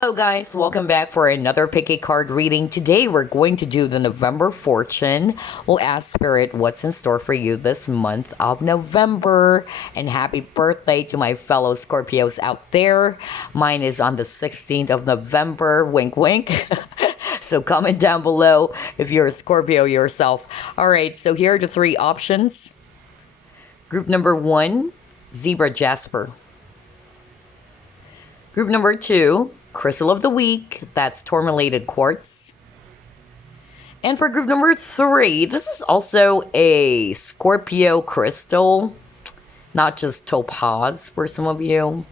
Hello guys, welcome back for another pick a card reading. Today we're going to do the November fortune. We'll ask Spirit what's in store for you this month of November. And happy birthday to my fellow Scorpios out there. Mine is on the 16th of November. Wink wink. So comment down below if you're a Scorpio yourself. Alright, so here are the three options. Group number 1, Zebra Jasper. Group number 2, Crystal of the Week, that's Tourmalated Quartz. And for group number 3, this is also a Scorpio crystal, not just topaz for some of you.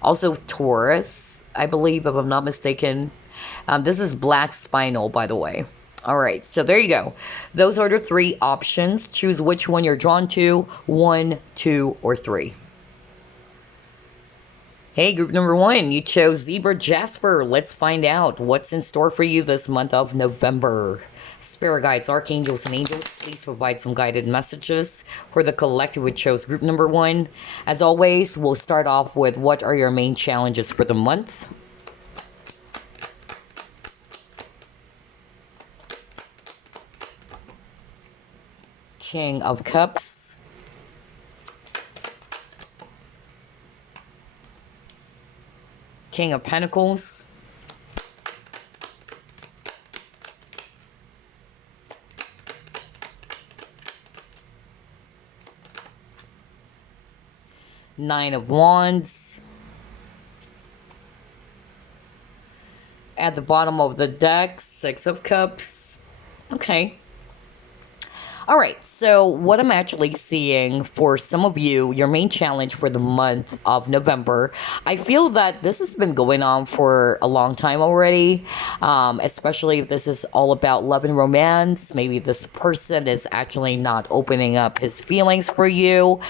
Also Taurus, I believe, if I'm not mistaken. This is black spinel, by the way. Alright, so there you go. Those are the three options. Choose which one you're drawn to, 1, 2, or 3. Hey, group number 1, you chose Zebra Jasper. Let's find out what's in store for you this month of November. Spirit guides, archangels, and angels, please provide some guided messages for the collective which chose group number 1. As always, we'll start off with what are your main challenges for the month. King of Cups. King of Pentacles. Nine of Wands. At the bottom of the deck, Six of Cups. Okay. Alright, so what I'm actually seeing for some of you, your main challenge for the month of November, I feel that this has been going on for a long time already, especially if this is all about love and romance. Maybe this person is actually not opening up his feelings for you.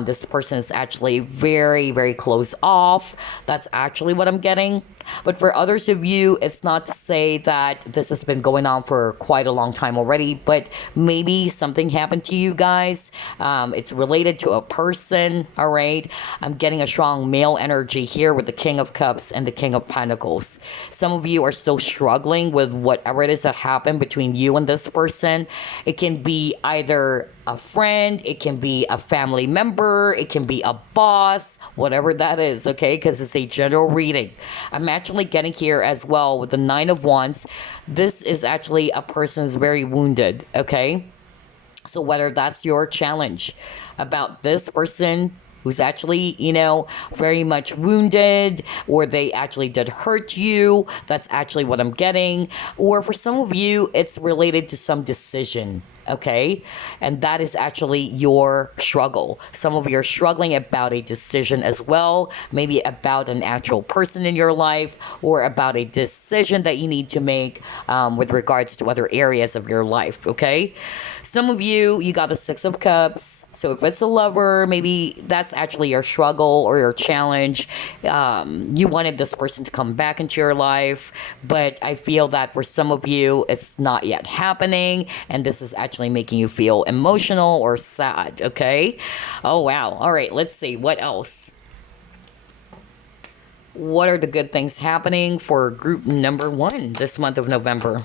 This person is actually very, very close off. That's actually what I'm getting. But for others of you, it's not to say that this has been going on for quite a long time already, but maybe something happened to you guys. It's related to a person, all right? I'm getting a strong male energy here with the King of Cups and the King of Pentacles. Some of you are still struggling with whatever it is that happened between you and this person. It can be either a friend, it can be a family member, it can be a boss, whatever that is, okay? Because it's a general reading. I'm actually getting here as well with the Nine of Wands. This is actually a person who's very wounded, okay? So whether that's your challenge about this person who's actually, very much wounded, or they actually did hurt you, that's actually what I'm getting. Or for some of you, it's related to some decision, okay? And that is actually your struggle. Some of you are struggling about a decision as well, maybe about an actual person in your life, or about a decision that you need to make with regards to other areas of your life, okay? Some of you, you got the Six of Cups. So if it's a lover, maybe that's actually your struggle or your challenge. You wanted this person to come back into your life, but I feel that for some of you, it's not yet happening, and this is actually making you feel emotional or sad, okay? Oh, wow. All right, let's see. What else? What are the good things happening for group number 1 this month of November?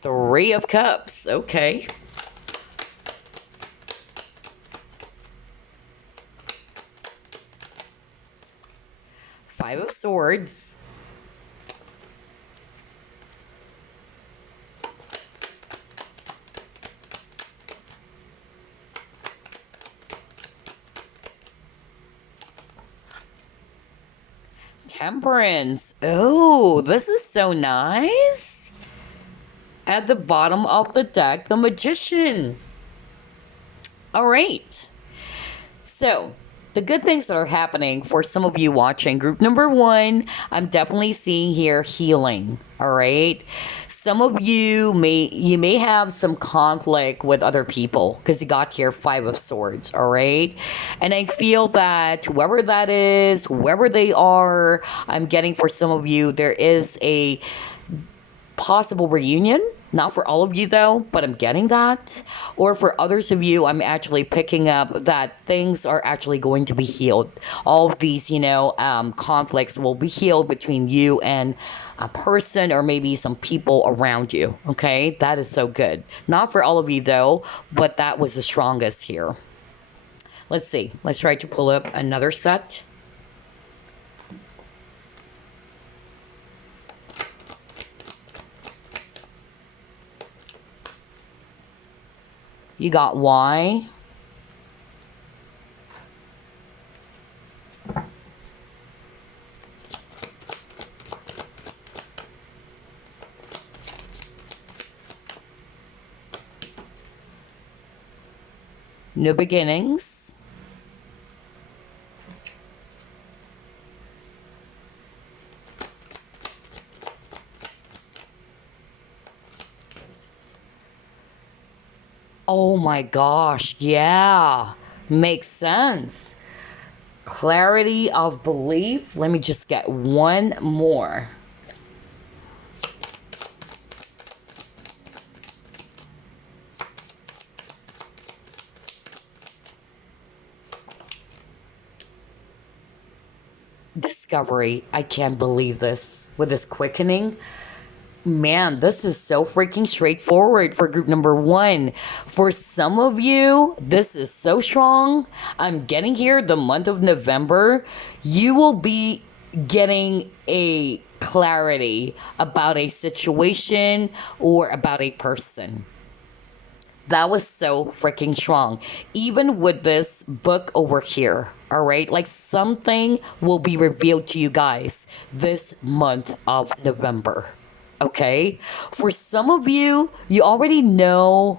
Three of Cups, okay. Five of Swords. Temperance. Oh, this is so nice. At the bottom of the deck, the Magician. All right. So, the good things that are happening for some of you watching group number 1, I'm definitely seeing here healing. All right. Some of you may have some conflict with other people because you got here Five of Swords. All right. And I feel that whoever that is, whoever they are, I'm getting for some of you, there is a possible reunion Not for all of you though, but I'm getting that. Or for others of you, I'm actually picking up that things are actually going to be healed. All of these, conflicts will be healed between you and a person or maybe some people around you. Okay, that is so good. Not for all of you though, but that was the strongest here. Let's see. Let's try to pull up another set. You got why. New beginnings. Oh my gosh, yeah. Makes sense. Clarity of belief. Let me just get one more. Discovery. I can't believe this. With this quickening. Man, this is so freaking straightforward for group number one. For some of you, this is so strong. I'm getting here the month of November. You will be getting a clarity about a situation or about a person. That was so freaking strong. Even with this book over here, all right? Like something will be revealed to you guys this month of November. Okay? For some of you, you already know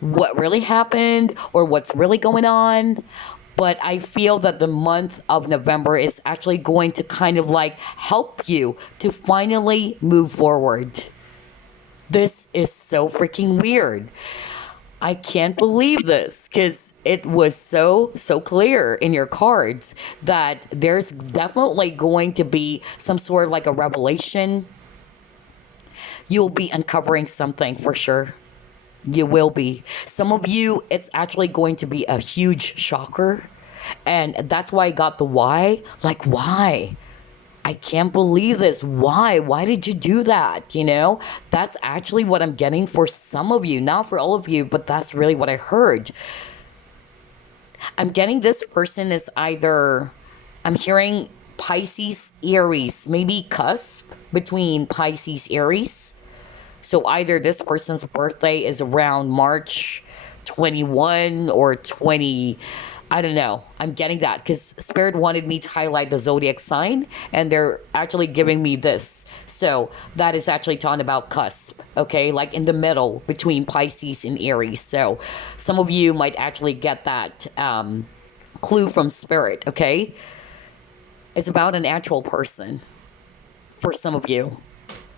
what really happened or what's really going on. But I feel that the month of November is actually going to kind of like help you to finally move forward. This is so freaking weird. I can't believe this because it was so clear in your cards that there's definitely going to be some sort of like a revelation. You'll be uncovering something for sure. You will be. Some of you, it's actually going to be a huge shocker. And that's why I got the why. Like, why? I can't believe this. Why? Why did you do that? That's actually what I'm getting for some of you. Not for all of you, but that's really what I heard. I'm getting this person is either, I'm hearing Pisces, Aries, maybe cusp between Pisces, Aries. So either this person's birthday is around March 21 or 20. I don't know. I'm getting that because Spirit wanted me to highlight the zodiac sign and they're actually giving me this. So that is actually talking about cusp, okay? Like in the middle between Pisces and Aries. So some of you might actually get that clue from Spirit, okay? It's about an actual person for some of you.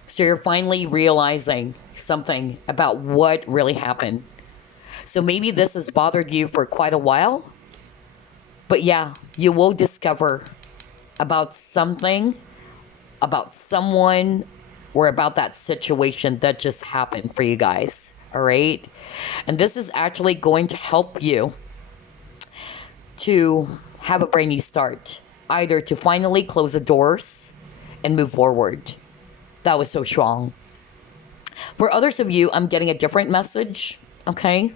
So you're finally realizing something about what really happened. So maybe this has bothered you for quite a while. But yeah, you will discover about something, about someone, or about that situation that just happened for you guys. All right? And this is actually going to help you to have a brand new start. Either to finally close the doors and move forward. That was so strong. For others of you, I'm getting a different message, okay?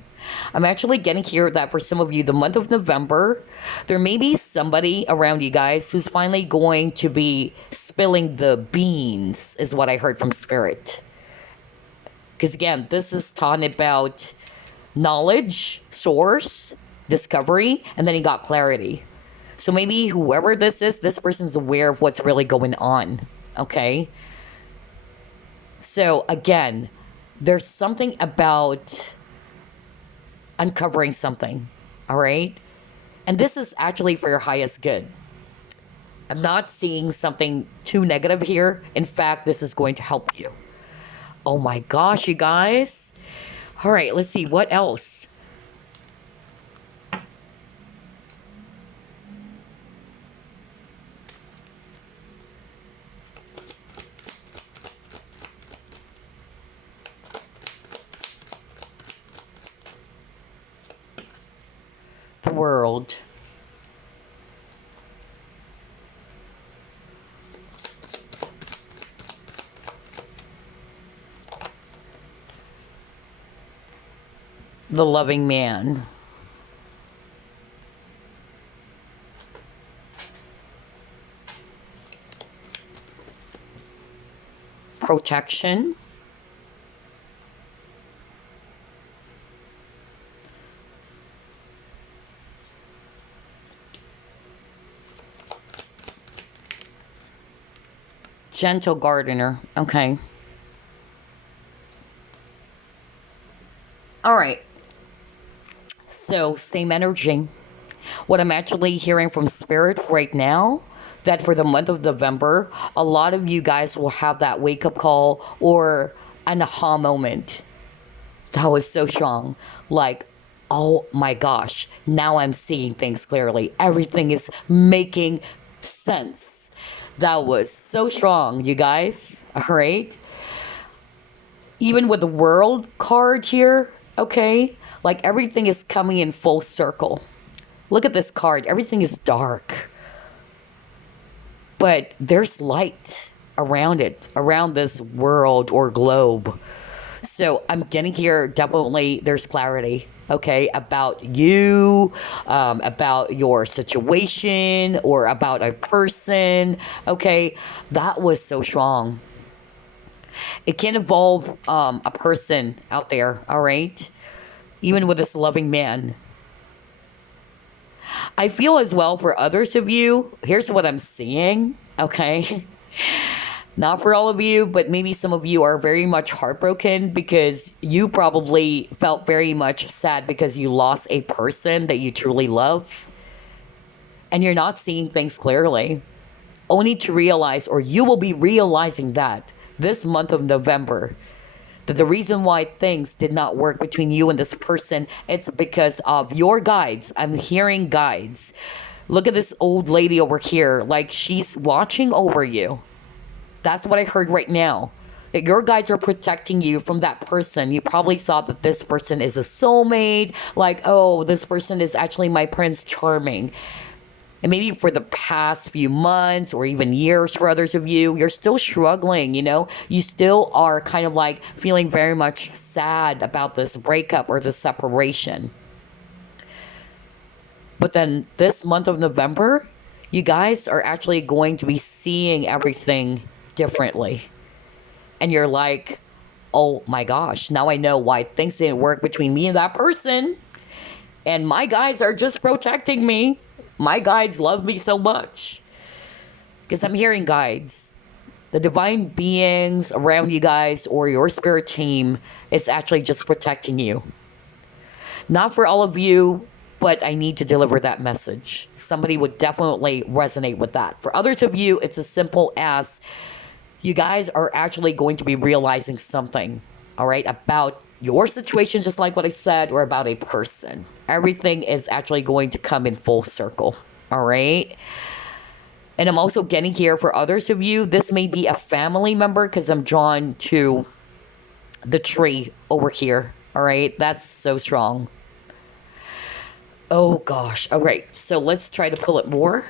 I'm actually getting here that for some of you, the month of November, there may be somebody around you guys who's finally going to be spilling the beans, is what I heard from Spirit. Because again, this is talking about knowledge, source, discovery, and then you got clarity. So maybe whoever this is, this person's aware of what's really going on, okay? So again, there's something about uncovering something, all right? And this is actually for your highest good. I'm not seeing something too negative here. In fact, this is going to help you. Oh my gosh, you guys. All right, let's see, what else? world. The loving man. Protection. Gentle gardener. Okay. All right. So, same energy. What I'm actually hearing from Spirit right now, that for the month of November, a lot of you guys will have that wake up call or an aha moment. That was so strong. Like, oh my gosh, now I'm seeing things clearly. Everything is making sense. That was so strong, you guys. All right. Even with the world card here, okay? Like everything is coming in full circle. Look at this card. Everything is dark. But there's light around it, around this world or globe. So I'm getting here, definitely there's clarity, okay, about you, about your situation, or about a person, okay? That was so strong. It can involve a person out there, all right? Even with this loving man. I feel as well for others of you, here's what I'm seeing, okay? Not for all of you, but maybe some of you are very much heartbroken because you probably felt very much sad because you lost a person that you truly love. And you're not seeing things clearly. Only to realize, or you will be realizing that this month of November, that the reason why things did not work between you and this person, it's because of your guides. I'm hearing guides. Look at this old lady over here, like she's watching over you. That's what I heard right now. That your guides are protecting you from that person. You probably thought that this person is a soulmate. Like, oh, this person is actually my Prince Charming. And maybe for the past few months or even years for others of you, you're still struggling, you know? You still are kind of like feeling very much sad about this breakup or this separation. But then this month of November, you guys are actually going to be seeing everything differently. And you're like, oh my gosh, now I know why things didn't work between me and that person. And my guides are just protecting me. My guides love me so much. Because I'm hearing guides. The divine beings around you guys or your spirit team is actually just protecting you. Not for all of you, but I need to deliver that message. Somebody would definitely resonate with that. For others of you, it's as simple as you guys are actually going to be realizing something, all right, about your situation, just like what I said, or about a person. Everything is actually going to come in full circle, all right? And I'm also getting here for others of you, this may be a family member because I'm drawn to the tree over here, all right? That's so strong. Oh gosh, all right, so let's try to pull it more.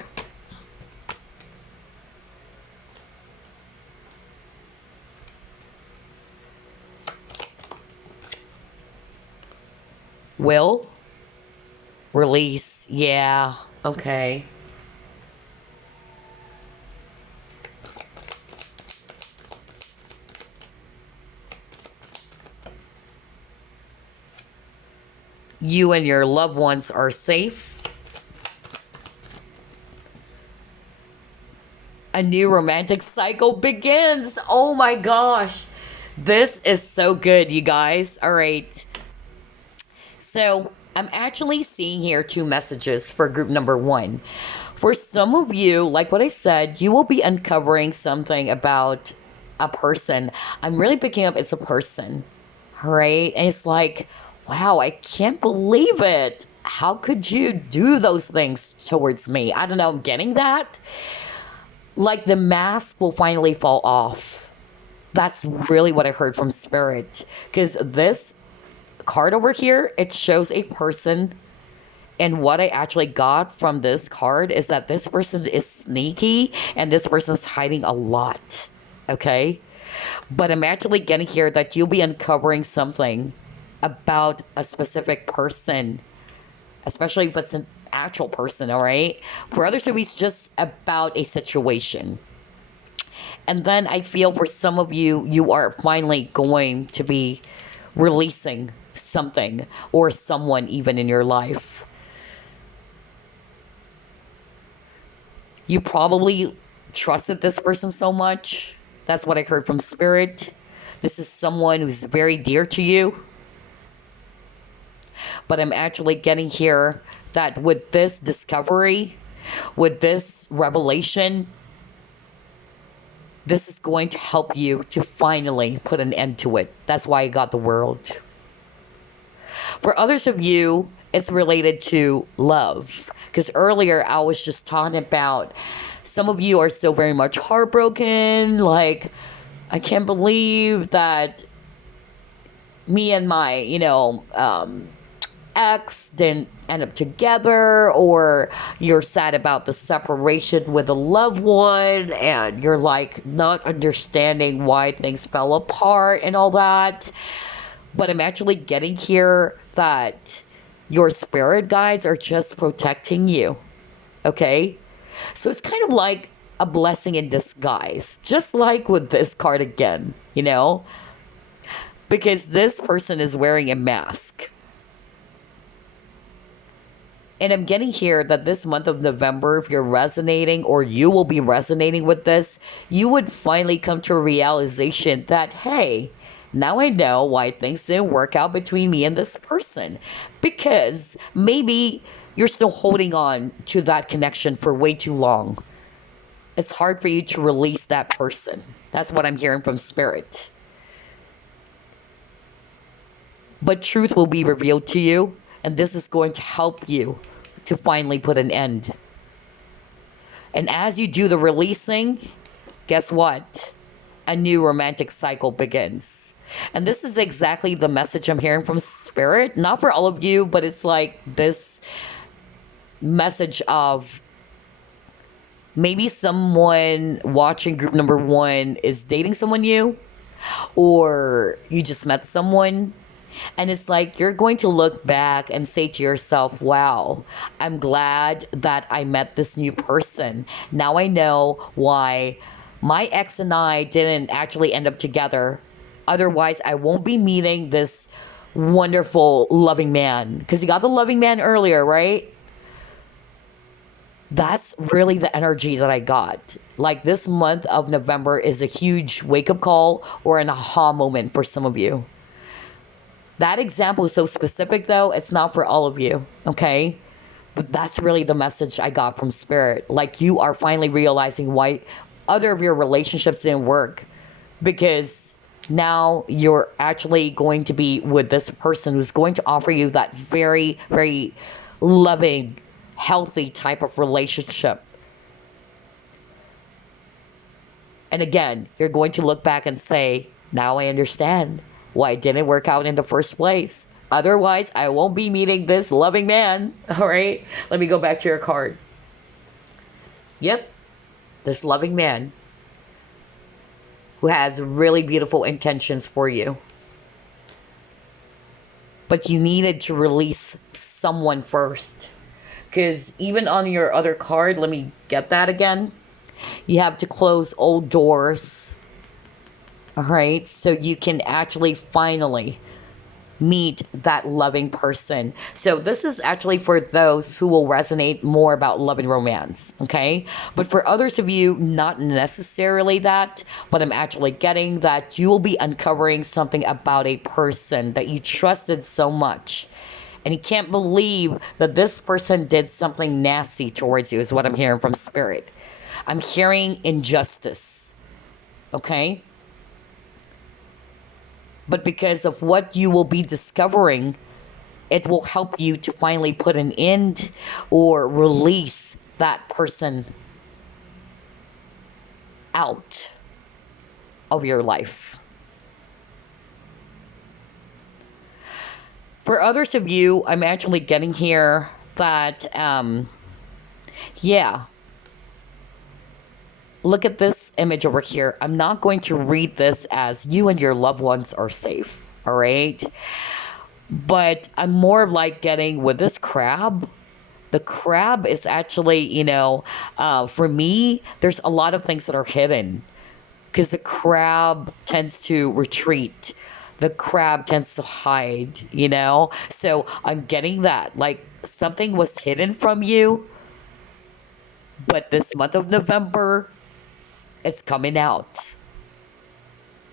Will? Release. Yeah. Okay. You and your loved ones are safe. A new romantic cycle begins. Oh my gosh. This is so good, you guys. All right. So I'm actually seeing here two messages for group number one. For some of you, like what I said, you will be uncovering something about a person. I'm really picking up it's a person, right? And it's like, wow, I can't believe it. How could you do those things towards me? I don't know, I'm getting that. Like the mask will finally fall off. That's really what I heard from Spirit. Because this card over here, it shows a person And what I actually got from this card is that this person is sneaky and this person's hiding a lot. Okay? But I'm actually getting here that you'll be uncovering something about a specific person, especially if it's an actual person, all right? For others, it's just about a situation. And then I feel for some of you, you are finally going to be releasing something or someone even in your life. You probably trusted this person so much. That's what I heard from Spirit. This is someone who's very dear to you. But I'm actually getting here that with this discovery, with this revelation, this is going to help you to finally put an end to it. That's why I got the world. For others of you, it's related to love. Because earlier I was just talking about some of you are still very much heartbroken. Like, I can't believe that me and my, ex didn't end up together, or you're sad about the separation with a loved one and you're like not understanding why things fell apart and all that. But I'm actually getting here that your spirit guides are just protecting you. Okay? So it's kind of like a blessing in disguise, just like with this card again, because this person is wearing a mask. And I'm getting here that this month of November, if you're resonating or you will be resonating with this, you would finally come to a realization that, hey, now I know why things didn't work out between me and this person. Because maybe you're still holding on to that connection for way too long. It's hard for you to release that person. That's what I'm hearing from Spirit. But truth will be revealed to you. And this is going to help you to finally put an end. And as you do the releasing, guess what? A new romantic cycle begins. And this is exactly the message I'm hearing from Spirit. Not for all of you, but it's like this message of maybe someone watching group number 1 is dating someone new, or you just met someone. And it's like you're going to look back and say to yourself, wow, I'm glad that I met this new person. Now I know why my ex and I didn't actually end up together. Otherwise, I won't be meeting this wonderful, loving man. Because you got the loving man earlier, right? That's really the energy that I got. Like, this month of November is a huge wake-up call or an aha moment for some of you. That example is so specific, though, it's not for all of you, okay? But that's really the message I got from Spirit. Like, you are finally realizing why other of your relationships didn't work. Because now you're actually going to be with this person who's going to offer you that very, very loving, healthy type of relationship. And again, you're going to look back and say, now I understand why it didn't work out in the first place. Otherwise, I won't be meeting this loving man. All right? Let me go back to your card. Yep. This loving man who has really beautiful intentions for you. But you needed to release someone first. Because even on your other card, let me get that again. You have to close old doors. All right, so you can actually finally meet that loving person. So this is actually for those who will resonate more about love and romance, okay? But for others of you, not necessarily that, but I'm actually getting that you will be uncovering something about a person that you trusted so much. And you can't believe that this person did something nasty towards you, is what I'm hearing from Spirit. I'm hearing injustice, okay? But because of what you will be discovering, it will help you to finally put an end or release that person out of your life. For others of you, I'm actually getting here that, yeah, look at this image over here. I'm not going to read this as you and your loved ones are safe, all right? But I'm more like getting with this crab. The crab is actually, for me, there's a lot of things that are hidden because the crab tends to retreat. The crab tends to hide, So I'm getting that. Like something was hidden from you, but this month of November, it's coming out.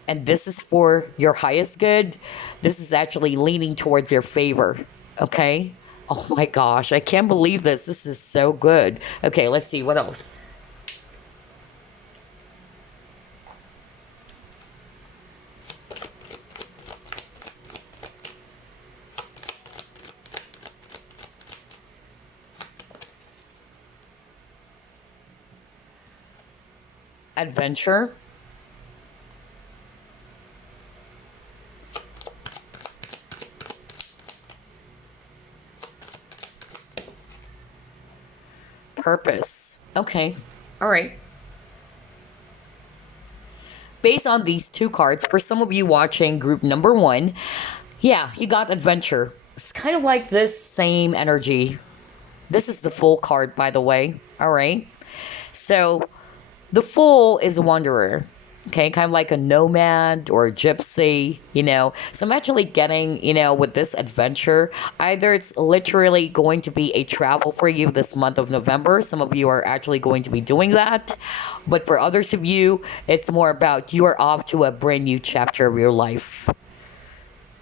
And this is for your highest good. This is actually leaning towards your favor. Okay? Oh my gosh, I can't believe this. This is so good. Okay, let's see what else. Adventure. Purpose. Okay. All right. Based on these two cards, for some of you watching group number 1, yeah, you got adventure. It's kind of like this same energy. This is the full card, by the way. All right. So the Fool is a wanderer, okay, kind of like a nomad or a gypsy, So I'm actually getting, with this adventure, either it's literally going to be a travel for you this month of November. Some of you are actually going to be doing that. But for others of you, it's more about you are off to a brand new chapter of your life.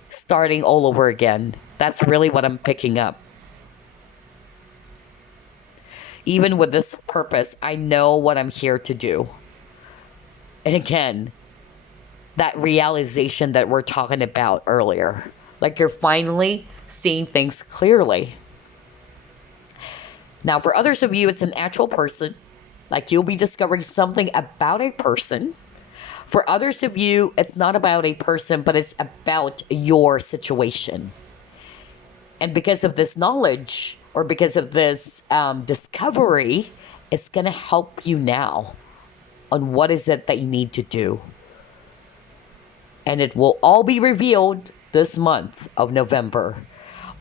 Starting all over again. That's really what I'm picking up. Even with this purpose, I know what I'm here to do. And again, that realization that we're talking about earlier. Like you're finally seeing things clearly. Now, for others of you, it's an actual person. Like you'll be discovering something about a person. For others of you, it's not about a person, but it's about your situation. And because of this knowledge, or because of this discovery, it's going to help you now on what is it that you need to do. And it will all be revealed this month of November.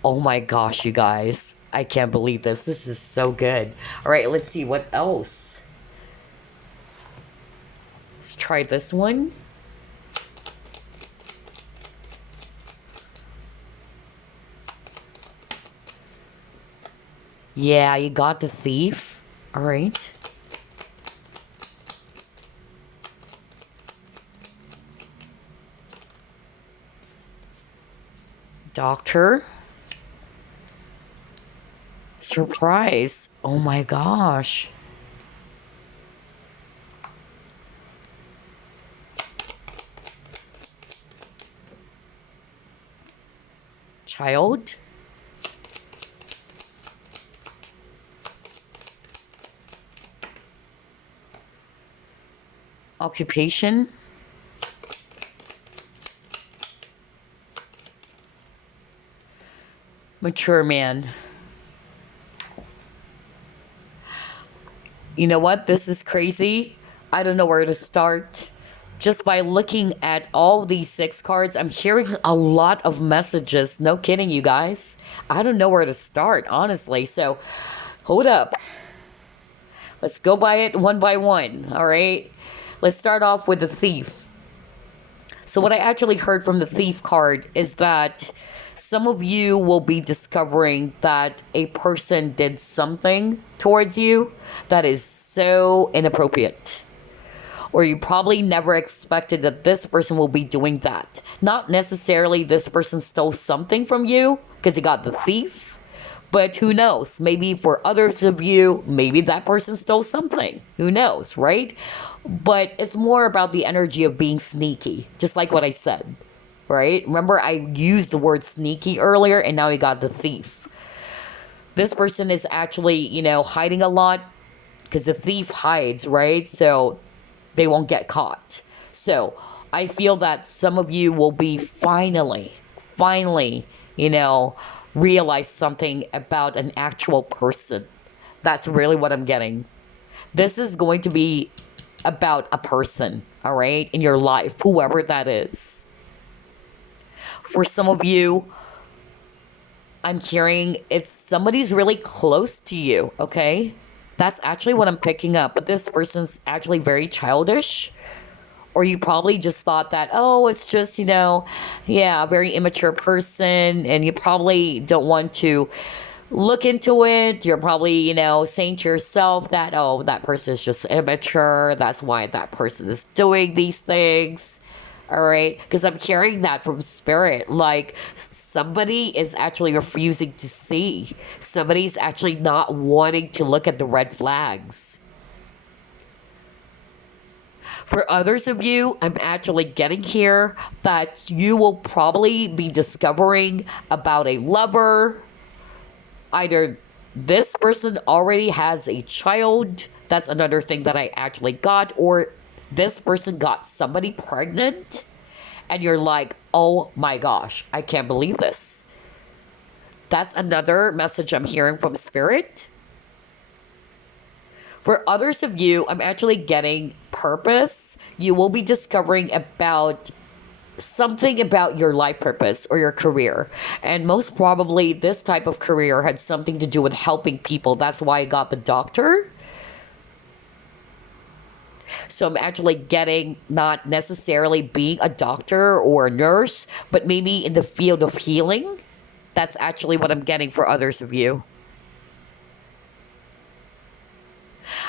Oh my gosh, you guys. I can't believe this. This is so good. All right, let's see what else. Let's try this one. Yeah, you got the Thief. All right. Doctor. Surprise. Oh my gosh. Child. Occupation. Mature man. You know what? This is crazy. I don't know where to start. Just by looking at all these 6 cards, I'm hearing a lot of messages. No kidding, you guys. I don't know where to start, honestly. So, hold up. Let's go by it one by one, all right? Let's start off with the Thief. So what I actually heard from the Thief card is that some of you will be discovering that a person did something towards you that is so inappropriate. Or you probably never expected that this person will be doing that. Not necessarily this person stole something from you because you got the Thief. But who knows? Maybe for others of you, maybe that person stole something. Who knows, right? But it's more about the energy of being sneaky, just like what I said, right? Remember, I used the word sneaky earlier, and now we got the Thief. This person is actually, hiding a lot because the Thief hides, right? So they won't get caught. So I feel that some of you will be finally, realize something about an actual person. That's really what I'm getting. This is going to be about a person, all right, in your life, whoever that is. For some of you, I'm hearing it's somebody's really close to you, okay? That's actually what I'm picking up. But this person's actually very childish. Or you probably just thought that, oh, it's just, yeah, a very immature person. And you probably don't want to look into it. You're probably, saying to yourself that, oh, that person is just immature. That's why that person is doing these things. All right, because I'm hearing that from spirit. Like somebody is actually refusing to see. Somebody's actually not wanting to look at the red flags. For others of you, I'm actually getting here that you will probably be discovering about a lover. Either this person already has a child. That's another thing that I actually got. Or this person got somebody pregnant and you're like, oh my gosh, I can't believe this. That's another message I'm hearing from spirit. For others of you, I'm actually getting purpose. You will be discovering about something about your life purpose or your career. And most probably this type of career had something to do with helping people. That's why I got the doctor. So I'm actually getting not necessarily being a doctor or a nurse, but maybe in the field of healing. That's actually what I'm getting for others of you.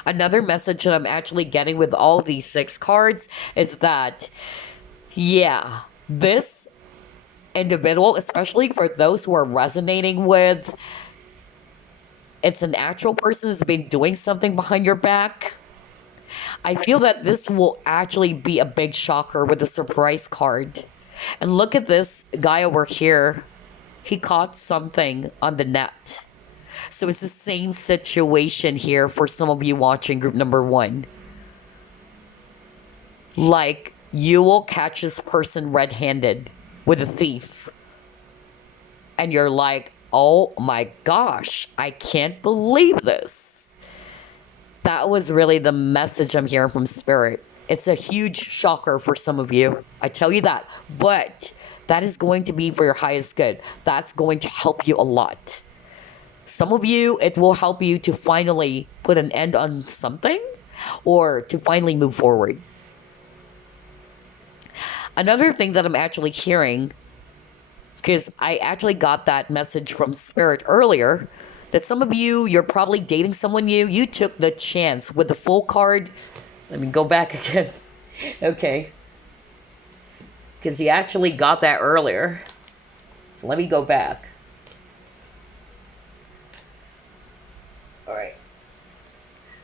Another message that I'm actually getting with all these 6 cards is that, yeah, this individual, especially for those who are resonating with, it's an actual person who's been doing something behind your back. I feel that this will actually be a big shocker with the surprise card. And look at this guy over here. He caught something on the net. So it's the same situation here for some of you watching group number 1. Like, you will catch this person red-handed with a thief. And you're like, oh my gosh, I can't believe this. That was really the message I'm hearing from spirit. It's a huge shocker for some of you. I tell you that. But that is going to be for your highest good. That's going to help you a lot. Some of you, it will help you to finally put an end on something or to finally move forward. Another thing that I'm actually hearing, because I actually got that message from spirit earlier, that some of you, you're probably dating someone new. You took the chance with the full card. Let me go back again. Okay. Because he actually got that earlier. So let me go back. All right.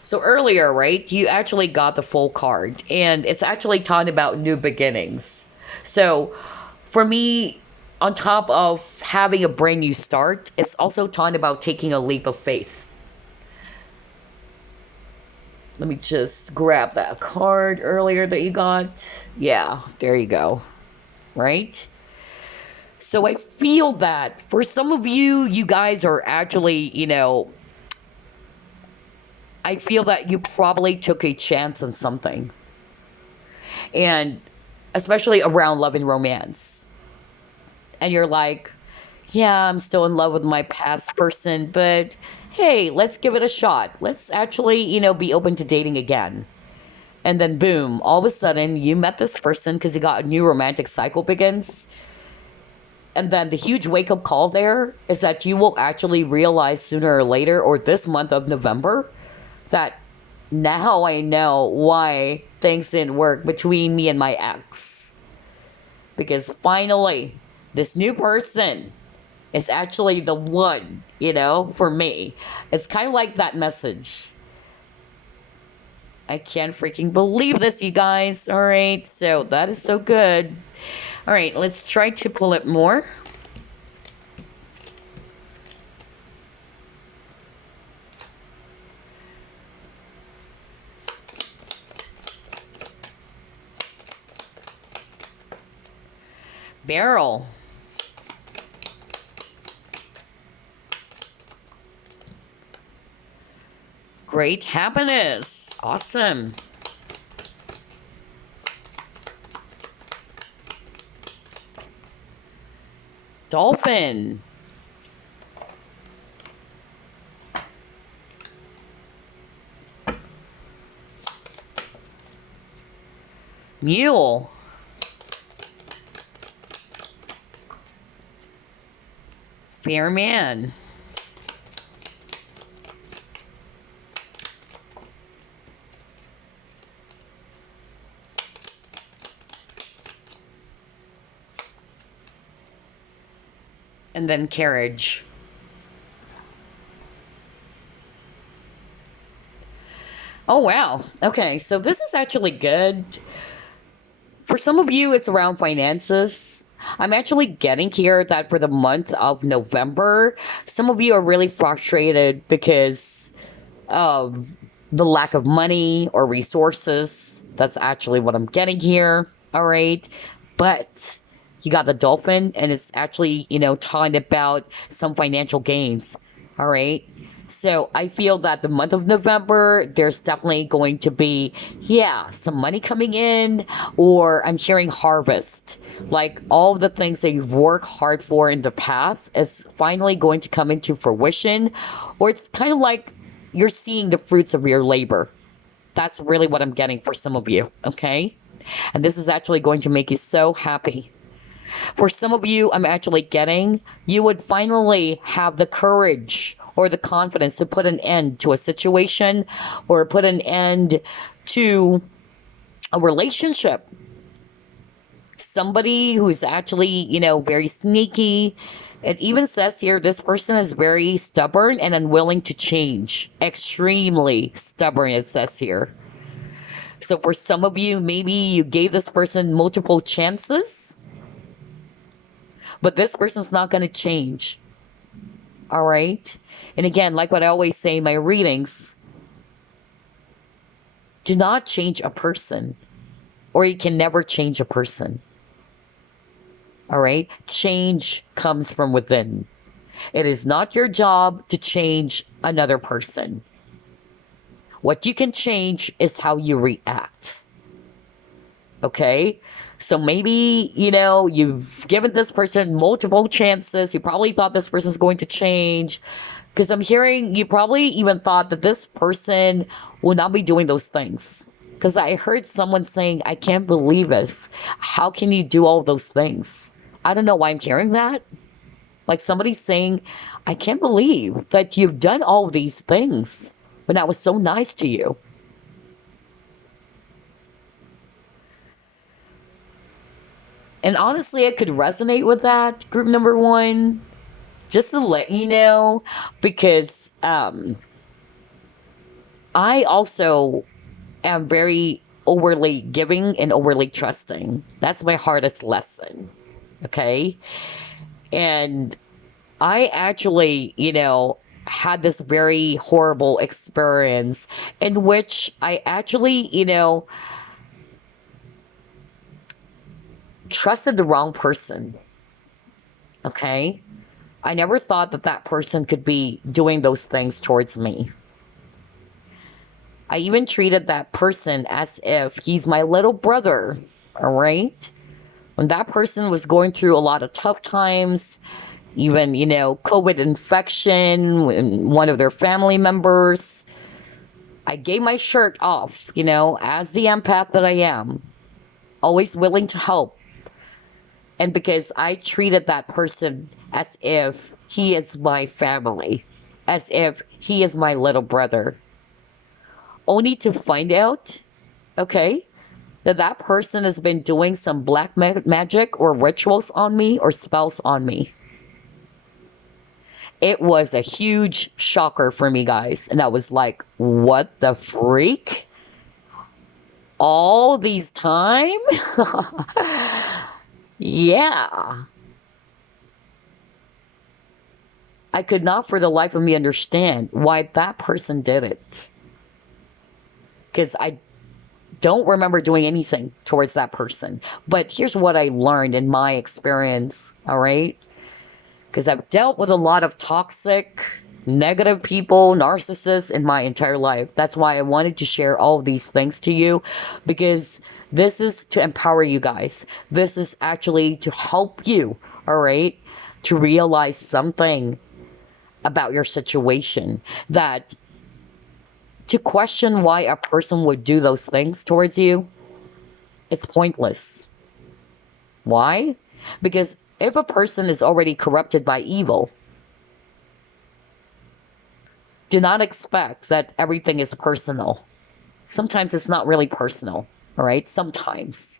So earlier, right, you actually got the full card. And it's actually talking about new beginnings. So for me, on top of having a brand new start, it's also talking about taking a leap of faith. Let me just grab that card earlier that you got. Yeah, there you go. Right? So I feel that for some of you, you guys are actually, I feel that you probably took a chance on something. And especially around love and romance. And you're like, yeah, I'm still in love with my past person, but hey, let's give it a shot. Let's actually, be open to dating again. And then boom, all of a sudden you met this person because you got a new romantic cycle begins. And then the huge wake-up call there is that you will actually realize sooner or later, or this month of November, that now I know why things didn't work between me and my ex. Because finally, this new person is actually the one, for me. It's kind of like that message. I can't freaking believe this, you guys. All right, so that is so good. All right, let's try to pull it more. Barrel. Great happiness. Awesome. Dolphin. Mule. Fair man. And then carriage. Oh, wow. Okay, so this is actually good. For some of you, it's around finances. I'm actually getting here that for the month of November, some of you are really frustrated because of the lack of money or resources. That's actually what I'm getting here. All right. But you got the dolphin, and it's actually, talking about some financial gains. All right. So I feel that the month of November, there's definitely going to be, some money coming in, or I'm hearing harvest. Like all of the things that you've worked hard for in the past is finally going to come into fruition, or it's kind of like you're seeing the fruits of your labor. That's really what I'm getting for some of you, okay? And this is actually going to make you so happy. For some of you, I'm actually getting, you would finally have the courage or the confidence to put an end to a situation or put an end to a relationship. Somebody who's actually, very sneaky. It even says here, this person is very stubborn and unwilling to change. Extremely stubborn, it says here. So for some of you, maybe you gave this person multiple chances, but this person's not going to change. All right? And again, like what I always say in my readings, do not change a person, or you can never change a person. All right? Change comes from within. It is not your job to change another person. What you can change is how you react. Okay? So maybe, you've given this person multiple chances. You probably thought this person's going to change. Because I'm hearing you probably even thought that this person will not be doing those things. Because I heard someone saying, I can't believe it. How can you do all those things? I don't know why I'm hearing that. Like somebody saying, I can't believe that you've done all of these things when I was so nice to you. And honestly, I could resonate with that, group number one, just to let you know, because I also am very overly giving and overly trusting. That's my hardest lesson, okay? And I actually, had this very horrible experience in which I actually, trusted the wrong person. Okay? I never thought that that person could be doing those things towards me. I even treated that person as if he's my little brother. All right? When that person was going through a lot of tough times, even, COVID infection, when one of their family members, I gave my shirt off, as the empath that I am, always willing to help. And because I treated that person as if he is my family, as if he is my little brother, only to find out, okay, that that person has been doing some black magic or rituals on me or spells on me. It was a huge shocker for me, guys. And I was like, what the freak? All these time? Yeah. I could not for the life of me understand why that person did it. Because I don't remember doing anything towards that person. But here's what I learned in my experience, all right? Because I've dealt with a lot of toxic negative people, narcissists in my entire life. That's why I wanted to share all of these things to you, because this is to empower you guys. This is actually to help you, all right, to realize something about your situation, that to question why a person would do those things towards you, it's pointless. Why? Because if a person is already corrupted by evil, do not expect that everything is personal. Sometimes it's not really personal, all right? Sometimes.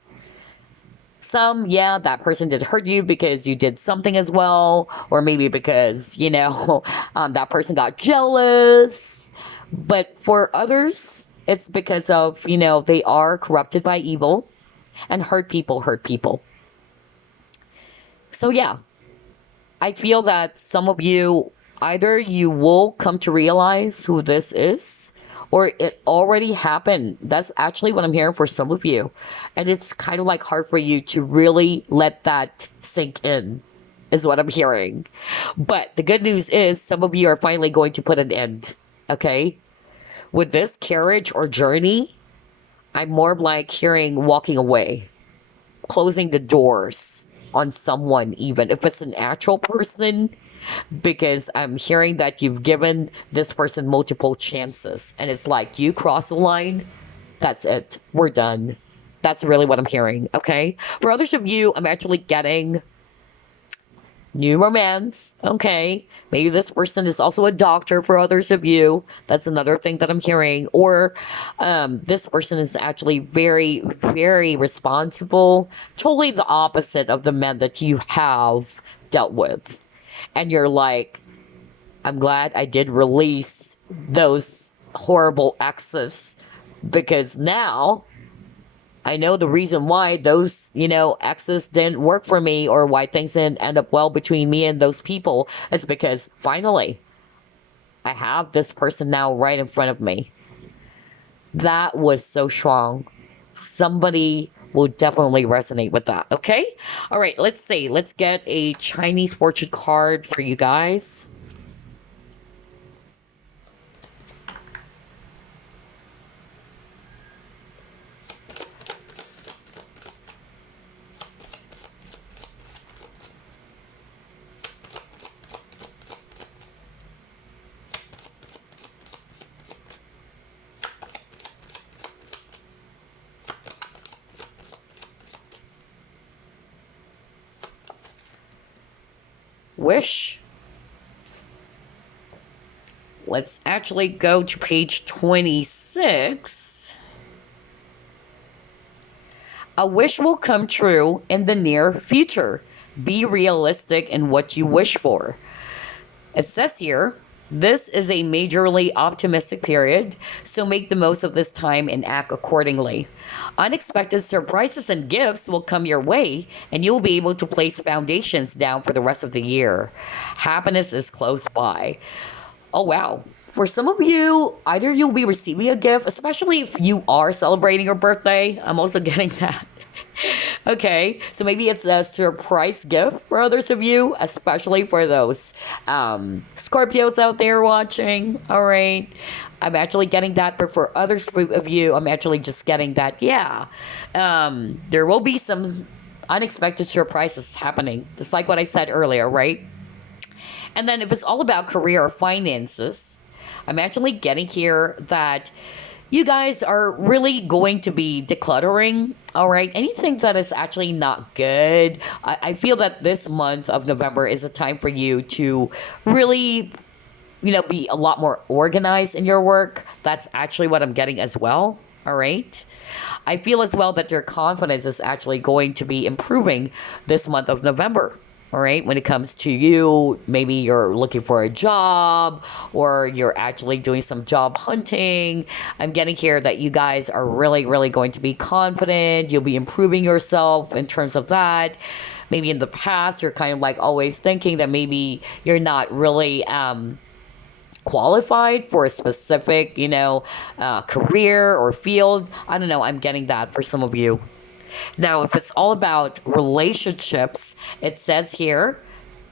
Some, yeah, that person did hurt you because you did something as well, or maybe because, that person got jealous. But for others, it's because of, they are corrupted by evil, and hurt people hurt people. So, yeah, I feel that some of you, either you will come to realize who this is, or it already happened. That's actually what I'm hearing for some of you. And it's kind of like hard for you to really let that sink in, is what I'm hearing. But the good news is some of you are finally going to put an end, okay? With this carriage or journey, I'm more like hearing walking away, closing the doors on someone, even if it's an actual person, because I'm hearing that you've given this person multiple chances, and it's like you cross the line, that's it, we're done. That's really what I'm hearing, okay? For others of you, I'm actually getting new romance, okay? Maybe this person is also a doctor for others of you. That's another thing that I'm hearing. Or this person is actually very, very responsible. Totally the opposite of the men that you have dealt with. And you're like, I'm glad I did release those horrible exes, because now I know the reason why those, exes didn't work for me, or why things didn't end up well between me and those people. It's because finally I have this person now right in front of me. That was so strong. Somebody will definitely resonate with that, okay? All right, let's see. Let's get a Chinese fortune card for you guys. Wish. Let's actually go to page 26. A wish will come true in the near future. Be realistic in what you wish for. It says here, this is a majorly optimistic period, so make the most of this time and act accordingly. Unexpected surprises and gifts will come your way, and you'll be able to place foundations down for the rest of the year. Happiness is close by. Oh, wow. For some of you, either you'll be receiving a gift, especially if you are celebrating your birthday. I'm also getting that. Okay, so maybe it's a surprise gift for others of you, especially for those Scorpios out there watching. All right, I'm actually getting that, but for others of you, I'm actually just getting that. Yeah, there will be some unexpected surprises happening, just like what I said earlier, right? And then if it's all about career or finances, I'm actually getting here that you guys are really going to be decluttering, all right? Anything that is actually not good. I feel that this month of November is a time for you to really, be a lot more organized in your work. That's actually what I'm getting as well, all right? I feel as well that your confidence is actually going to be improving this month of November. All right, when it comes to you, maybe you're looking for a job, or you're actually doing some job hunting. I'm getting here that you guys are really, really going to be confident. You'll be improving yourself in terms of that. Maybe in the past, you're kind of like always thinking that maybe you're not really qualified for a specific, career or field. I don't know. I'm getting that for some of you. Now, if it's all about relationships, it says here,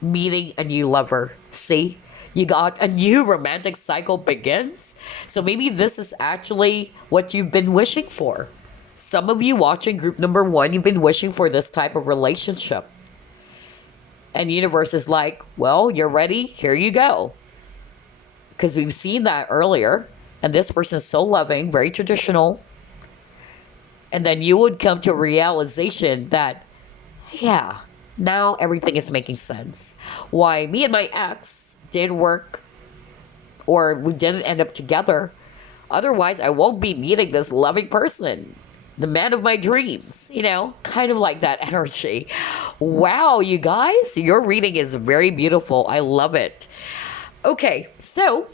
meeting a new lover. See, You got a new romantic cycle begins. So maybe this is actually what you've been wishing for. Some of you watching group number one, you've been wishing for this type of relationship. And universe is like, well, you're ready. Here you go. Because we've seen that earlier. And this person is so loving, very traditional. And then you would come to a realization that, yeah, now everything is making sense. Why me and my ex didn't work, or we didn't end up together. Otherwise, I won't be meeting this loving person, the man of my dreams, kind of like that energy. Wow, you guys, your reading is very beautiful. I love it. Okay, so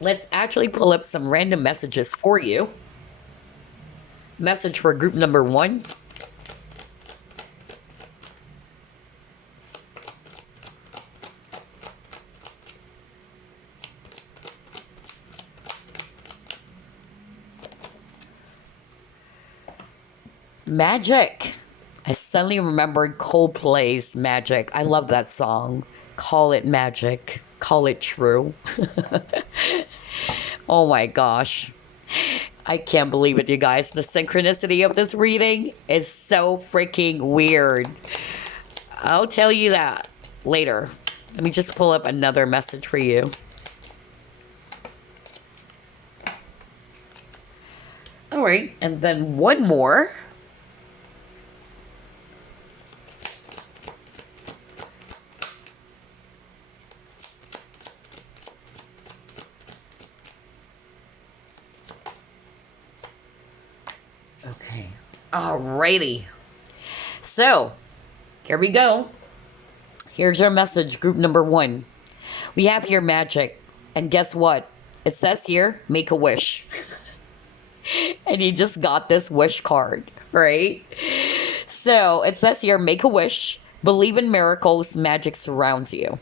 let's actually pull up some random messages for you. Message for group number one. Magic. I suddenly remembered Coldplay's Magic. I love that song. Call it magic. Call it true. Oh my gosh. I can't believe it, you guys. The synchronicity of this reading is so freaking weird. I'll tell you that later. Let me just pull up another message for you. All right, and then one more. Okay. Alrighty. So, here we go. Here's our message, group number one. We have here magic. And guess what? It says here, make a wish. And you just got this wish card, right? So, it says here, make a wish. Believe in miracles. Magic surrounds you.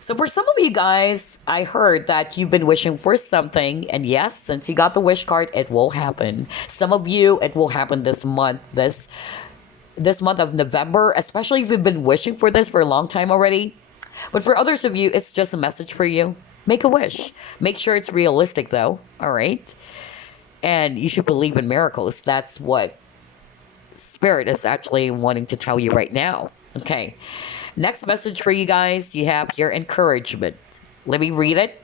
So for some of you guys, I heard that you've been wishing for something. And yes, since you got the wish card, it will happen. Some of you, it will happen this month. This month of November, especially if you've been wishing for this for a long time already. But for others of you, it's just a message for you. Make a wish. Make sure it's realistic though. All right. And you should believe in miracles. That's what Spirit is actually wanting to tell you right now. Okay. Next message for you guys, you have your encouragement. Let me read it.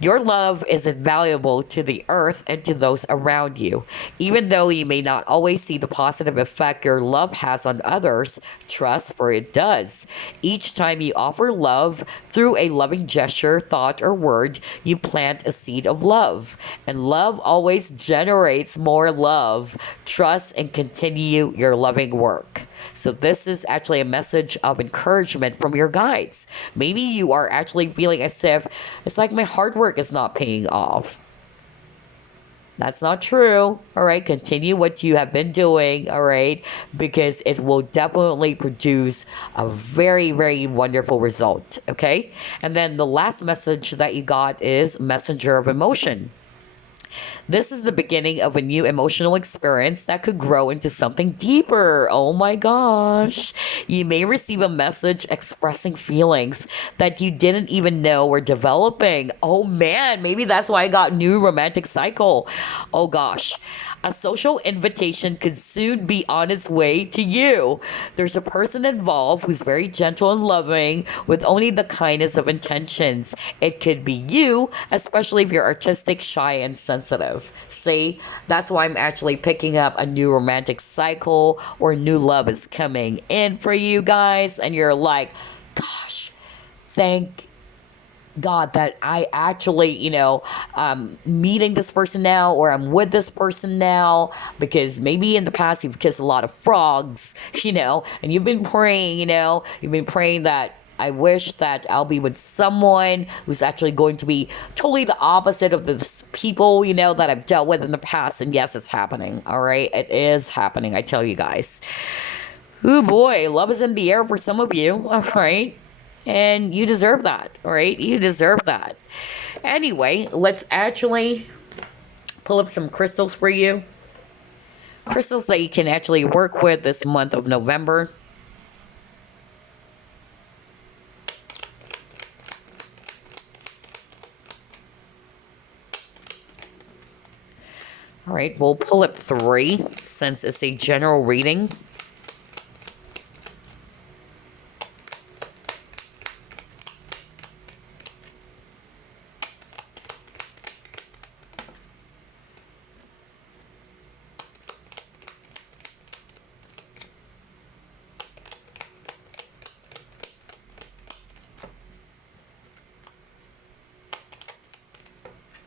Your love is invaluable to the earth and to those around you. Even though you may not always see the positive effect your love has on others, trust, for it does. Each time you offer love through a loving gesture, thought, or word, you plant a seed of love. And love always generates more love. Trust and continue your loving work. So this is actually a message of encouragement from your guides. Maybe you are actually feeling as if it's like my hard work is not paying off. That's not true. All right, continue what you have been doing. All right, because it will definitely produce a very, very wonderful result. Okay, and then the last message that you got is messenger of emotion. This is the beginning of a new emotional experience that could grow into something deeper. Oh my gosh. You may receive a message expressing feelings that you didn't even know were developing. Oh man, maybe that's why I got new romantic cycle. Oh gosh. A social invitation could soon be on its way to you. There's a person involved who's very gentle and loving with only the kindness of intentions. It could be you, especially if you're artistic, shy, and sensitive. See, that's why I'm actually picking up a new romantic cycle or new love is coming in for you guys. And you're like, gosh, thank God that I actually, meeting this person now, or I'm with this person now, because maybe in the past you've kissed a lot of frogs, and you've been praying, that I wish that I'll be with someone who's actually going to be totally the opposite of the people, that I've dealt with in the past. And yes, it's happening. All right. It is happening. I tell you guys. Oh boy. Love is in the air for some of you. All right. And you deserve that. All right. You deserve that. Anyway, let's actually pull up some crystals for you. Crystals that you can actually work with this month of November. All right, we'll pull up 3 since it's a general reading.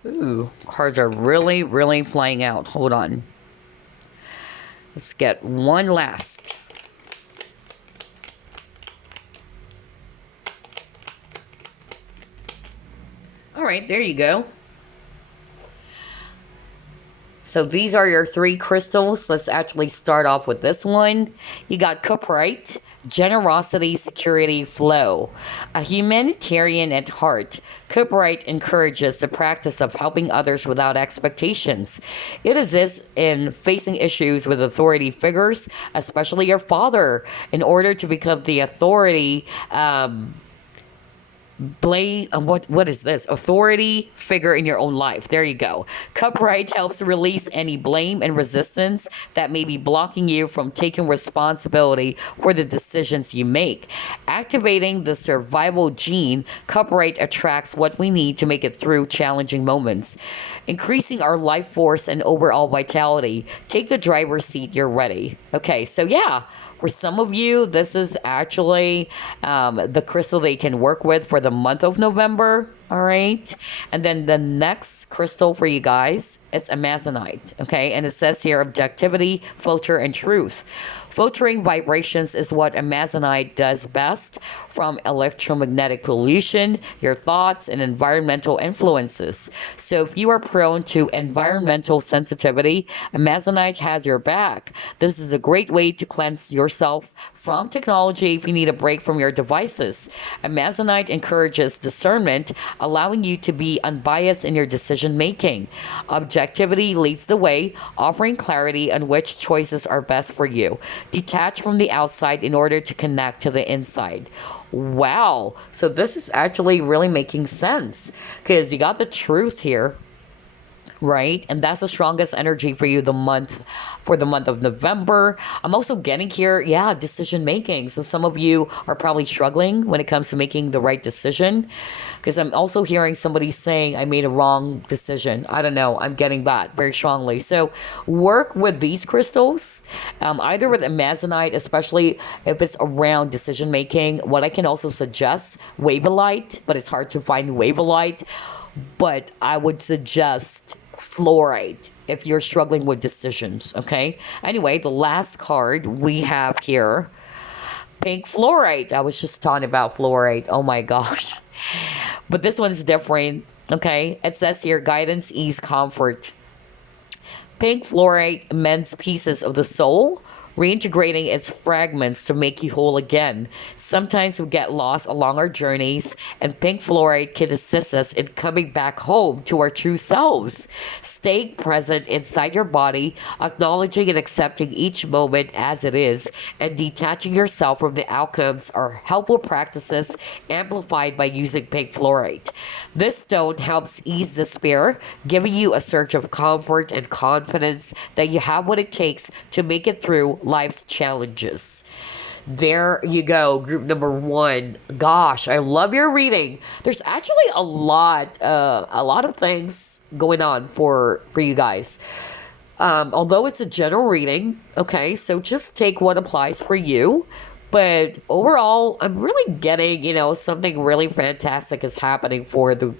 Ooh, cards are really, really flying out. Hold on. Let's get one last. All right, there you go. So these are your 3 crystals. Let's actually start off with this one. You got Cuprite, generosity, security, flow. A humanitarian at heart, Cuprite encourages the practice of helping others without expectations. It assists in facing issues with authority figures, especially your father, in order to become the authority. What is this authority figure in your own life. There you go. Cupright helps release any blame and resistance that may be blocking you from taking responsibility for the decisions you make. Activating the survival gene, Cupright attracts what we need to make it through challenging moments, increasing our life force and overall vitality. Take the driver's seat, you're ready. Okay, so yeah, for some of you, this is actually the crystal they can work with for the month of November. All right. And then the next crystal for you guys, it's Amazonite. Okay. And it says here objectivity, filter, and truth. Filtering vibrations is what Amazonite does best, from electromagnetic pollution, your thoughts, and environmental influences. So if you are prone to environmental sensitivity, Amazonite has your back. This is a great way to cleanse yourself from technology if you need a break from your devices. Amazonite encourages discernment, allowing you to be unbiased in your decision making. Objectivity leads the way, offering clarity on which choices are best for you. Detach from the outside in order to connect to the inside. Wow. So this is actually really making sense because you got the truth here, right? And that's the strongest energy for you for the month of November. I'm also getting here, yeah, decision making. So some of you are probably struggling when it comes to making the right decision, because I'm also hearing somebody saying I made a wrong decision. I don't know. I'm getting that very strongly. So work with these crystals, either with Amazonite, especially if it's around decision making. What I can also suggest, Wavelite, but it's hard to find Wavelite. But I would suggest fluorite if you're struggling with decisions. Okay. Anyway, the last card we have here, pink fluorite. I was just talking about fluorite. Oh my gosh. But this one's different. Okay. It says here guidance, ease, comfort. Pink fluorite mends pieces of the soul, reintegrating its fragments to make you whole again. Sometimes we get lost along our journeys, and pink fluorite can assist us in coming back home to our true selves. Staying present inside your body, acknowledging and accepting each moment as it is, and detaching yourself from the outcomes are helpful practices amplified by using pink fluorite. This stone helps ease despair, giving you a surge of comfort and confidence that you have what it takes to make it through life's challenges. There you go, group number 1. Gosh, I love your reading. There's actually a lot of things going on for you guys. Although it's a general reading, okay, so just take what applies for you. But overall, I'm really getting, something really fantastic is happening for the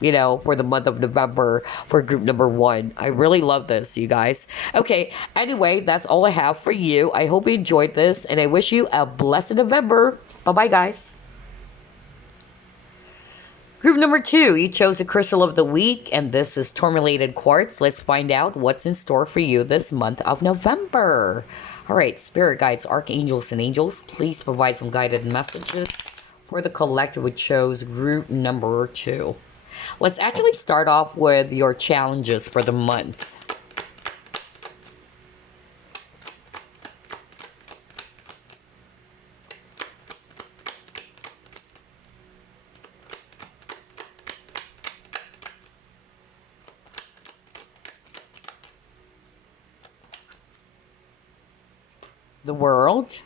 month of November for group number 1. I really love this, you guys. Okay, anyway, that's all I have for you. I hope you enjoyed this, and I wish you a blessed November. Bye-bye, guys. Group number 2, you chose the crystal of the week, and this is Tourmalated Quartz. Let's find out what's in store for you this month of November. All right, spirit guides, archangels, and angels, please provide some guided messages for the collective who chose group number 2. Let's actually start off with your challenges for the month. The World.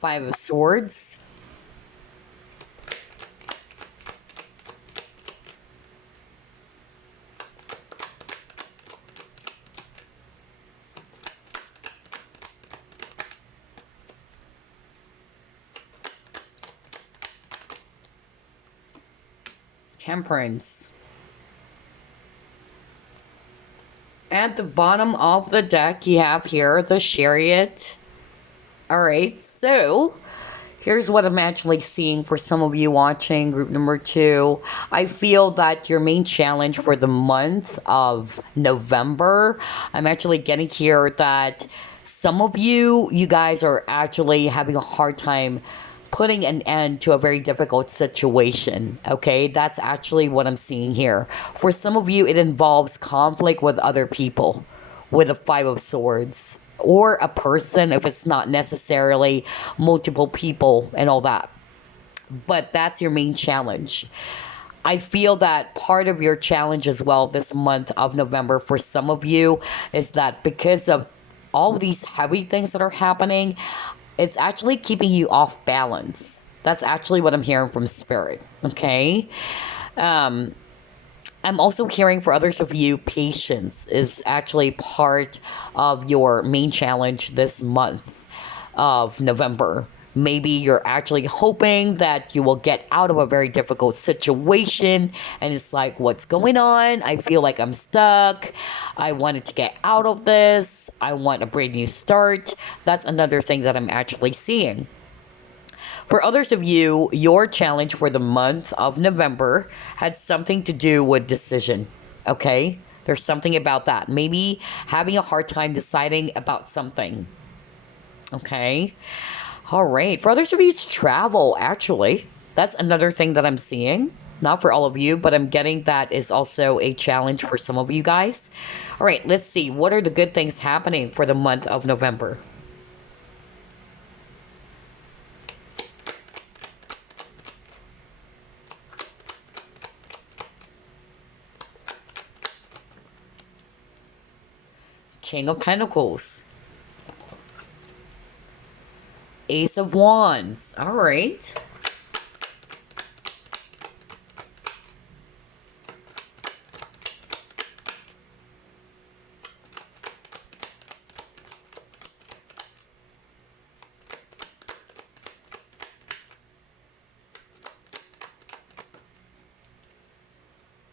Five of Swords. Temperance. At the bottom of the deck, you have here the Chariot. All right, so here's what I'm actually seeing for some of you watching group number 2. I feel that your main challenge for the month of November, I'm actually getting here that some of you guys are actually having a hard time putting an end to a very difficult situation. Okay, that's actually what I'm seeing here. For some of you, it involves conflict with other people, with the Five of Swords, or a person if it's not necessarily multiple people and all that. But that's your main challenge. I feel that part of your challenge as well this month of November for some of you is that because of all these heavy things that are happening, it's actually keeping you off balance. That's actually what I'm hearing from Spirit. Okay. Um, I'm also hearing for others of you, patience is actually part of your main challenge this month of November. Maybe you're actually hoping that you will get out of a very difficult situation, and it's like, what's going on? I feel like I'm stuck. I wanted to get out of this. I want a brand new start. That's another thing that I'm actually seeing. For others of you, your challenge for the month of November had something to do with decision. Okay? There's something about that. Maybe having a hard time deciding about something. Okay? All right. For others of you, it's travel, actually. That's another thing that I'm seeing. Not for all of you, but I'm getting that is also a challenge for some of you guys. All right, let's see. What are the good things happening for the month of November? King of Pentacles. Ace of Wands. All right.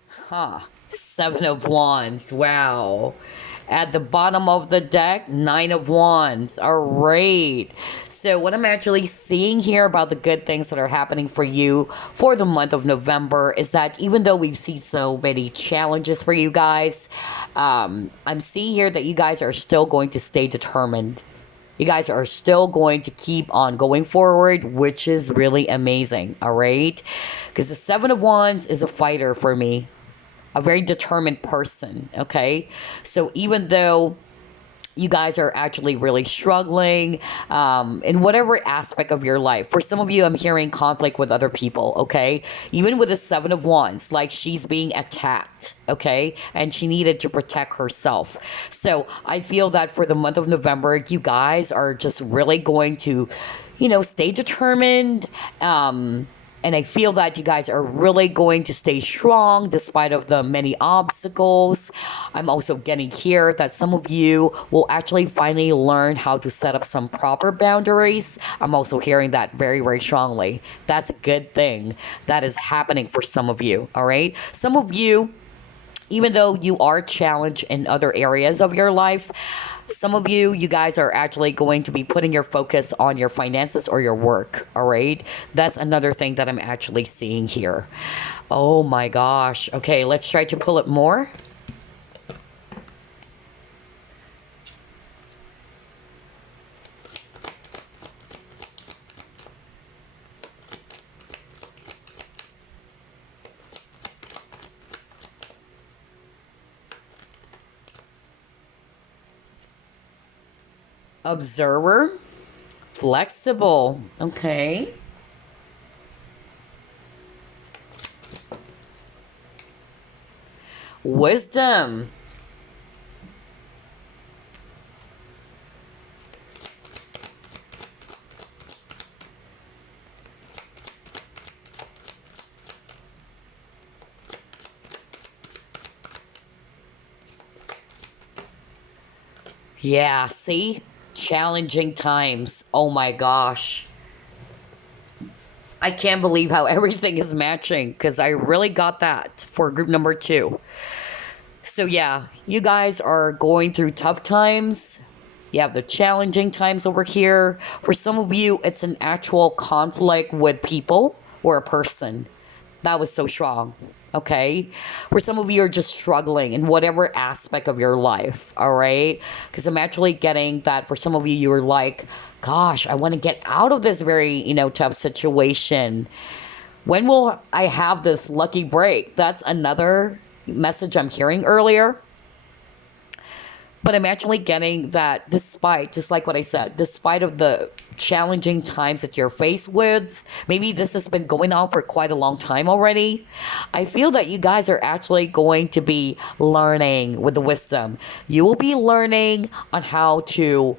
Huh. Seven of Wands. Wow. At the bottom of the deck, Nine of Wands. All right. So what I'm actually seeing here about the good things that are happening for you for the month of November is that even though we've seen so many challenges for you guys, I'm seeing here that you guys are still going to stay determined. You guys are still going to keep on going forward, which is really amazing. All right. Because the Seven of Wands is a fighter for me, a very determined person, okay? So even though you guys are actually really struggling in whatever aspect of your life, for some of you, I'm hearing conflict with other people, okay? Even with the Seven of Wands, like she's being attacked, okay? And she needed to protect herself. So I feel that for the month of November, you guys are just really going to, stay determined. And I feel that you guys are really going to stay strong despite of the many obstacles. I'm also getting here that some of you will actually finally learn how to set up some proper boundaries. I'm also hearing that very, very strongly. That's a good thing that is happening for some of you, all right? Some of you, even though you are challenged in other areas of your life, some of you guys are actually going to be putting your focus on your finances or your work, all right? That's another thing that I'm actually seeing here. Oh my gosh. Okay, let's try to pull it more. Observer, flexible. Okay. Wisdom. Yeah, see? Challenging times. Oh my gosh. I can't believe how everything is matching because I really got that for group number 2. So, yeah, you guys are going through tough times. You have the challenging times over here. For some of you, it's an actual conflict with people or a person. That was so strong. Okay. For some of you are just struggling in whatever aspect of your life. All right. Because I'm actually getting that for some of you, you're like, gosh, I want to get out of this very, tough situation. When will I have this lucky break? That's another message I'm hearing earlier. But I'm actually getting that despite, just like what I said, despite of the challenging times that you're faced with, maybe this has been going on for quite a long time already. I feel that you guys are actually going to be learning with the wisdom. You will be learning on how to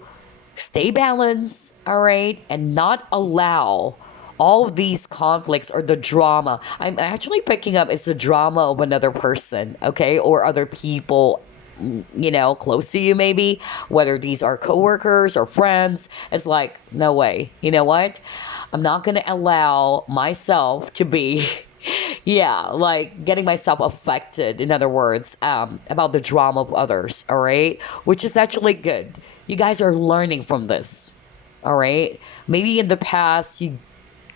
stay balanced, all right, and not allow all of these conflicts or the drama. I'm actually picking up it's the drama of another person, okay, or other people, close to you, maybe, whether these are coworkers or friends. It's like, no way. You know what? I'm not going to allow myself to be, yeah, like getting myself affected, in other words, about the drama of others, all right? Which is actually good. You guys are learning from this, all right? Maybe in the past, you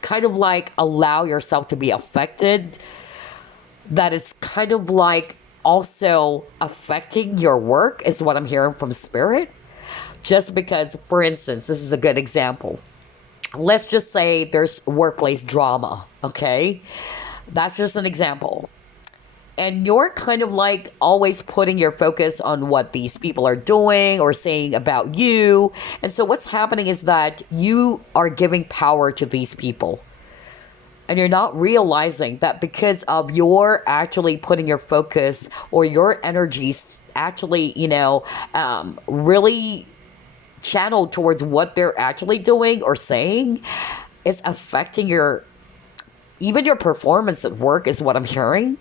kind of like allow yourself to be affected, that it's kind of like also affecting your work, is what I'm hearing from spirit. Just because, for instance, this is a good example. Let's just say there's workplace drama, okay? That's just an example. And you're kind of like always putting your focus on what these people are doing or saying about you. And so what's happening is that you are giving power to these people, and you're not realizing that because of your actually putting your focus or your energies actually, really channeled towards what they're actually doing or saying, it's affecting even your performance at work, is what I'm hearing.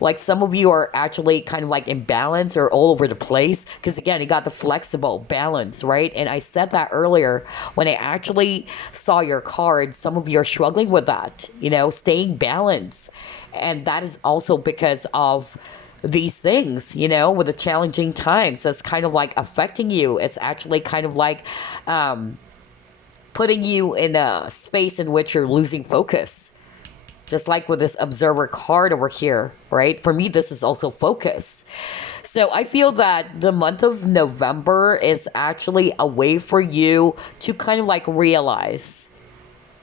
Like some of you are actually kind of like imbalance or all over the place. Because again, you got the flexible balance, right? And I said that earlier when I actually saw your card. Some of you are struggling with that, staying balanced. And that is also because of these things, with the challenging times. That's kind of like affecting you. It's actually kind of like putting you in a space in which you're losing focus. Just like with this observer card over here, right? For me, this is also focus. So I feel that the month of November is actually a way for you to kind of like realize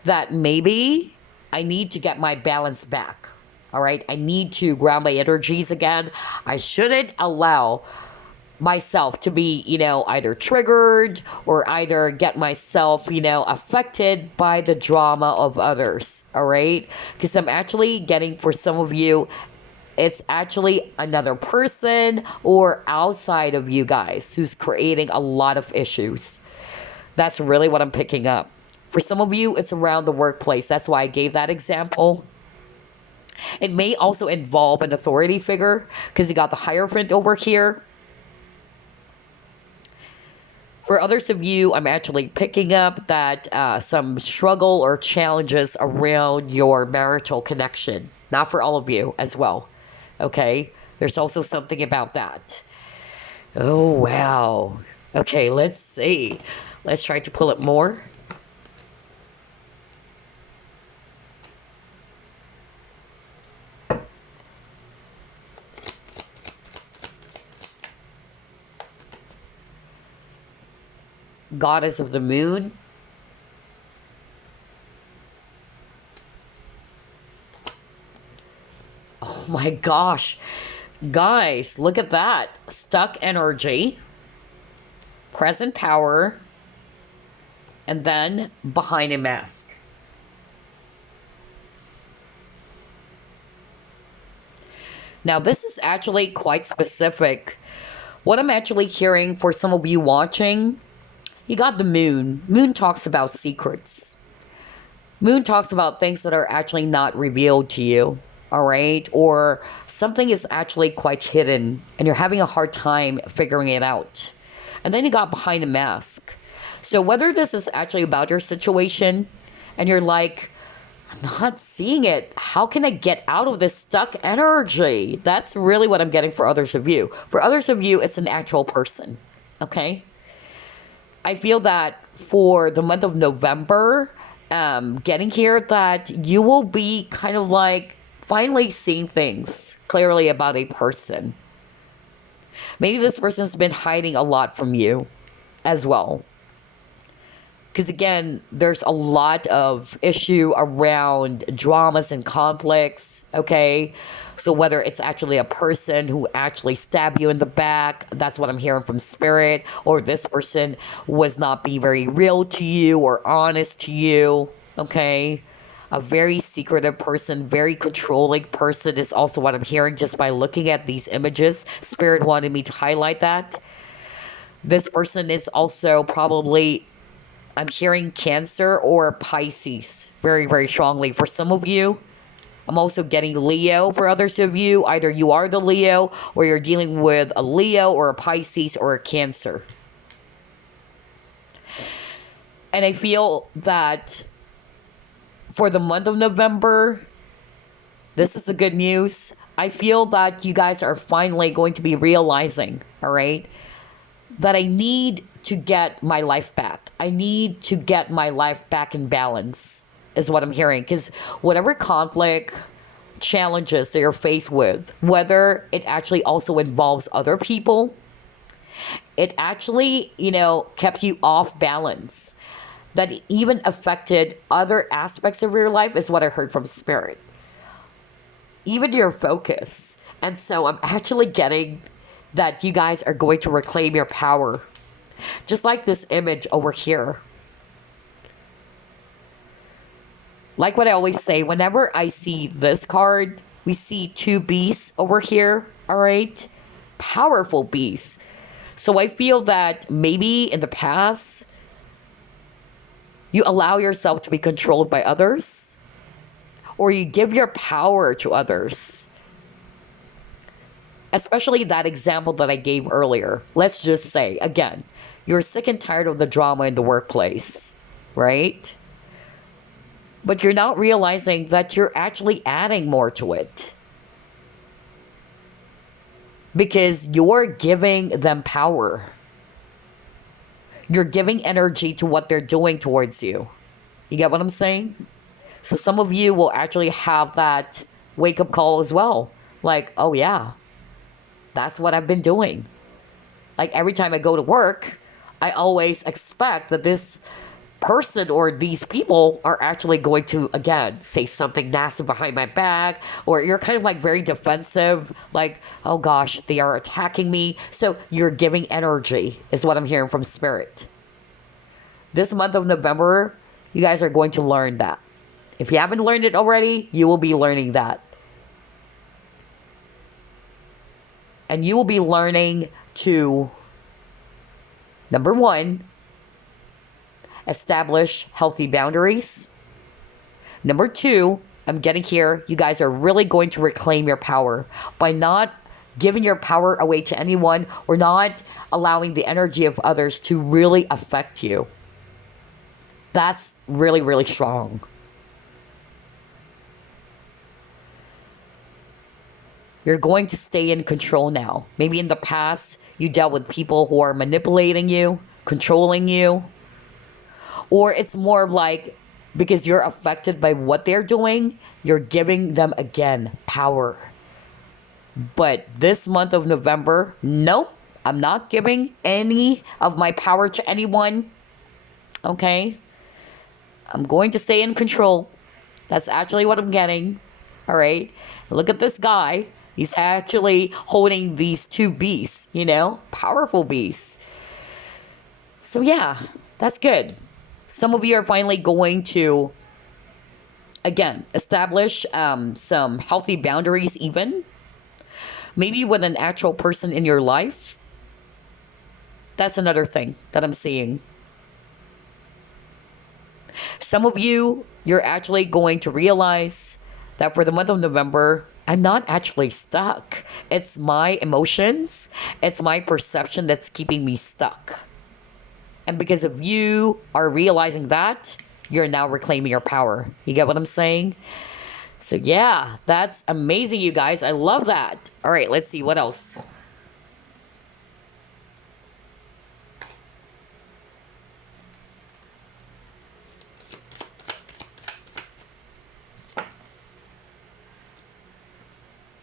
that maybe I need to get my balance back. All right. I need to ground my energies again. I shouldn't allow myself to be, either triggered or either get myself, affected by the drama of others. All right. Because I'm actually getting, for some of you, it's actually another person or outside of you guys who's creating a lot of issues. That's really what I'm picking up. For some of you, it's around the workplace. That's why I gave that example. It may also involve an authority figure because you got the Hierophant over here. For others of you, I'm actually picking up that some struggle or challenges around your marital connection. Not for all of you as well. Okay? There's also something about that. Oh, wow. Okay, let's see. Let's try to pull it more. Goddess of the Moon. Oh my gosh. Guys, look at that. Stuck energy. Present power. And then behind a mask. Now, this is actually quite specific. What I'm actually hearing for some of you watching, you got the moon. Moon talks about secrets. Moon talks about things that are actually not revealed to you, all right? Or something is actually quite hidden and you're having a hard time figuring it out. And then you got behind the mask. So whether this is actually about your situation and you're like, I'm not seeing it. How can I get out of this stuck energy? That's really what I'm getting for others of you. For others of you, it's an actual person, okay? I feel that for the month of November, getting here, that you will be kind of like finally seeing things clearly about a person. Maybe this person's been hiding a lot from you as well. Because again, there's a lot of issue around dramas and conflicts, okay? So whether it's actually a person who actually stabbed you in the back, that's what I'm hearing from spirit, or this person was not being very real to you or honest to you, okay? A very secretive person, very controlling person is also what I'm hearing just by looking at these images. Spirit wanted me to highlight that. This person is also probably, I'm hearing Cancer or Pisces very, very strongly. For some of you, I'm also getting Leo. For others of you, either you are the Leo or you're dealing with a Leo or a Pisces or a Cancer. And I feel that for the month of November, this is the good news. I feel that you guys are finally going to be realizing, all right, that I need to get my life back. I need to get my life back in balance, is what I'm hearing. Because whatever conflict, challenges that you're faced with, whether it actually also involves other people, it actually, kept you off balance. That even affected other aspects of your life is what I heard from Spirit. Even your focus. And so I'm actually getting that you guys are going to reclaim your power. Just like this image over here. Like what I always say, whenever I see this card, we see two beasts over here, all right? Powerful beasts. So I feel that maybe in the past, you allow yourself to be controlled by others, or you give your power to others. Especially that example that I gave earlier. Let's just say, again, you're sick and tired of the drama in the workplace, right? But you're not realizing that you're actually adding more to it. Because you're giving them power. You're giving energy to what they're doing towards you. You get what I'm saying? So some of you will actually have that wake-up call as well. Like, oh yeah, that's what I've been doing. Like every time I go to work, I always expect that this person or these people are actually going to, again, say something nasty behind my back, or you're kind of like very defensive, like, oh gosh, they are attacking me. So you're giving energy is what I'm hearing from Spirit. This month of November, you guys are going to learn that. If you haven't learned it already, you will be learning that. And you will be learning to, number one, establish healthy boundaries. Number two, I'm getting here, you guys are really going to reclaim your power by not giving your power away to anyone or not allowing the energy of others to really affect you. That's really, really strong. You're going to stay in control now. Maybe in the past, you dealt with people who are manipulating you, controlling you. Or it's more like, because you're affected by what they're doing, you're giving them, again, power. But this month of November, nope, I'm not giving any of my power to anyone. Okay? I'm going to stay in control. That's actually what I'm getting. All right? Look at this guy. He's actually holding these two beasts, powerful beasts. So yeah, that's good. Some of you are finally going to, again, establish some healthy boundaries even. maybe with an actual person in your life. That's another thing that I'm seeing. Some of you, you're actually going to realize that for the month of November, I'm not actually stuck. It's my emotions, it's my perception that's keeping me stuck. And because of you are realizing that, you're now reclaiming your power. You get what I'm saying? So yeah, that's amazing, you guys. I love that. All right, let's see what else.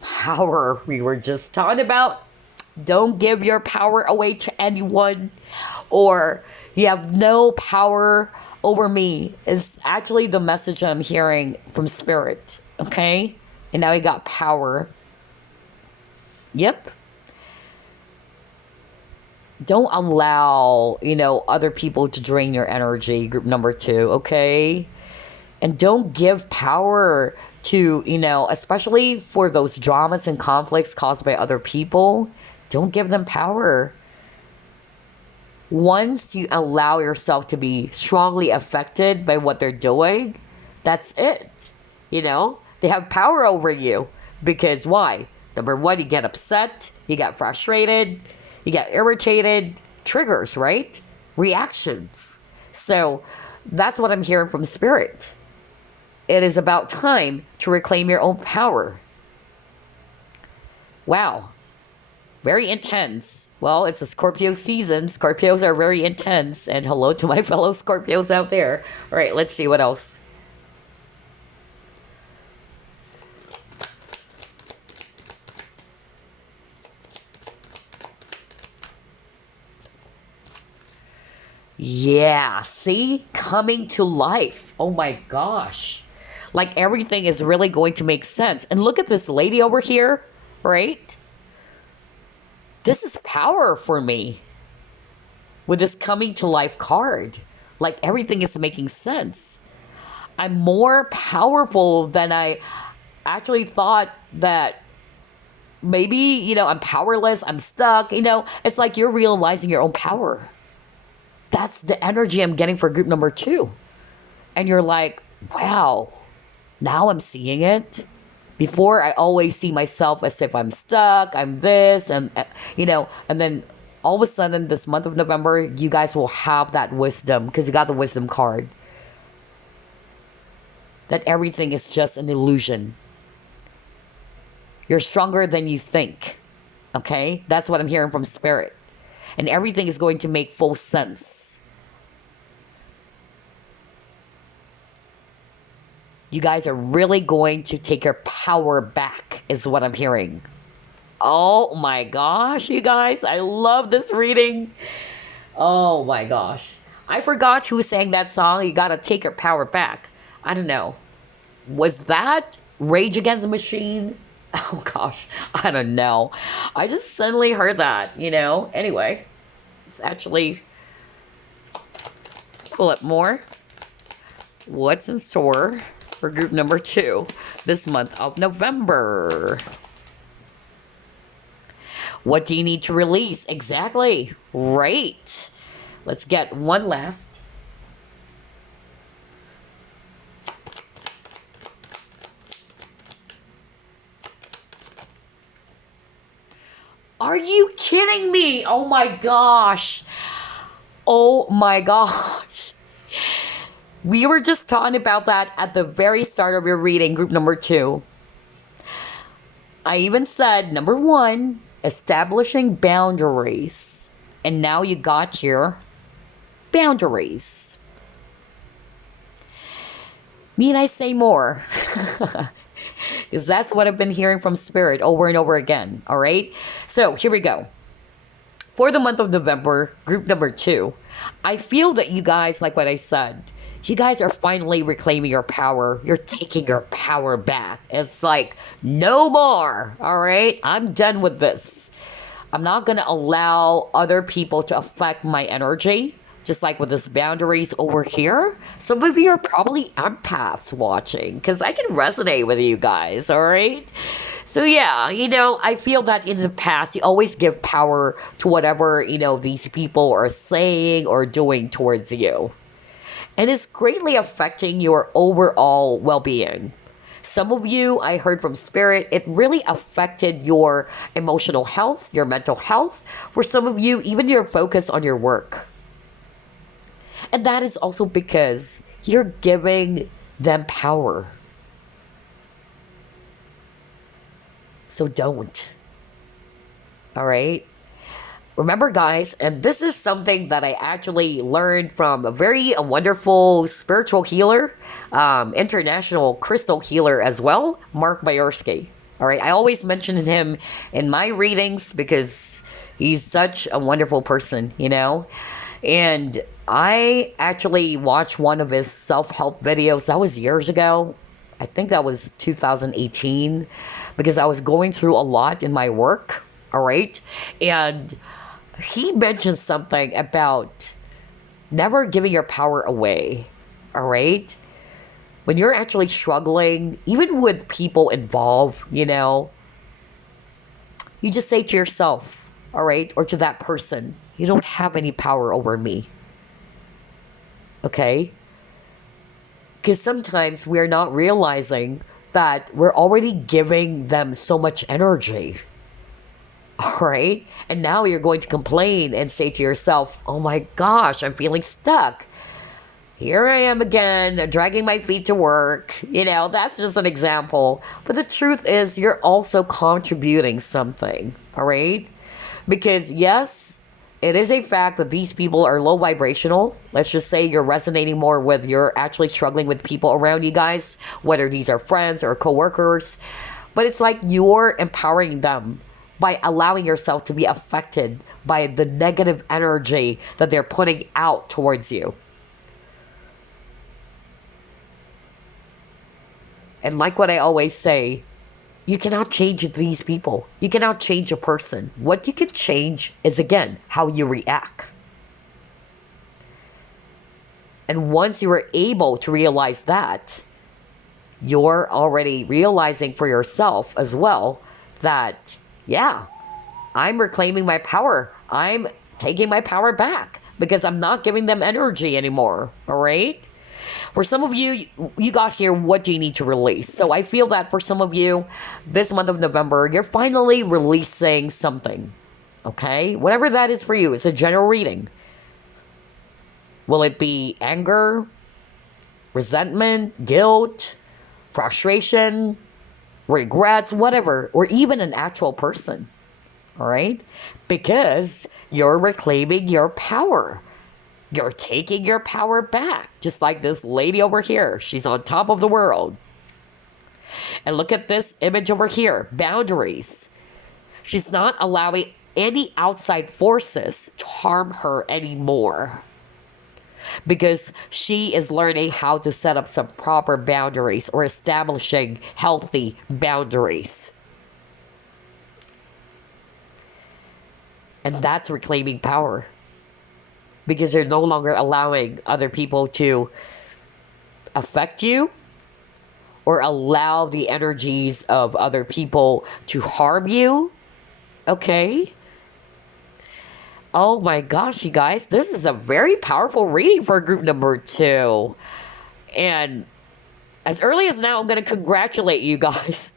Power we were just talking about. Don't give your power away to anyone, or you have no power over me, is actually the message that I'm hearing from spirit. Okay? And now you got power. Yep. Don't allow, other people to drain your energy, group number 2, okay? And don't give power to, especially for those dramas and conflicts caused by other people. Don't give them power. Once you allow yourself to be strongly affected by what they're doing, that's it. They have power over you. Because why? Number 1, you get upset, you get frustrated, you get irritated. Triggers, right? Reactions. So that's what I'm hearing from spirit. It is about time to reclaim your own power. Wow. Very intense. Well, it's a Scorpio season. Scorpios are very intense. And hello to my fellow Scorpios out there. All right, let's see what else. Yeah, see? Coming to life. Oh my gosh. Like everything is really going to make sense. And look at this lady over here, right? This is power for me. With this coming to life card. Like everything is making sense. I'm more powerful than I actually thought that maybe, I'm powerless, I'm stuck, It's like you're realizing your own power. That's the energy I'm getting for group number 2. And you're like, wow, now I'm seeing it. Before, I always see myself as if I'm stuck, I'm this, and then all of a sudden, this month of November, you guys will have that wisdom because you got the wisdom card. That everything is just an illusion. You're stronger than you think. Okay? That's what I'm hearing from spirit. And everything is going to make full sense. You guys are really going to take your power back, is what I'm hearing. Oh my gosh, you guys. I love this reading. Oh my gosh. I forgot who sang that song, You Gotta Take Your Power Back. I don't know. Was that Rage Against the Machine? Oh gosh, I don't know. I just suddenly heard that, Anyway, let's actually pull up more. What's in store for group number 2 this month of November? What do you need to release? Exactly. Right. Let's get one last. Are you kidding me? Oh my gosh. Oh my gosh. We were just talking about that at the very start of your reading, group number 2. I even said, number 1, establishing boundaries. And now you got here, boundaries. Need I say more? Because that's what I've been hearing from spirit over and over again. All right. So here we go. For the month of November, group number 2, I feel that you guys, like what I said, you guys are finally reclaiming your power. You're taking your power back. It's like, no more. All right. I'm done with this. I'm not going to allow other people to affect my energy. Just like with this boundaries over here, some of you are probably empaths watching because I can resonate with you guys, all right? So, yeah, I feel that in the past, you always give power to whatever, these people are saying or doing towards you. And it's greatly affecting your overall well being. Some of you, I heard from Spirit, it really affected your emotional health, your mental health, for some of you, even your focus on your work. And that is also because you're giving them power. So don't. All right? Remember, guys, and this is something that I actually learned from a very wonderful spiritual healer, international crystal healer as well, Mark Bayersky. All right, I always mention him in my readings because he's such a wonderful person, And I actually watched one of his self-help videos. That was years ago. I think that was 2018 because I was going through a lot in my work. All right, and he mentioned something about never giving your power away, all right? When you're actually struggling, even with people involved, you just say to yourself, all right, or to that person, you don't have any power over me, okay? Because sometimes we're not realizing that we're already giving them so much energy. All right. And now you're going to complain and say to yourself, oh my gosh, I'm feeling stuck. Here I am again, dragging my feet to work. That's just an example. But the truth is, you're also contributing something. All right. Because yes, it is a fact that these people are low vibrational. Let's just say you're resonating more with, you're actually struggling with people around you guys, whether these are friends or coworkers. But it's like you're empowering them by allowing yourself to be affected by the negative energy that they're putting out towards you. And like what I always say, you cannot change these people. You cannot change a person. What you can change is, again, how you react. And once you are able to realize that, you're already realizing for yourself as well that, yeah, I'm reclaiming my power. I'm taking my power back because I'm not giving them energy anymore. All right? For some of you, you got here, what do you need to release? So I feel that for some of you, this month of November, you're finally releasing something. Okay? Whatever that is for you, it's a general reading. Will it be anger, resentment, guilt, frustration, regrets, whatever, or even an actual person, all right? Because you're reclaiming your power. You're taking your power back, just like this lady over here. She's on top of the world. And look at this image over here, boundaries. She's not allowing any outside forces to harm her anymore, because she is learning how to set up some proper boundaries or establishing healthy boundaries. And that's reclaiming power, because you're no longer allowing other people to affect you or allow the energies of other people to harm you. Okay? Oh my gosh, you guys, this is a very powerful reading for group number 2. And as early as now, I'm going to congratulate you guys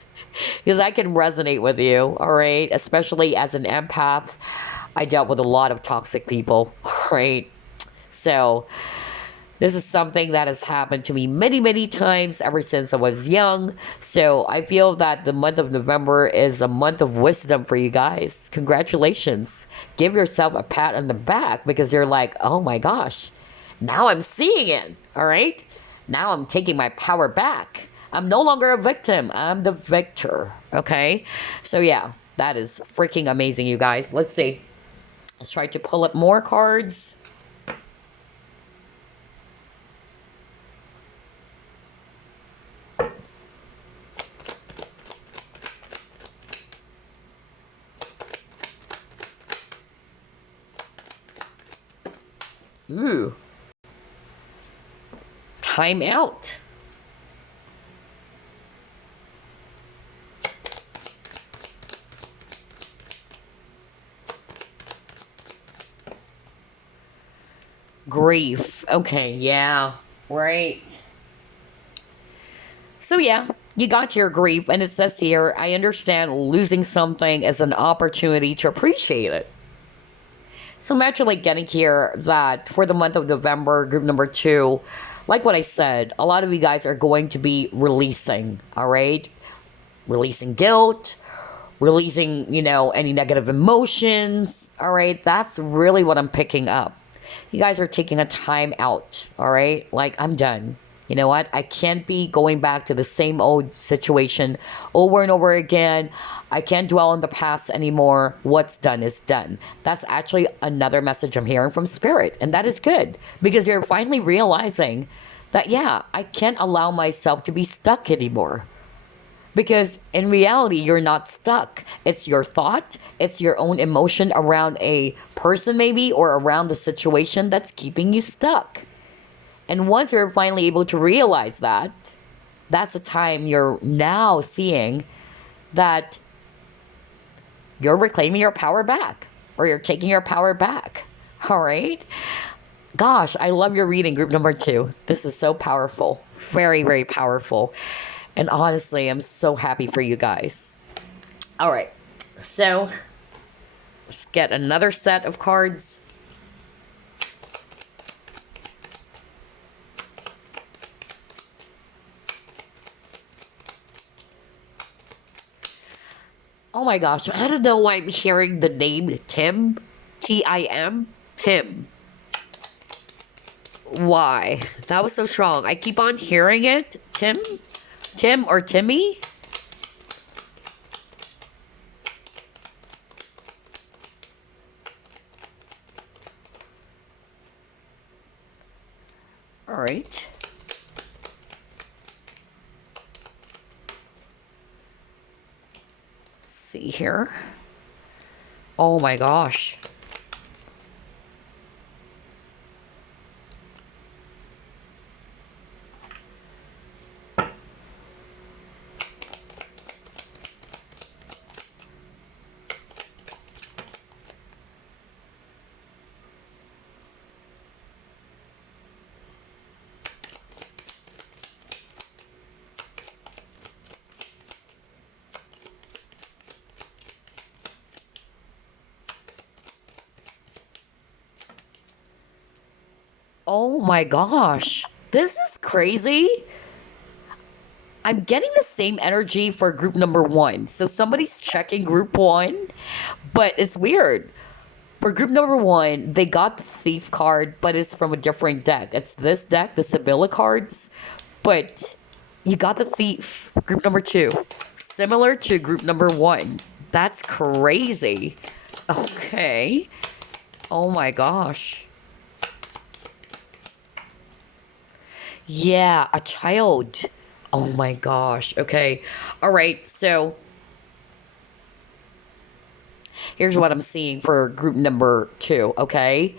because I can resonate with you, all right? Especially as an empath, I dealt with a lot of toxic people, right? So this is something that has happened to me many, many times ever since I was young. So I feel that the month of November is a month of wisdom for you guys. Congratulations. Give yourself a pat on the back because you're like, oh my gosh, now I'm seeing it, all right? Now I'm taking my power back. I'm no longer a victim. I'm the victor, okay? So yeah, that is freaking amazing, you guys. Let's see. Let's try to pull up more cards. Ooh. Time out. Grief. Okay, yeah. Right. So yeah, you got your grief, and it says here, I understand losing something as an opportunity to appreciate it. So I'm actually getting here that for the month of November, group number 2, like what I said, a lot of you guys are going to be releasing, all right? Releasing guilt, releasing, any negative emotions, all right? That's really what I'm picking up. You guys are taking a time out, all right? Like, I'm done. You know what? I can't be going back to the same old situation over and over again. I can't dwell on the past anymore. What's done is done. That's actually another message I'm hearing from Spirit. And that is good because you're finally realizing that, yeah, I can't allow myself to be stuck anymore. Because in reality, you're not stuck. It's your thought, it's your own emotion around a person, maybe, or around the situation that's keeping you stuck. And once you're finally able to realize that, that's the time you're now seeing that you're reclaiming your power back, or you're taking your power back. All right? Gosh, I love your reading, group number 2. This is so powerful. Very, very powerful. And honestly, I'm so happy for you guys. All right. So, let's get another set of cards. Oh my gosh, I don't know why I'm hearing the name Tim. Tim. Tim. Why? That was so strong. I keep on hearing it. Tim? Tim or Timmy? All right. See here. Oh my gosh. Oh my gosh. This is crazy. I'm getting the same energy for group number 1. So somebody's checking group 1, but it's weird. For group number 1, they got the Thief card, but it's from a different deck. It's this deck, the Spinel cards, but you got the Thief, group number 2. Similar to group number 1. That's crazy. Okay. Oh my gosh. Yeah, a child. Oh my gosh. Okay. All right. So here's what I'm seeing for group number 2. Okay.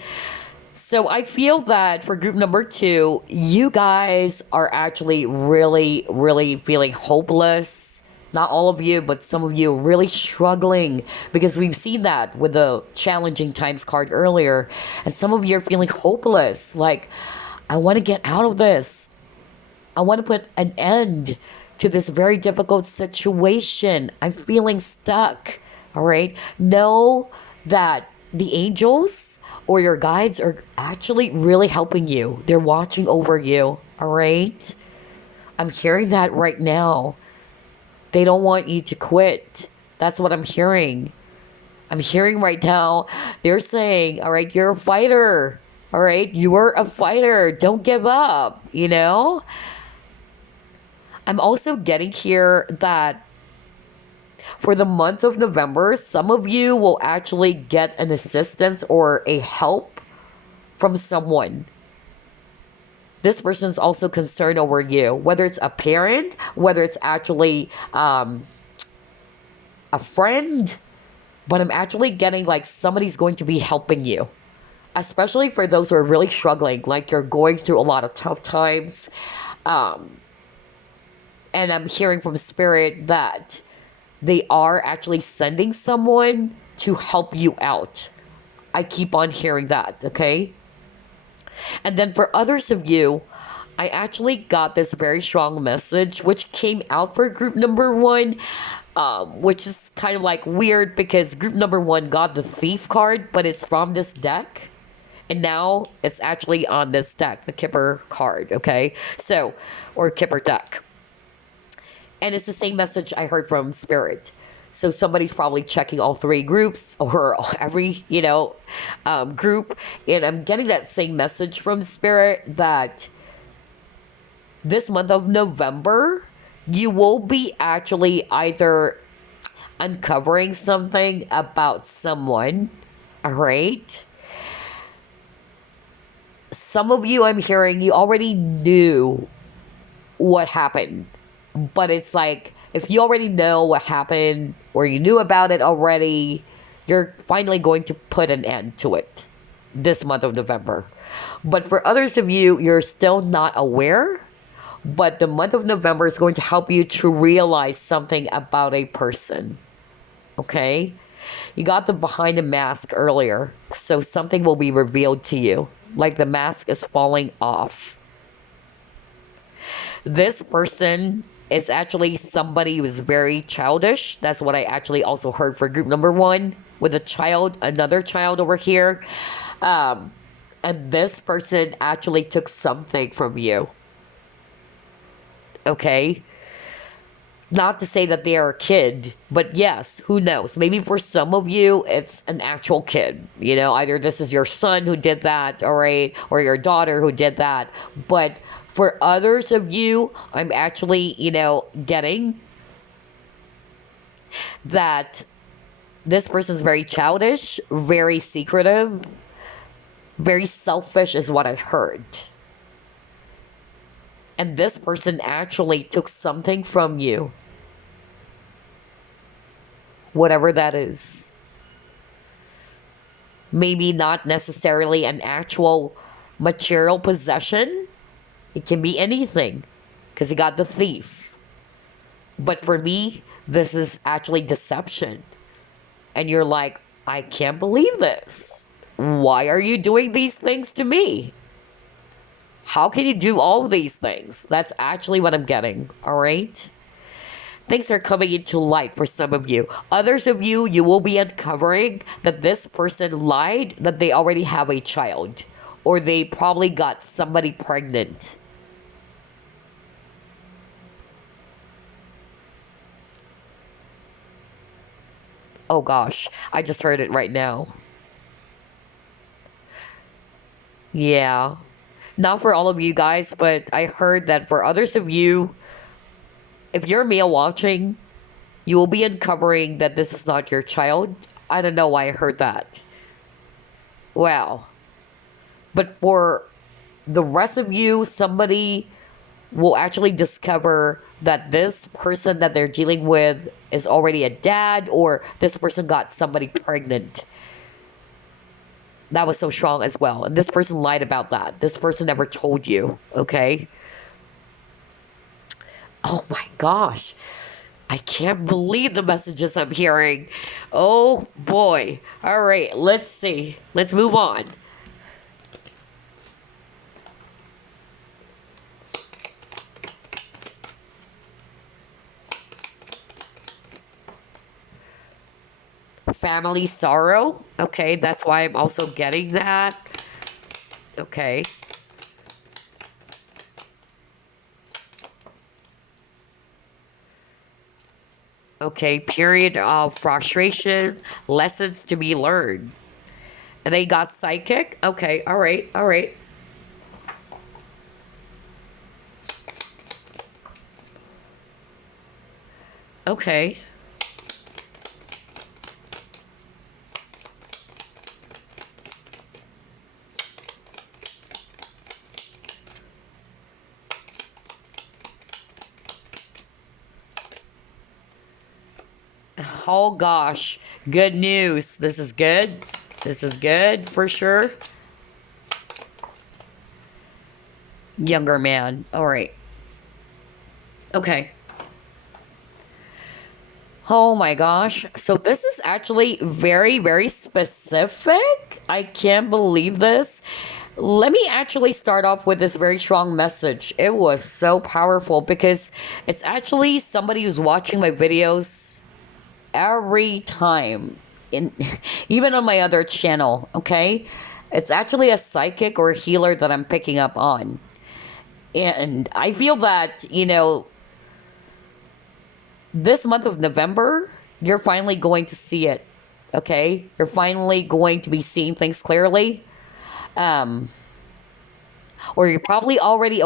So I feel that for group number 2, you guys are actually really, really feeling hopeless. Not all of you, but some of you really struggling because we've seen that with the challenging times card earlier. And some of you are feeling hopeless. Like, I want to get out of this. I want to put an end to this very difficult situation. I'm feeling stuck. All right. Know that the angels or your guides are actually really helping you. They're watching over you. All right. I'm hearing that right now. They don't want you to quit. That's what I'm hearing. I'm hearing right now. They're saying, all right, you're a fighter. All right, you're a fighter. Don't give up, I'm also getting here that for the month of November, some of you will actually get an assistance or a help from someone. This person's also concerned over you, whether it's a parent, whether it's actually a friend, but I'm actually getting like somebody's going to be helping you. especially for those who are really struggling, like you're going through a lot of tough times. Um, and I'm hearing from Spirit that they are actually sending someone to help you out. I keep on hearing that, okay? And then for others of you, I actually got this very strong message which came out for group number one, which is kind of like weird because group number one got the thief card, but it's from this deck. And now it's actually on this deck, the Kipper card, okay? So, or Kipper deck. And it's the same message I heard from Spirit. So somebody's probably checking all three groups or every, group. And I'm getting that same message from Spirit that this month of November, you will be actually either uncovering something about someone, all right? Some of you, I'm hearing, you already knew what happened. But it's like, if you already know what happened or you knew about it already, you're finally going to put an end to it this month of November. But for others of you, you're still not aware. But the month of November is going to help you to realize something about a person. Okay? You got the behind the mask earlier. So something will be revealed to you. Like the mask is falling off. This person is actually somebody who's very childish. That's what I actually also heard for group number one. With a child, another child over here. And this person actually took something from you. Okay? Not to say that they are a kid, but yes, who knows? Maybe for some of you, it's an actual kid. Either this is your son who did that, all right, or your daughter who did that. But for others of you, I'm actually, getting that this person's very childish, very secretive, very selfish is what I heard. And this person actually took something from you. Whatever that is. Maybe not necessarily an actual material possession. It can be anything. Because you got the thief. But for me, this is actually deception. And you're like, I can't believe this. Why are you doing these things to me? How can you do all of these things? That's actually what I'm getting, all right? Things are coming into light for some of you. Others of you, you will be uncovering that this person lied, that they already have a child. Or they probably got somebody pregnant. Oh gosh, I just heard it right now. Yeah. Not for all of you guys, but I heard that for others of you, if you're male watching, you will be uncovering that this is not your child. I don't know why I heard that. Wow. But for the rest of you, somebody will actually discover that this person that they're dealing with is already a dad, or this person got somebody pregnant. That was so strong as well. And this person lied about that. This person never told you, okay? Oh my gosh. I can't believe the messages I'm hearing. Oh boy. All right, let's see. Let's move on. Family sorrow. Okay, that's why I'm also getting that. Okay. Okay, period of frustration, lessons to be learned. And they got psychic. Okay, all right, all right. Okay. Oh gosh, good news. This is good. This is good for sure. Younger man. All right. Okay. Oh my gosh. So this is actually very, very specific. I can't believe this. Let me actually start off with this very strong message. It was so powerful because it's actually somebody who's watching my videos every time in even on my other channel, okay? It's actually a psychic or a healer that I'm picking up on. And I feel that, this month of November, you're finally going to see it. Okay? You're finally going to be seeing things clearly. Um, or you're probably already,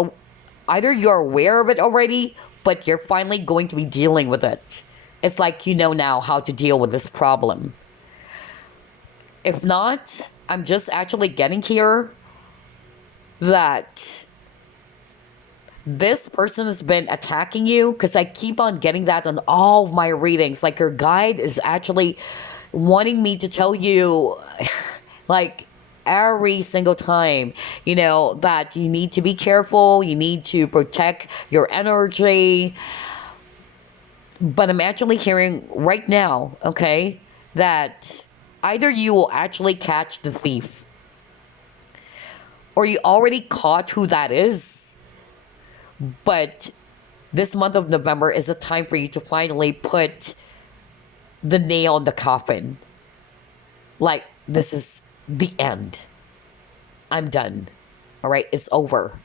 either you're aware of it already, but you're finally going to be dealing with it. It's like you know now how to deal with this problem. If not, I'm just actually getting here that this person has been attacking you, because I keep on getting that on all of my readings. Like your guide is actually wanting me to tell you, like every single time, that you need to be careful, you need to protect your energy. But I'm actually hearing right now, okay, that either you will actually catch the thief or you already caught who that is. But this month of November is a time for you to finally put the nail in the coffin. Like, this is the end. I'm done. All right, it's over.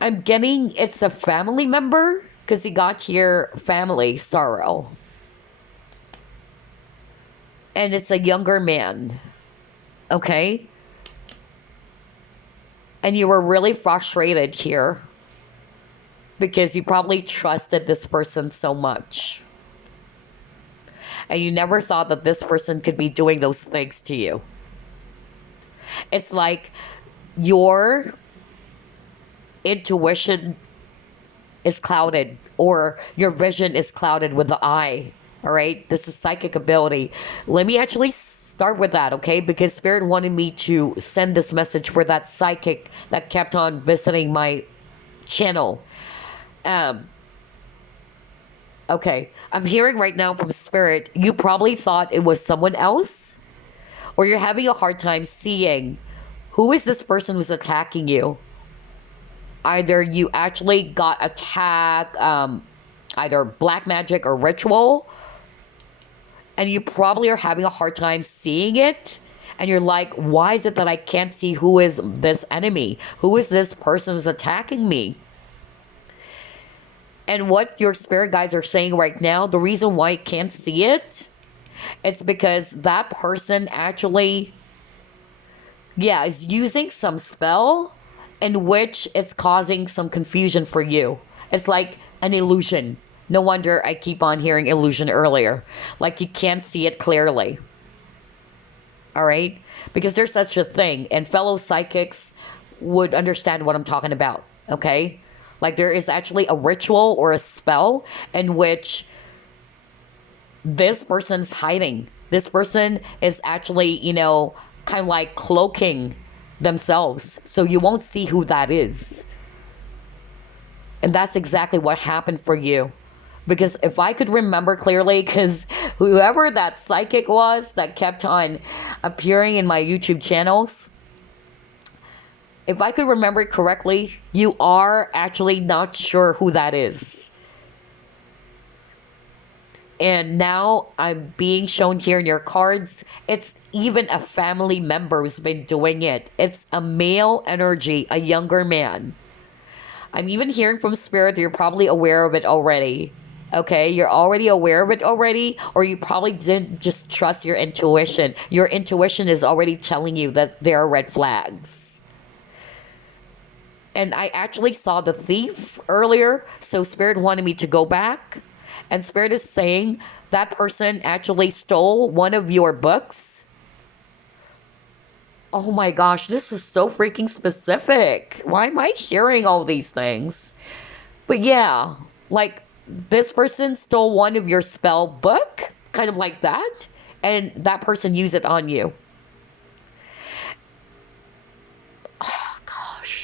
I'm getting it's a family member because he got here family sorrow. And it's a younger man. Okay? And you were really frustrated here because you probably trusted this person so much. And you never thought that this person could be doing those things to you. It's like your intuition is clouded, or your vision is clouded with the eye. All right? This is psychic ability. Let me actually start with that, okay? Because Spirit wanted me to send this message for that psychic that kept on visiting my channel. Okay, I'm hearing right now from Spirit, you probably thought it was someone else, or you're having a hard time seeing who is this person who's attacking you. Either you actually got attacked, either black magic or ritual, and you probably are having a hard time seeing it. And you're like, why is it that I can't see who is this enemy? Who is this person who's attacking me? And what your spirit guides are saying right now, the reason why you can't see it, it's because that person actually, is using some spell in which it's causing some confusion for you. It's like an illusion. No wonder I keep on hearing illusion earlier. Like you can't see it clearly. All right? Because there's such a thing. And fellow psychics would understand what I'm talking about. Okay? Like there is actually a ritual or a spell in which this person's hiding. This person is actually, kind of like cloaking themselves. So you won't see who that is. And that's exactly what happened for you. Because if I could remember clearly, because whoever that psychic was that kept on appearing in my YouTube channels, if I could remember it correctly, you are actually not sure who that is. And now I'm being shown here in your cards, it's even a family member who's been doing it. It's a male energy, a younger man. I'm even hearing from Spirit, you're probably aware of it already. Okay, you're already aware of it already, or you probably didn't just trust your intuition. Your intuition is already telling you that there are red flags. And I actually saw the thief earlier, so Spirit wanted me to go back. And Spirit is saying that person actually stole one of your books. Oh my gosh, this is so freaking specific. Why am I hearing all these things? But yeah, like this person stole one of your spell book, kind of like that, and that person used it on you. Oh gosh.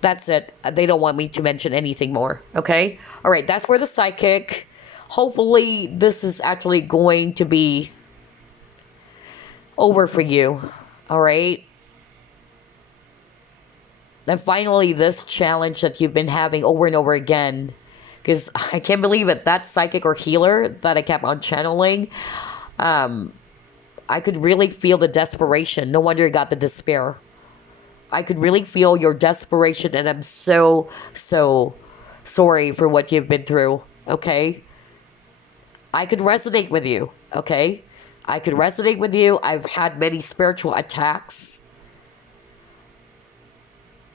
That's it. They don't want me to mention anything more. Okay? All right, that's for the psychic. Hopefully, this is actually going to be over for you. All right? And finally, this challenge that you've been having over and over again. Because I can't believe it. That psychic or healer that I kept on channeling, I could really feel the desperation. No wonder you got the despair. I could really feel your desperation, and I'm so, so sorry for what you've been through, okay? I could resonate with you, okay? I could resonate with you. I've had many spiritual attacks.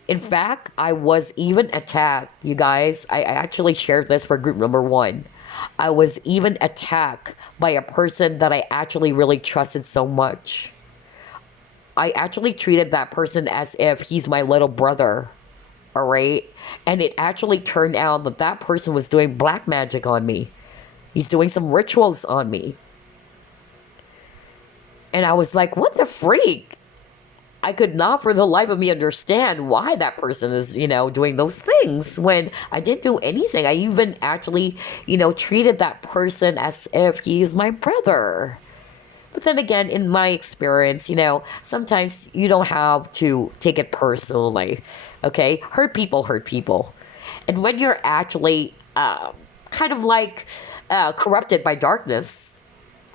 In fact, I was even attacked, you guys. I actually shared this for group number 1. I was even attacked by a person that I actually really trusted so much. I actually treated that person as if he's my little brother, all right? And it actually turned out that that person was doing black magic on me. He's doing some rituals on me. And I was like, what the freak? I could not for the life of me understand why that person is, doing those things when I didn't do anything. I even actually, treated that person as if he is my brother. But then again, in my experience, sometimes you don't have to take it personally, okay? Hurt people hurt people. And when you're actually kind of like corrupted by darkness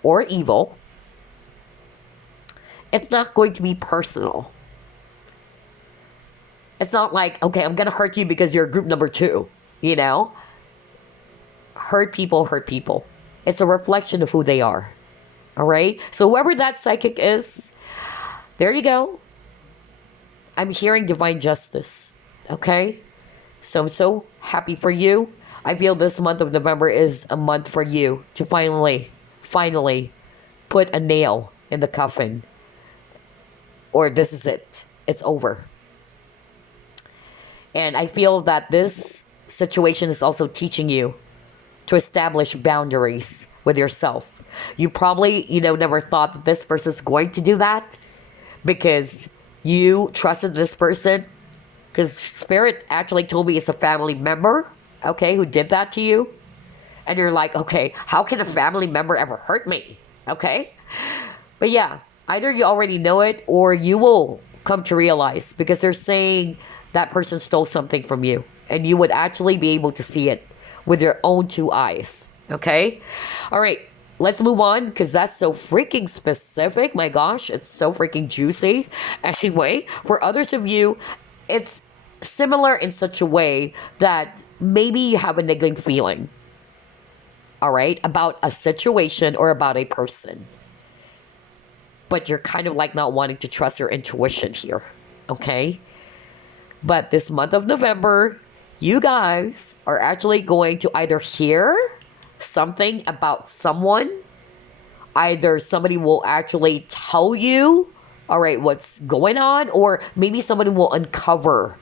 or evil, it's not going to be personal. It's not like, okay, I'm going to hurt you because you're group number 2, Hurt people hurt people. It's a reflection of who they are. All right? So whoever that psychic is, there you go. I'm hearing divine justice. Okay? So I'm so happy for you. I feel this month of November is a month for you to finally put a nail in the coffin. Or this is it. It's over. And I feel that this situation is also teaching you to establish boundaries with yourself. You probably, never thought that this person is going to do that because you trusted this person. Because Spirit actually told me it's a family member, okay, who did that to you. And you're like, okay, how can a family member ever hurt me? Okay? But yeah, either you already know it or you will come to realize because they're saying that person stole something from you. And you would actually be able to see it with your own 2 eyes. Okay? All right. Let's move on because that's so freaking specific. My gosh, it's so freaking juicy. Anyway, for others of you, it's similar in such a way that maybe you have a niggling feeling, all right, about a situation or about a person. But you're kind of like not wanting to trust your intuition here, okay? But this month of November, you guys are actually going to either hear something about someone, either somebody will actually tell you, all right, what's going on, or maybe somebody will uncover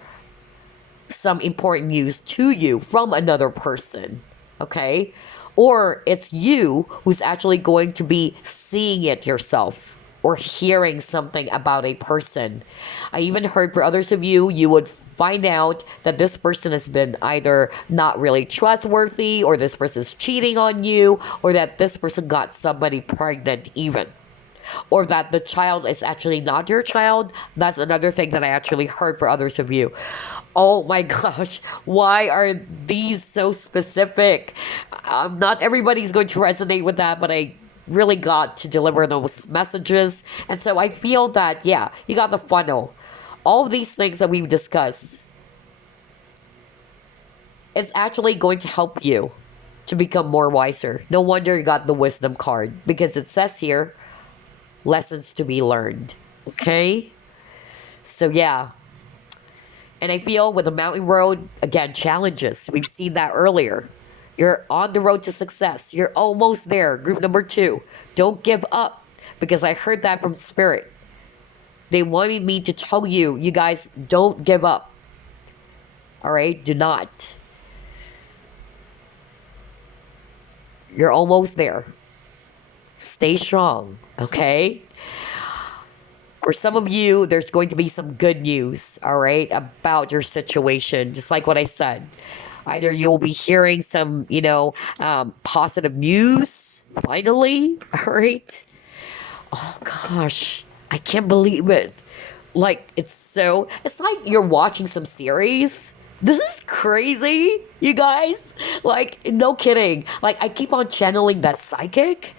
some important news to you from another person, okay? Or it's you who's actually going to be seeing it yourself or hearing something about a person. I even heard for others of you, you would find out that this person has been either not really trustworthy, or this person's cheating on you, or that this person got somebody pregnant even. Or that the child is actually not your child. That's another thing that I actually heard for others of you. Oh my gosh, why are these so specific? Not everybody's going to resonate with that, but I really got to deliver those messages. And so I feel that, yeah, you got the funnel. All of these things that we've discussed is actually going to help you to become more wiser. No wonder you got the wisdom card, because it says here, lessons to be learned. Okay? So yeah. And I feel with the mountain road, again, challenges. We've seen that earlier. You're on the road to success. You're almost there. Group number 2. Don't give up. Because I heard that from Spirit. They wanted me to tell you, you guys, don't give up. All right? Do not. You're almost there. Stay strong. Okay? For some of you, there's going to be some good news, all right, about your situation. Just like what I said. Either you'll be hearing some, positive news, finally, all right? Oh, gosh. I can't believe it. Like, it's like you're watching some series. This is crazy, you guys. Like, no kidding. Like, I keep on channeling that psychic.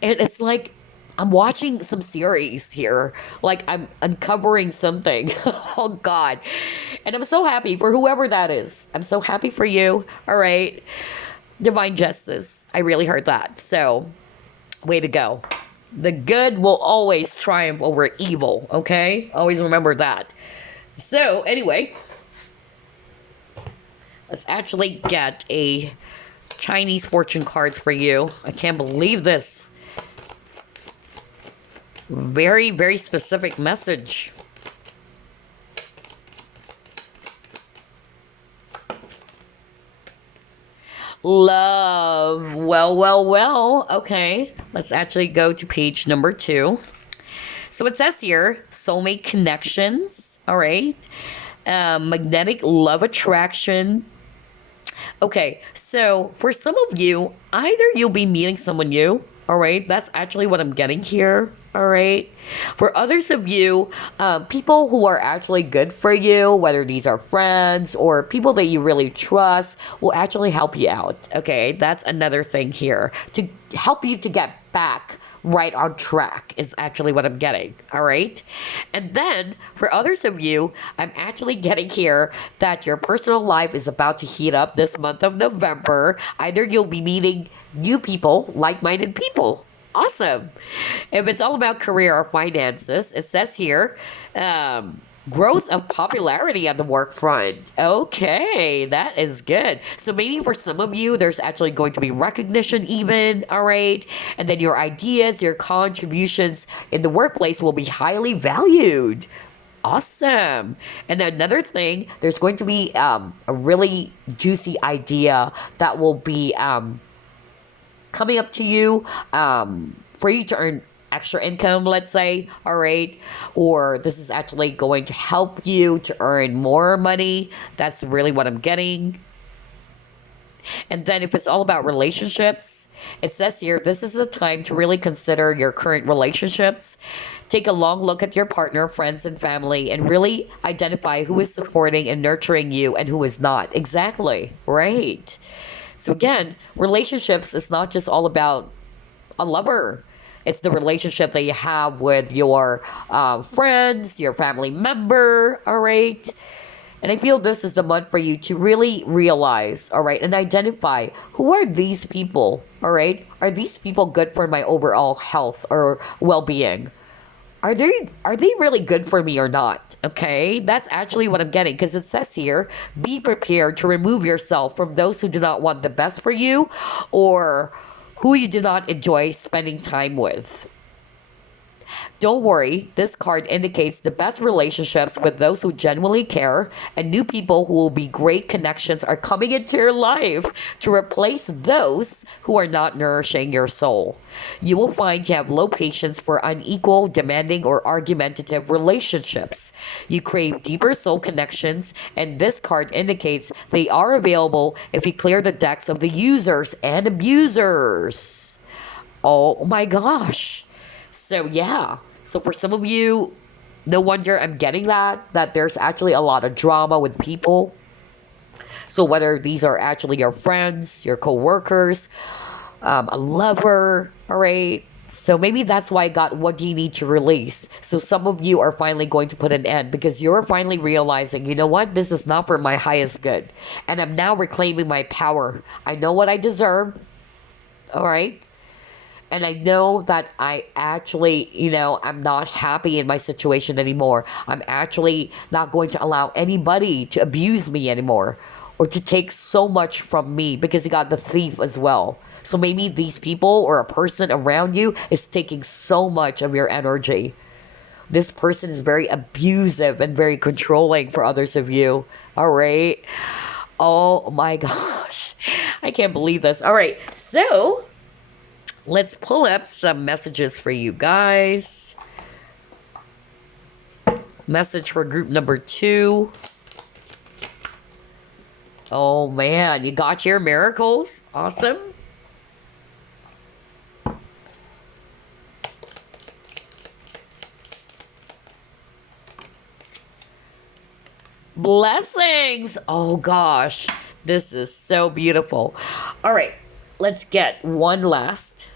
And it's like I'm watching some series here. Like I'm uncovering something. Oh God. And I'm so happy for whoever that is. I'm so happy for you. All right. Divine justice. I really heard that. So, way to go. The good will always triumph over evil. Okay? Always remember that. So, anyway, let's actually get a Chinese fortune cards for you. I can't believe this. Very, very specific message. Love. Well, well, well. Okay. Let's actually go to page number 2. So it says here, soulmate connections. All right. Magnetic love attraction. Okay. So for some of you, either you'll be meeting someone new. All right. That's actually what I'm getting here. All right. For others of you, people who are actually good for you, whether these are friends or people that you really trust, will actually help you out. Okay. That's another thing here to help you to get back right on track is actually what I'm getting. All right. And then for others of you, I'm actually getting here that your personal life is about to heat up this month of November. Either you'll be meeting new people, like-minded people. Awesome. If it's all about career or finances, it says here, growth of popularity on the work front. Okay, that is good. So maybe for some of you, there's actually going to be recognition even, all right? And then your ideas, your contributions in the workplace will be highly valued. Awesome. And then another thing, there's going to be a really juicy idea that will be coming up to you for you to earn extra income, let's say, all right? Or this is actually going to help you to earn more money. That's really what I'm getting. And then if it's all about relationships, it says here, this is the time to really consider your current relationships. Take a long look at your partner, friends, and family, and really identify who is supporting and nurturing you and who is not. Exactly, right? So again, relationships is not just all about a lover. It's the relationship that you have with your friends, your family member, all right? And I feel this is the month for you to really realize, all right, and identify who are these people, all right? Are these people good for my overall health or well-being? Are they really good for me or not? Okay, that's actually what I'm getting because it says here, be prepared to remove yourself from those who do not want the best for you or who you do not enjoy spending time with. Don't worry, this card indicates the best relationships with those who genuinely care, and new people who will be great connections are coming into your life to replace those who are not nourishing your soul. You will find you have low patience for unequal, demanding, or argumentative relationships. You crave deeper soul connections, and this card indicates they are available if you clear the decks of the users and abusers. Oh my gosh. So yeah, so for some of you, no wonder I'm getting that there's actually a lot of drama with people. So whether these are actually your friends, your co-workers, a lover, all right? So maybe that's why I got what do you need to release. So some of you are finally going to put an end because you're finally realizing, you know what, this is not for my highest good. And I'm now reclaiming my power. I know what I deserve, all right? And I know that I actually, I'm not happy in my situation anymore. I'm actually not going to allow anybody to abuse me anymore or to take so much from me because you got the thief as well. So maybe these people or a person around you is taking so much of your energy. This person is very abusive and very controlling for others of you. All right. Oh my gosh. I can't believe this. All right. So let's pull up some messages for you guys. Message for group number 2. Oh man, you got your miracles. Awesome. Blessings. Oh gosh, this is so beautiful. All right, let's get one last.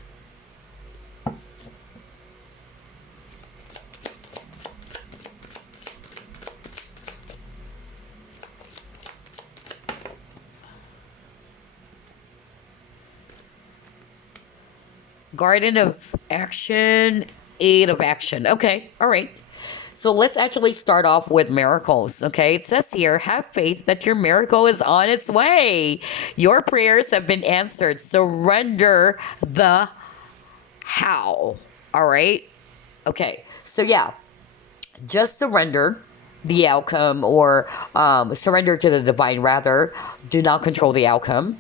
Garden of Action, Aid of Action. Okay, all right. So let's actually start off with miracles. Okay, it says here, have faith that your miracle is on its way. Your prayers have been answered. Surrender the how. All right. Okay, so yeah, just surrender the outcome, or surrender to the divine, rather. Do not control the outcome,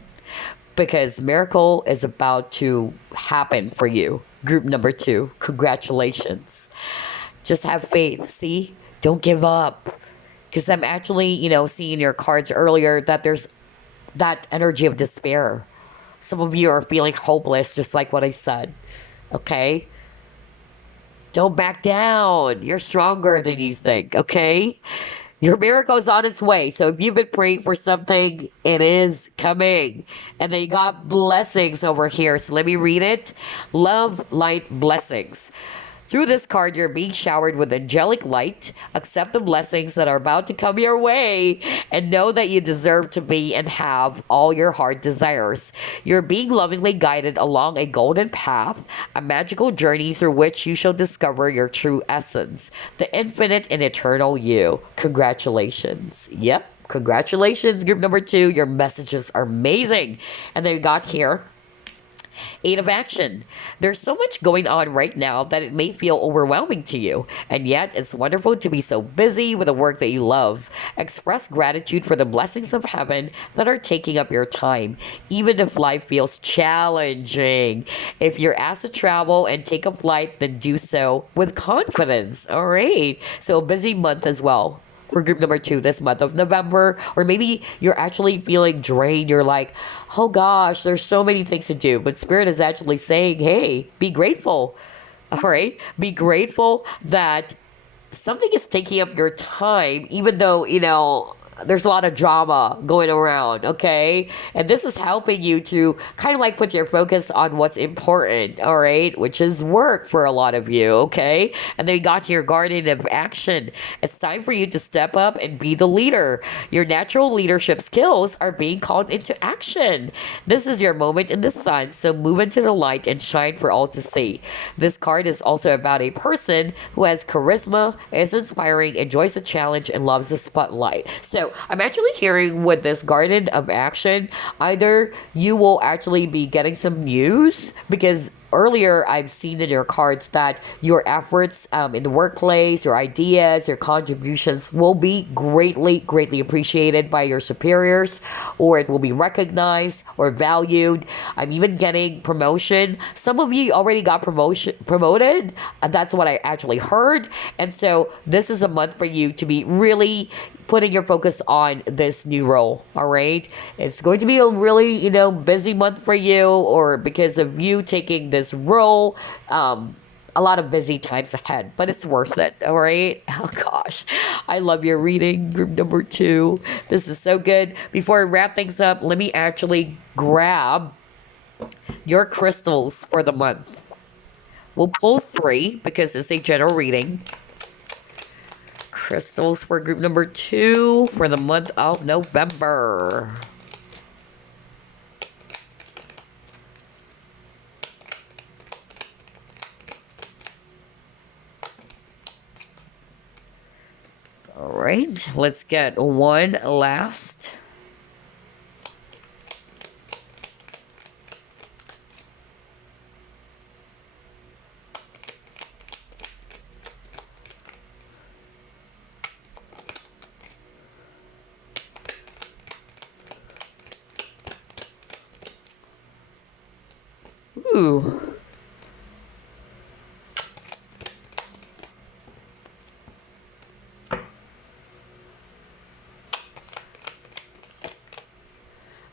because miracle is about to happen for you. Group number 2, congratulations. Just have faith. See, don't give up, because I'm actually, seeing your cards earlier that there's that energy of despair. Some of you are feeling hopeless, just like what I said. Okay, don't back down. You're stronger than you think. Okay, your miracle is on its way. So if you've been praying for something, it is coming. And then you got blessings over here. So let me read it. Love, light, blessings. Through this card, you're being showered with angelic light. Accept the blessings that are about to come your way, and know that you deserve to be and have all your heart desires. You're being lovingly guided along a golden path, a magical journey through which you shall discover your true essence, the infinite and eternal you. Congratulations. Yep. Congratulations, group number 2. Your messages are amazing. And then you got here, Aid of Action. There's so much going on right now that it may feel overwhelming to you, and yet it's wonderful to be so busy with the work that you love. Express gratitude for the blessings of heaven that are taking up your time, even if life feels challenging. If you're asked to travel and take a flight, then do so with confidence. All right. So a busy month as well for group number 2 this month of November. Or maybe you're actually feeling drained. You're like, oh gosh, there's so many things to do. But Spirit is actually saying, hey, be grateful. All right? Be grateful that something is taking up your time, even though, there's a lot of drama going around, okay? And this is helping you to kind of like put your focus on what's important, all right? Which is work for a lot of you, okay? And then you got your Garden of Action. It's time for you to step up and be the leader. Your natural leadership skills are being called into action. This is your moment in the sun, so move into the light and shine for all to see. This card is also about a person who has charisma, is inspiring, enjoys the challenge, and loves the spotlight. So I'm actually hearing with this Garden of Action, either you will actually be getting some news, because earlier I've seen in your cards that your efforts in the workplace, your ideas, your contributions will be greatly, greatly appreciated by your superiors, or it will be recognized or valued. I'm even getting promotion. Some of you already got promoted. That's what I actually heard. And so this is a month for you to be really putting your focus on this new role. All right, it's going to be a really busy month for you, or because of you taking this role, a lot of busy times ahead, but it's worth it. All right. Oh gosh, I love your reading, group number 2. This is so good. Before I wrap things up, let me actually grab your crystals for the month. We'll pull 3 because it's a general reading. Crystals for group number 2 for the month of November. All right, let's get one last. Ooh.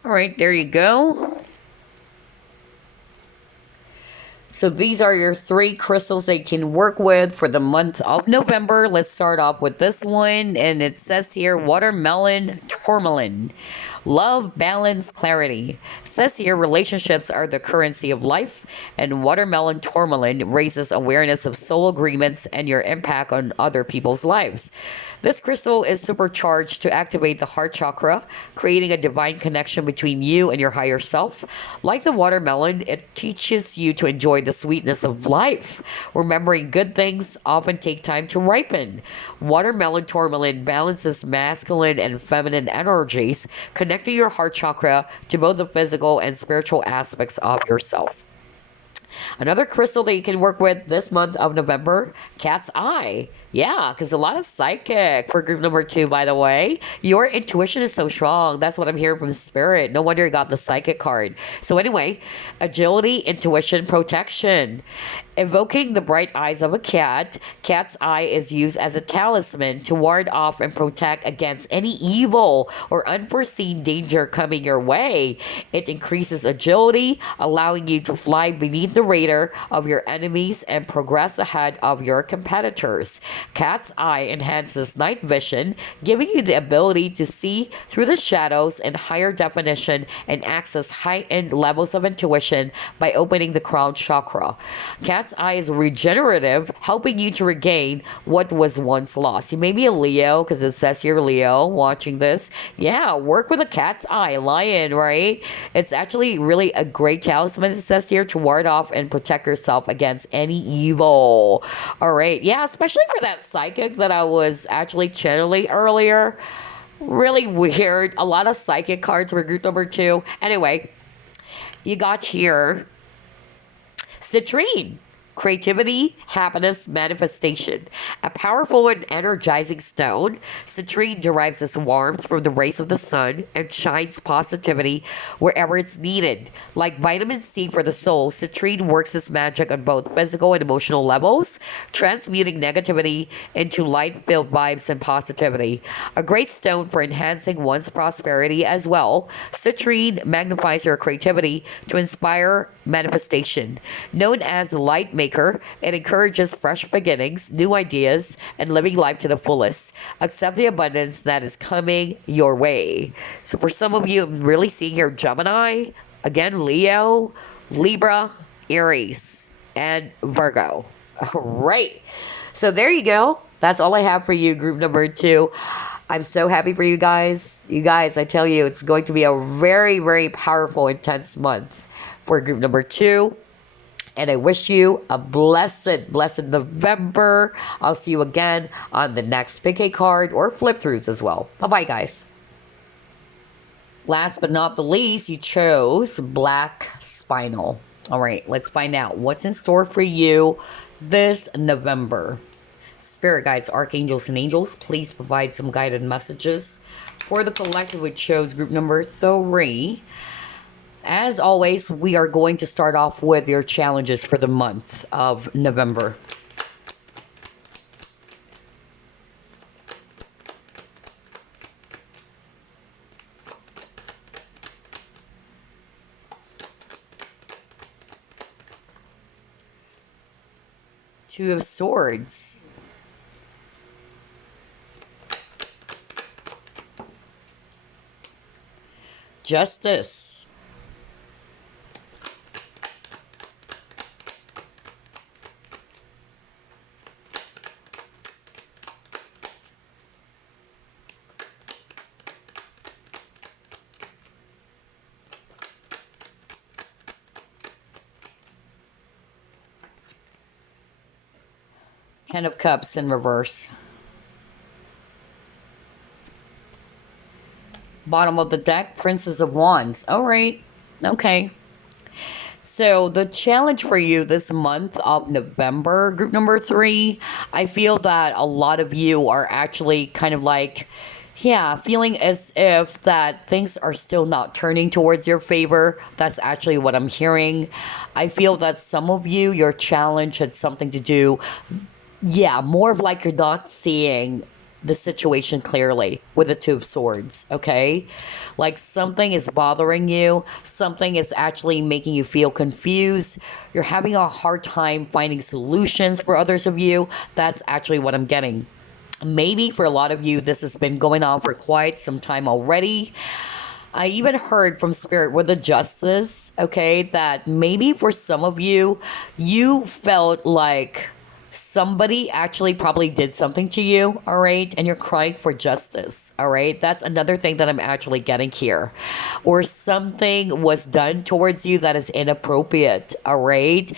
All right, there you go. So these are your 3 crystals that you can work with for the month of November. Let's start off with this one. And it says here, watermelon tourmaline. Love, balance, clarity. It says here, relationships are the currency of life. And watermelon tourmaline raises awareness of soul agreements and your impact on other people's lives. This crystal is supercharged to activate the heart chakra, creating a divine connection between you and your higher self. Like the watermelon, it teaches you to enjoy the sweetness of life. Remembering good things often take time to ripen. Watermelon tourmaline balances masculine and feminine energies, connecting your heart chakra to both the physical and spiritual aspects of yourself. Another crystal that you can work with this month of November, cat's eye. Yeah, because a lot of psychic for group number 2, by the way. Your intuition is so strong. That's what I'm hearing from spirit. No wonder you got the psychic card. So anyway, agility, intuition, protection. Evoking the bright eyes of a cat, cat's eye is used as a talisman to ward off and protect against any evil or unforeseen danger coming your way. It increases agility, allowing you to fly beneath the radar of your enemies and progress ahead of your competitors. Cat's eye enhances night vision, giving you the ability to see through the shadows in higher definition and access heightened levels of intuition by opening the crown chakra. Cat's eye is regenerative, helping you to regain what was once lost. You may be a Leo, because it says you're Leo watching this. Yeah, work with a cat's eye, lion, right? It's actually really a great talisman, it says here, to ward off and protect yourself against any evil. All right, yeah, especially for that psychic that I was actually channeling earlier. Really weird. A lot of psychic cards for group number 2. Anyway, you got here citrine. Creativity, happiness, manifestation. A powerful and energizing stone, citrine derives its warmth from the rays of the sun and shines positivity wherever it's needed. Like vitamin C for the soul, citrine works its magic on both physical and emotional levels, transmuting negativity into light-filled vibes and positivity. A great stone for enhancing one's prosperity as well, citrine magnifies your creativity to inspire manifestation. Known as the light maker, it encourages fresh beginnings, new ideas, and living life to the fullest. Accept the abundance that is coming your way. So for some of you, I'm really seeing here Gemini, again Leo, Libra, Aries, and Virgo. All right. So there you go. That's all I have for you, group number 2. I'm so happy for you guys. You guys, I tell you, it's going to be a very, very powerful, intense month for group number 2. And I wish you a blessed, blessed November. I'll see you again on the next PK card or flip throughs as well. Bye-bye, guys. Last but not the least, you chose Black Spinel. All right, let's find out what's in store for you this November. Spirit guides, archangels, and angels, please provide some guided messages for the collective, which chose group number 3. As always, we are going to start off with your challenges for the month of November. Two of Swords. Justice. Ten of Cups in reverse. Bottom of the deck, Princess of Wands. All right. Okay. So the challenge for you this month of November, group number 3, I feel that a lot of you are actually kind of like, yeah, feeling as if that things are still not turning towards your favor. That's actually what I'm hearing. I feel that some of you, your challenge had something to do, yeah, more of like you're not seeing the situation clearly with the Two of Swords, okay? Like something is bothering you, something is actually making you feel confused. You're having a hard time finding solutions for others of you. That's actually what I'm getting. Maybe for a lot of you, this has been going on for quite some time already. I even heard from Spirit with the Justice, okay, that maybe for some of you, you felt like somebody actually probably did something to you, all right, and you're crying for justice, all right. That's another thing that I'm actually getting here. Or something was done towards you that is inappropriate, all right,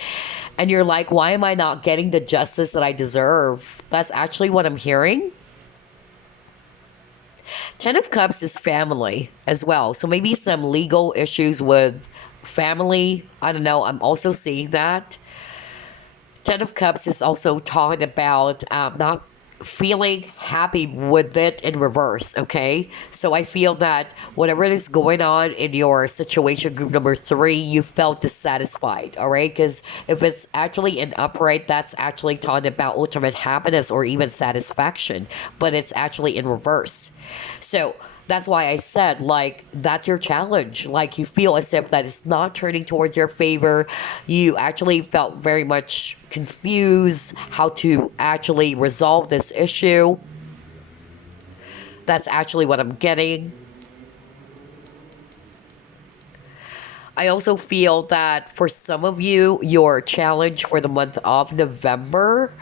and you're like, why am I not getting the justice that I deserve? That's actually what I'm hearing. Ten of Cups is family as well. So maybe some legal issues with family. I don't know. I'm also seeing that. Ten of Cups is also talking about not feeling happy with it in reverse, okay? So I feel that whatever is going on in your situation, group number three, you felt dissatisfied, all right? Because if it's actually an upright, that's actually talking about ultimate happiness or even satisfaction, but it's actually in reverse. So that's why I said, like, that's your challenge. Like, you feel as if that is not turning towards your favor. You actually felt very much confused how to actually resolve this issue. That's actually what I'm getting. I also feel that for some of you, your challenge for the month of November,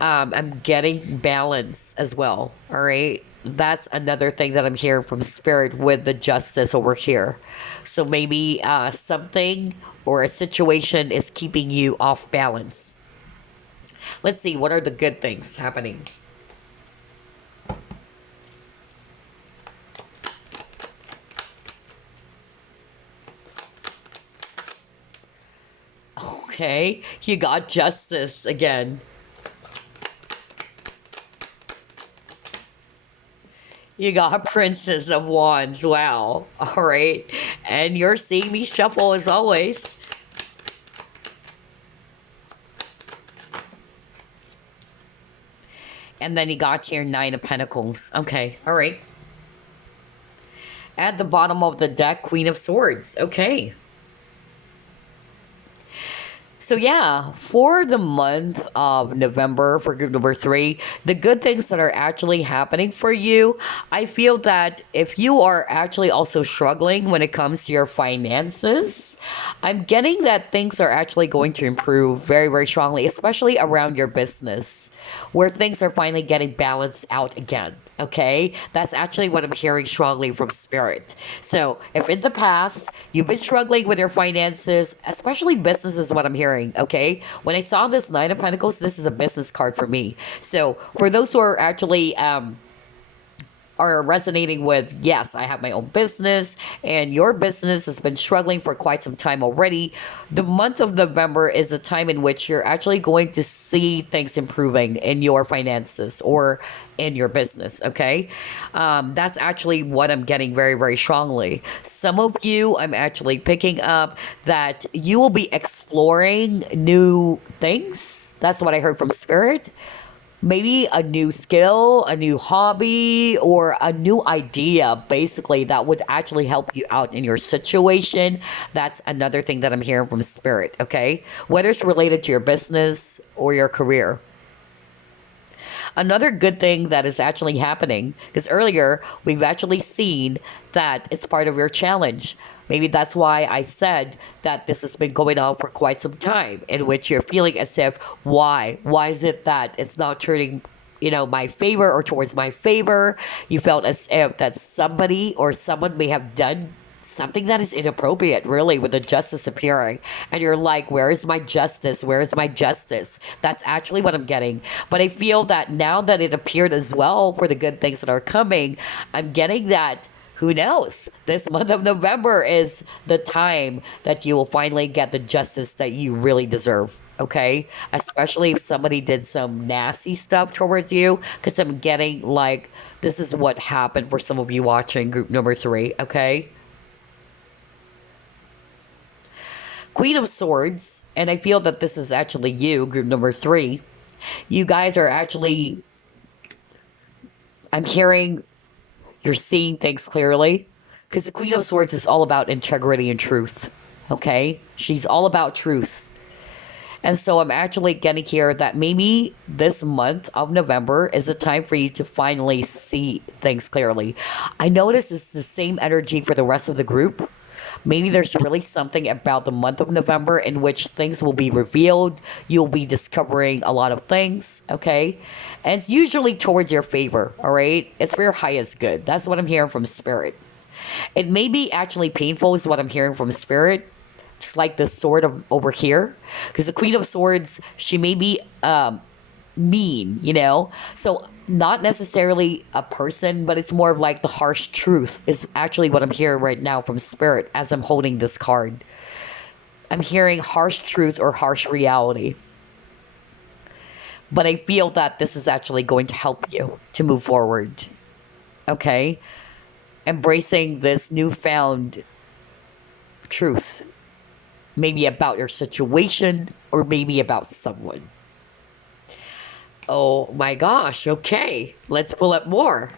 I'm getting balance as well. All right. That's another thing that I'm hearing from Spirit with the justice over here. So maybe something or a situation is keeping you off balance. Let's see, what are the good things happening? Okay, you got justice again. You got Princess of Wands. Wow. All right. And you're seeing me shuffle as always. And then you got here Nine of Pentacles. Okay. All right. At the bottom of the deck, Queen of Swords. Okay. So yeah, for the month of November, for group number three, the good things that are actually happening for you, I feel that if you are actually also struggling when it comes to your finances, I'm getting that things are actually going to improve very, very strongly, especially around your business, where things are finally getting balanced out again. Okay, that's actually what I'm hearing strongly from Spirit. So, if in the past you've been struggling with your finances, especially business, is what I'm hearing. Okay, when I saw this Nine of Pentacles, this is a business card for me. So, for those who are actually are resonating with, yes, I have my own business and your business has been struggling for quite some time already, the month of November is a time in which you're actually going to see things improving in your finances or in your business. Okay, that's actually what I'm getting very, very strongly. Some of you, I'm actually picking up that you will be exploring new things. That's what I heard from Spirit. Maybe a new skill, a new hobby, or a new idea, basically, that would actually help you out in your situation. That's another thing that I'm hearing from Spirit, okay? Whether it's related to your business or your career. Another good thing that is actually happening, because earlier we've actually seen that it's part of your challenge. Maybe that's why I said that this has been going on for quite some time, in which you're feeling as if, why? Why is it that it's not turning, my favor or towards my favor? You felt as if that somebody or someone may have done something that is inappropriate, really, with the justice appearing. And you're like, where is my justice? Where is my justice? That's actually what I'm getting. But I feel that now that it appeared as well for the good things that are coming, I'm getting that, who knows? This month of November is the time that you will finally get the justice that you really deserve. Okay? Especially if somebody did some nasty stuff towards you. Because I'm getting like, this is what happened for some of you watching group number three. Okay? Queen of Swords, and I feel that this is actually you, group number three. You guys are actually I'm hearing you're seeing things clearly. Because the Queen of Swords is all about integrity and truth. Okay? She's all about truth. And so I'm actually getting here that maybe this month of November is a time for you to finally see things clearly. I notice it's the same energy for the rest of the group. Maybe there's really something about the month of November in which things will be revealed. You'll be discovering a lot of things, okay? And it's usually towards your favor, all right? It's for your highest good. That's what I'm hearing from Spirit. It may be actually painful, is what I'm hearing from Spirit. Just like the sword of over here. Because the Queen of Swords, she may be mean, you know? So not necessarily a person, but it's more of like the harsh truth is actually what I'm hearing right now from Spirit as I'm holding this card. I'm hearing harsh truth or harsh reality. But I feel that this is actually going to help you to move forward. Okay? Embracing this newfound truth. Maybe about your situation or maybe about someone. Oh my gosh, okay. Let's pull up more.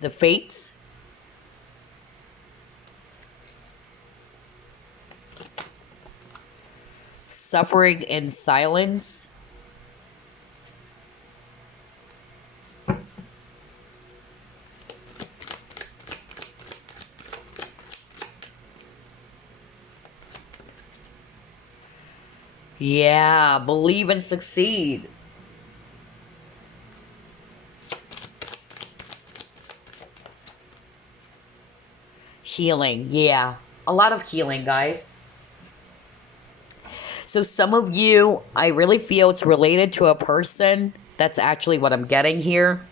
The Fates. Suffering in silence. Yeah, believe and succeed. Healing, yeah. A lot of healing, guys. So some of you, I really feel it's related to a person. That's actually what I'm getting here.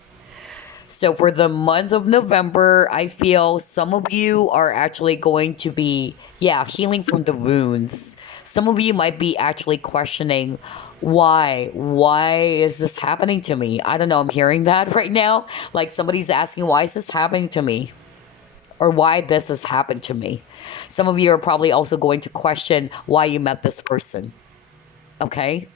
So for the month of November, I feel some of you are actually going to be, yeah, healing from the wounds. Some of you might be actually questioning, why? Why is this happening to me? I don't know, I'm hearing that right now. Like somebody's asking, why is this happening to me? Or why this has happened to me. Some of you are probably also going to question why you met this person. Okay?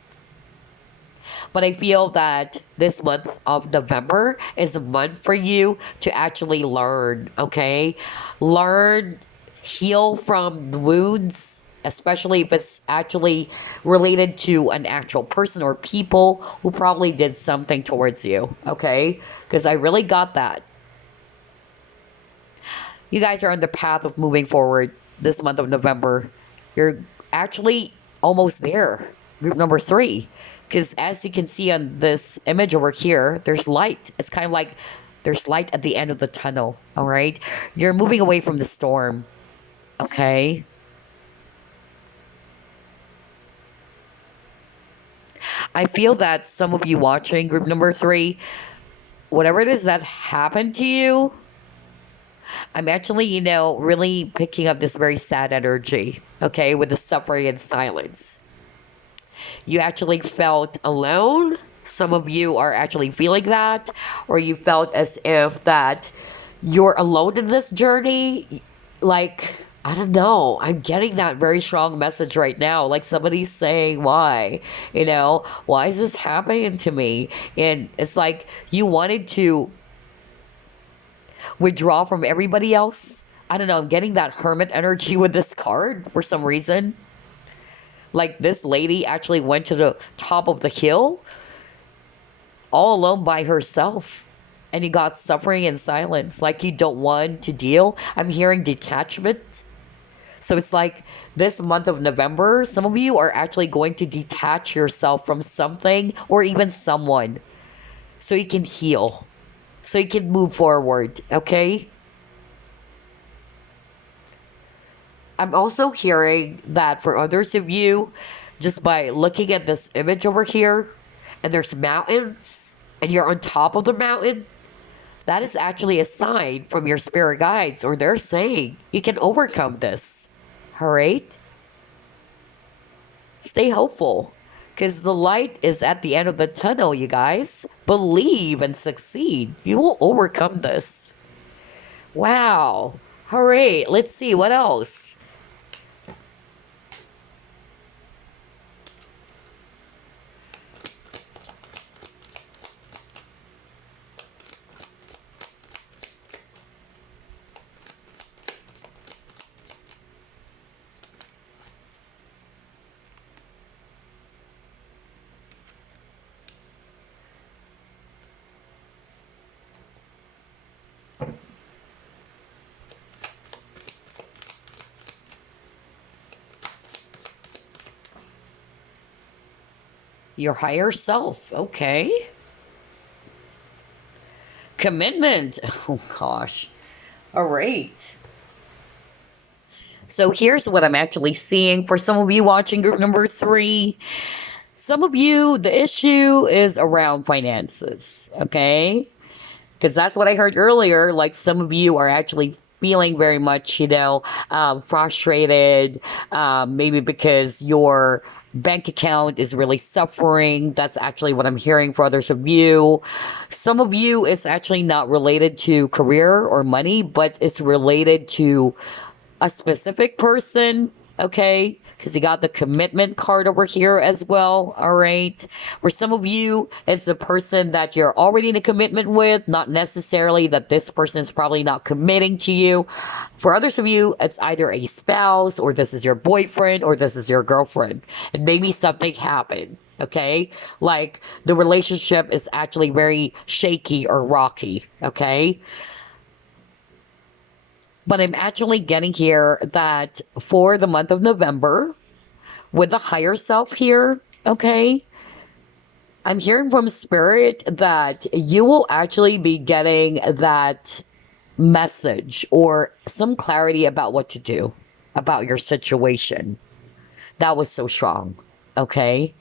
But I feel that this month of November is a month for you to actually learn, okay? Learn, heal from the wounds, especially if it's actually related to an actual person or people who probably did something towards you, okay? Because I really got that. You guys are on the path of moving forward this month of November. You're actually almost there. Group number 3. Because as you can see on this image over here, there's light. It's kind of like there's light at the end of the tunnel, all right? You're moving away from the storm, okay? I feel that some of you watching group number 3, whatever it is that happened to you, I'm actually, you know, really picking up this very sad energy, okay, with the suffering and silence. You actually felt alone. Some of you are actually feeling that, or you felt as if that you're alone in this journey. Like, I don't know. I'm getting that very strong message right now. Like somebody's saying, why? You know, why is this happening to me? And it's like you wanted to withdraw from everybody else. I don't know. I'm getting that hermit energy with this card for some reason. Like this lady actually went to the top of the hill all alone by herself. And you got suffering in silence. Like you don't want to deal. I'm hearing detachment. So it's like this month of November, some of you are actually going to detach yourself from something or even someone so you can heal. So you can move forward, okay? I'm also hearing that for others of you, just by looking at this image over here, and there's mountains, and you're on top of the mountain, that is actually a sign from your spirit guides, or they're saying you can overcome this, all right? Stay hopeful. Because the light is at the end of the tunnel, you guys. Believe and succeed. You will overcome this. Wow. All right, let's see what else. Your higher self. Okay. Commitment. Oh gosh. All right. So here's what I'm actually seeing for some of you watching group number 3. Some of you, the issue is around finances, okay? Because that's what I heard earlier. Like some of you are actually feeling very much, frustrated, maybe because your bank account is really suffering. That's actually what I'm hearing for others of you. Some of you, it's actually not related to career or money, but it's related to a specific person, okay? Because you got the commitment card over here as well, all right? For some of you, it's the person that you're already in a commitment with, not necessarily that this person is probably not committing to you. For others of you, it's either a spouse, or this is your boyfriend, or this is your girlfriend. And maybe something happened, okay? Like the relationship is actually very shaky or rocky, okay? But I'm actually getting here that for the month of November, with the higher self here, okay, I'm hearing from Spirit that you will actually be getting that message or some clarity about what to do about your situation. That was so strong, okay?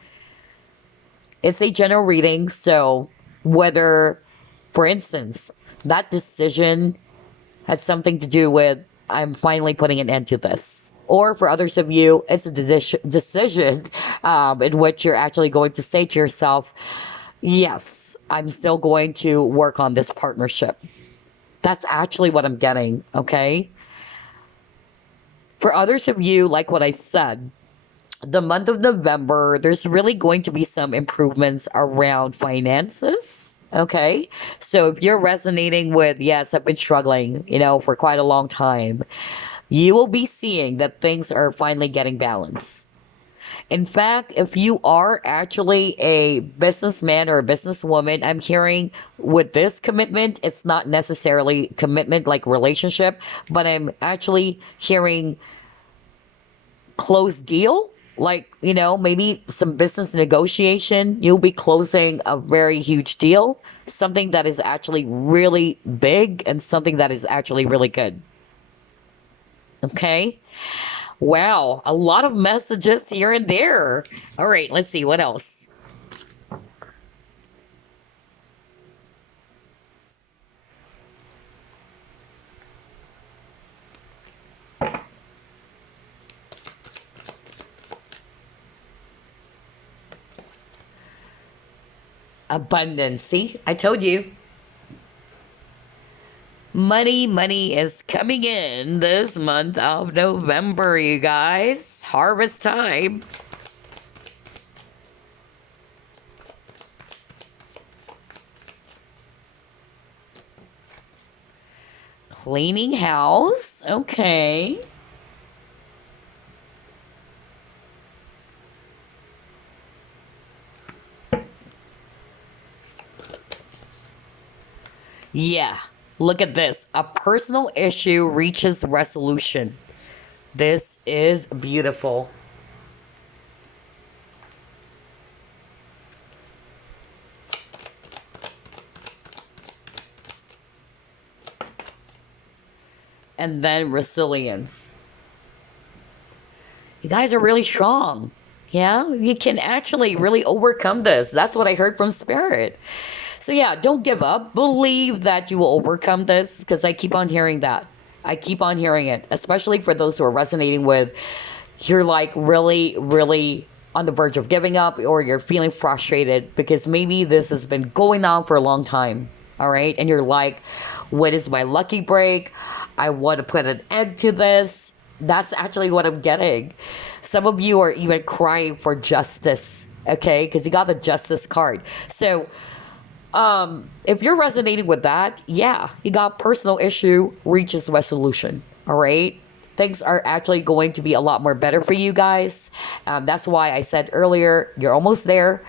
It's a general reading, so whether, for instance, that decision has something to do with I'm finally putting an end to this. Or for others of you, it's a decision in which you're actually going to say to yourself, yes, I'm still going to work on this partnership. That's actually what I'm getting, okay? For others of you, like what I said, the month of November, there's really going to be some improvements around finances. Okay, so if you're resonating with, yes, I've been struggling, for quite a long time, you will be seeing that things are finally getting balanced. In fact, if you are actually a businessman or a businesswoman, I'm hearing with this commitment, it's not necessarily commitment like relationship, but I'm actually hearing closed deal, like maybe some business negotiation. You'll be closing a very huge deal, something that is actually really big and something that is actually really good. Okay, wow, a lot of messages here and there. All right, let's see what else. Abundance. See, I told you. Money is coming in this month of November, you guys. Harvest time. Cleaning house. Okay. Yeah. Look at this. A personal issue reaches resolution. This is beautiful. And then resilience. You guys are really strong. Yeah, you can actually really overcome this. That's what I heard from Spirit. So yeah, don't give up. Believe that you will overcome this, because I keep on hearing that. I keep on hearing it, especially for those who are resonating with, you're like really, really on the verge of giving up, or you're feeling frustrated because maybe this has been going on for a long time. All right. And you're like, what is my lucky break? I want to put an end to this. That's actually what I'm getting. Some of you are even crying for justice, okay? Because you got the justice card. So, if you're resonating with that, yeah, you got personal issue reaches resolution. All right. Things are actually going to be a lot more better for you guys. That's why I said earlier, you're almost there.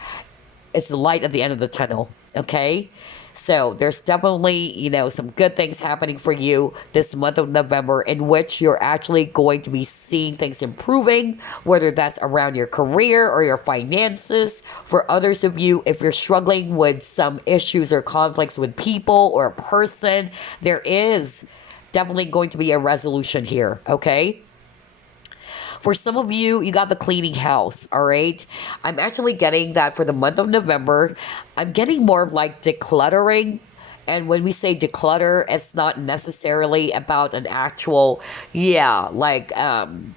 It's the light at the end of the tunnel. Okay. So there's definitely, some good things happening for you this month of November in which you're actually going to be seeing things improving, whether that's around your career or your finances. For others of you, if you're struggling with some issues or conflicts with people or a person, there is definitely going to be a resolution here, okay? For some of you, you got the cleaning house, all right? I'm actually getting that for the month of November. I'm getting more of like decluttering. And when we say declutter, it's not necessarily about an actual, item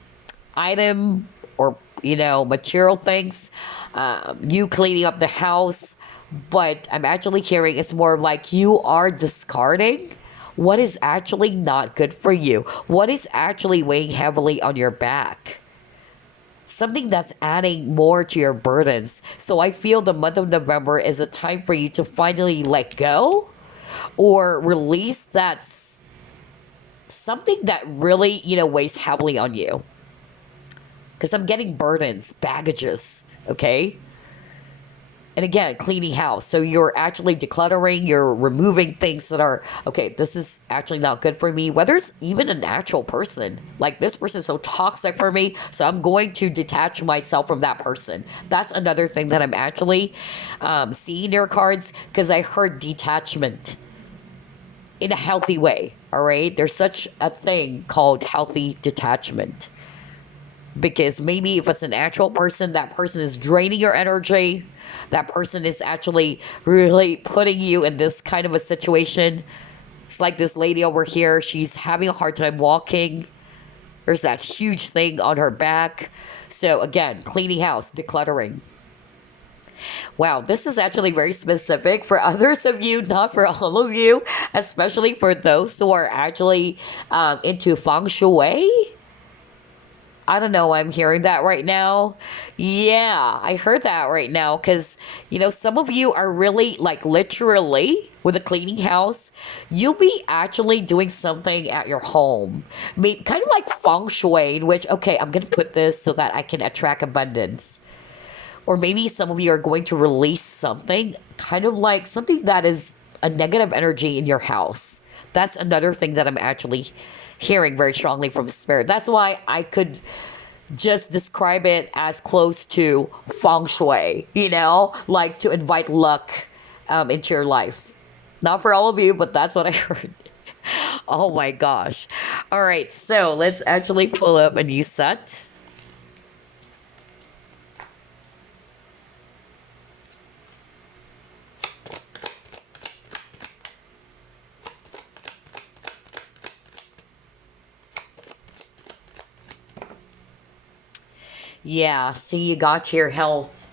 or, material things. You cleaning up the house. But I'm actually hearing it's more like you are discarding what is actually not good for you, what is actually weighing heavily on your back, something that's adding more to your burdens. So I feel the month of November is a time for you to finally let go or release something that really, weighs heavily on you. Because I'm getting burdens, baggages, okay? And again, cleaning house. So you're actually decluttering, you're removing things that are, okay, this is actually not good for me. Whether it's even a natural person, like this person is so toxic for me, so I'm going to detach myself from that person. That's another thing that I'm actually seeing in your cards, because I heard detachment in a healthy way, all right? There's such a thing called healthy detachment. Because maybe if it's a natural person, that person is draining your energy. That person is actually really putting you in this kind of a situation. It's like this lady over here. She's having a hard time walking. There's that huge thing on her back. So again, cleaning house, decluttering. Wow, this is actually very specific for others of you, not for all of you, especially for those who are actually into feng shui. I don't know. I'm hearing that right now. Yeah, I heard that right now because, some of you are really like literally with a cleaning house. You'll be actually doing something at your home. Kind of like feng shui, in which, okay, I'm going to put this so that I can attract abundance. Or maybe some of you are going to release something, kind of like something that is a negative energy in your house. That's another thing that I'm actually hearing very strongly from spirit. That's why I could just describe it as close to feng shui, like to invite luck into your life. Not for all of you, but that's what I heard. Oh my gosh. All right, so let's actually pull up a new set. Yeah, see, you got your health.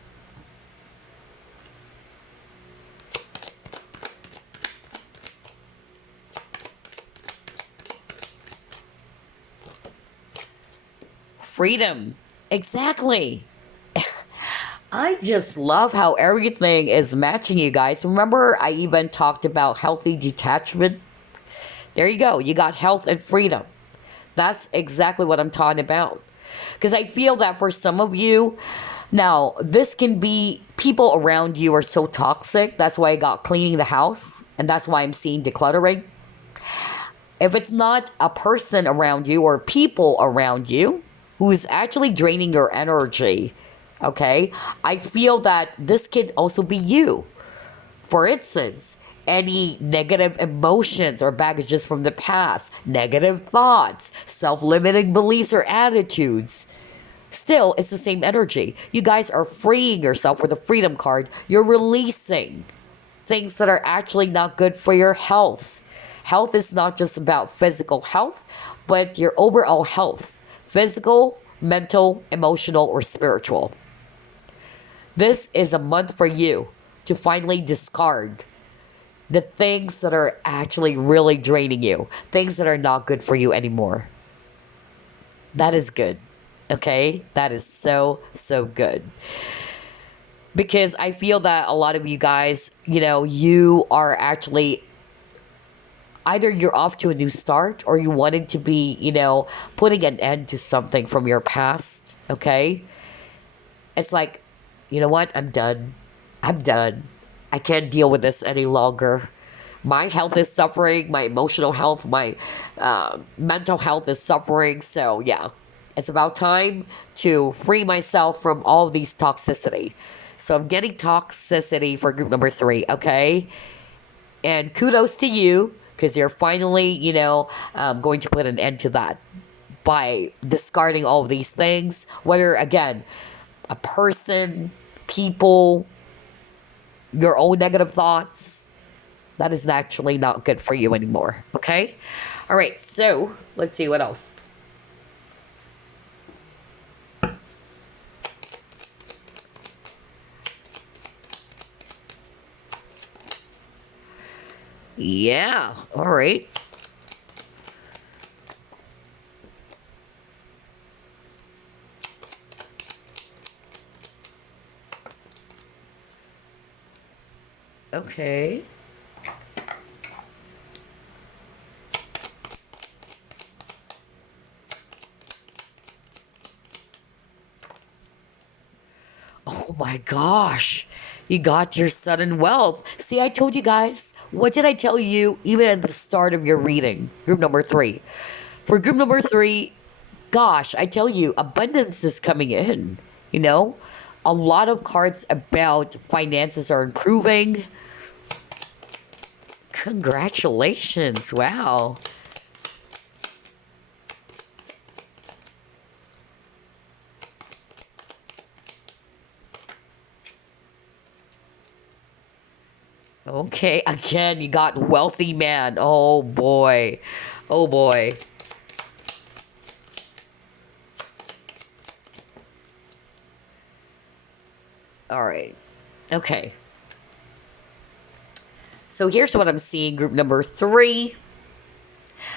Freedom. Exactly. I just love how everything is matching, you guys. Remember, I even talked about healthy detachment? There you go. You got health and freedom. That's exactly what I'm talking about. Because I feel that for some of you, now, this can be people around you are so toxic. That's why I got cleaning the house. And that's why I'm seeing decluttering. If it's not a person around you or people around you who's actually draining your energy, okay, I feel that this could also be you. For instance, any negative emotions or baggages from the past, negative thoughts, self-limiting beliefs or attitudes. Still, it's the same energy. You guys are freeing yourself with the freedom card. You're releasing things that are actually not good for your health. Health is not just about physical health, but your overall health. Physical, mental, emotional, or spiritual. This is a month for you to finally discard the things that are actually really draining you, things that are not good for you anymore. That is good. Okay? That is so, so good. Because I feel that a lot of you guys, you are actually either you're off to a new start or you wanted to be, putting an end to something from your past. Okay? It's like, you know what? I'm done. I'm done. I can't deal with this any longer. My health is suffering. My emotional health, my mental health is suffering. So, yeah, it's about time to free myself from all of these toxicity. So, I'm getting toxicity for group number 3, okay? And kudos to you because you're finally, going to put an end to that by discarding all of these things. Whether, again, a person, people, your own negative thoughts, that is actually not good for you anymore. Okay? All right, so let's see what else. Yeah, all right. Okay. Oh my gosh. You got your sudden wealth. See, I told you guys. What did I tell you even at the start of your reading? Group number 3. For group number 3, gosh, I tell you, abundance is coming in. You know, a lot of cards about finances are improving. Congratulations. Wow. Okay, again, you got wealthy man. Oh boy. Oh boy. All right. Okay. So here's what I'm seeing, group number 3.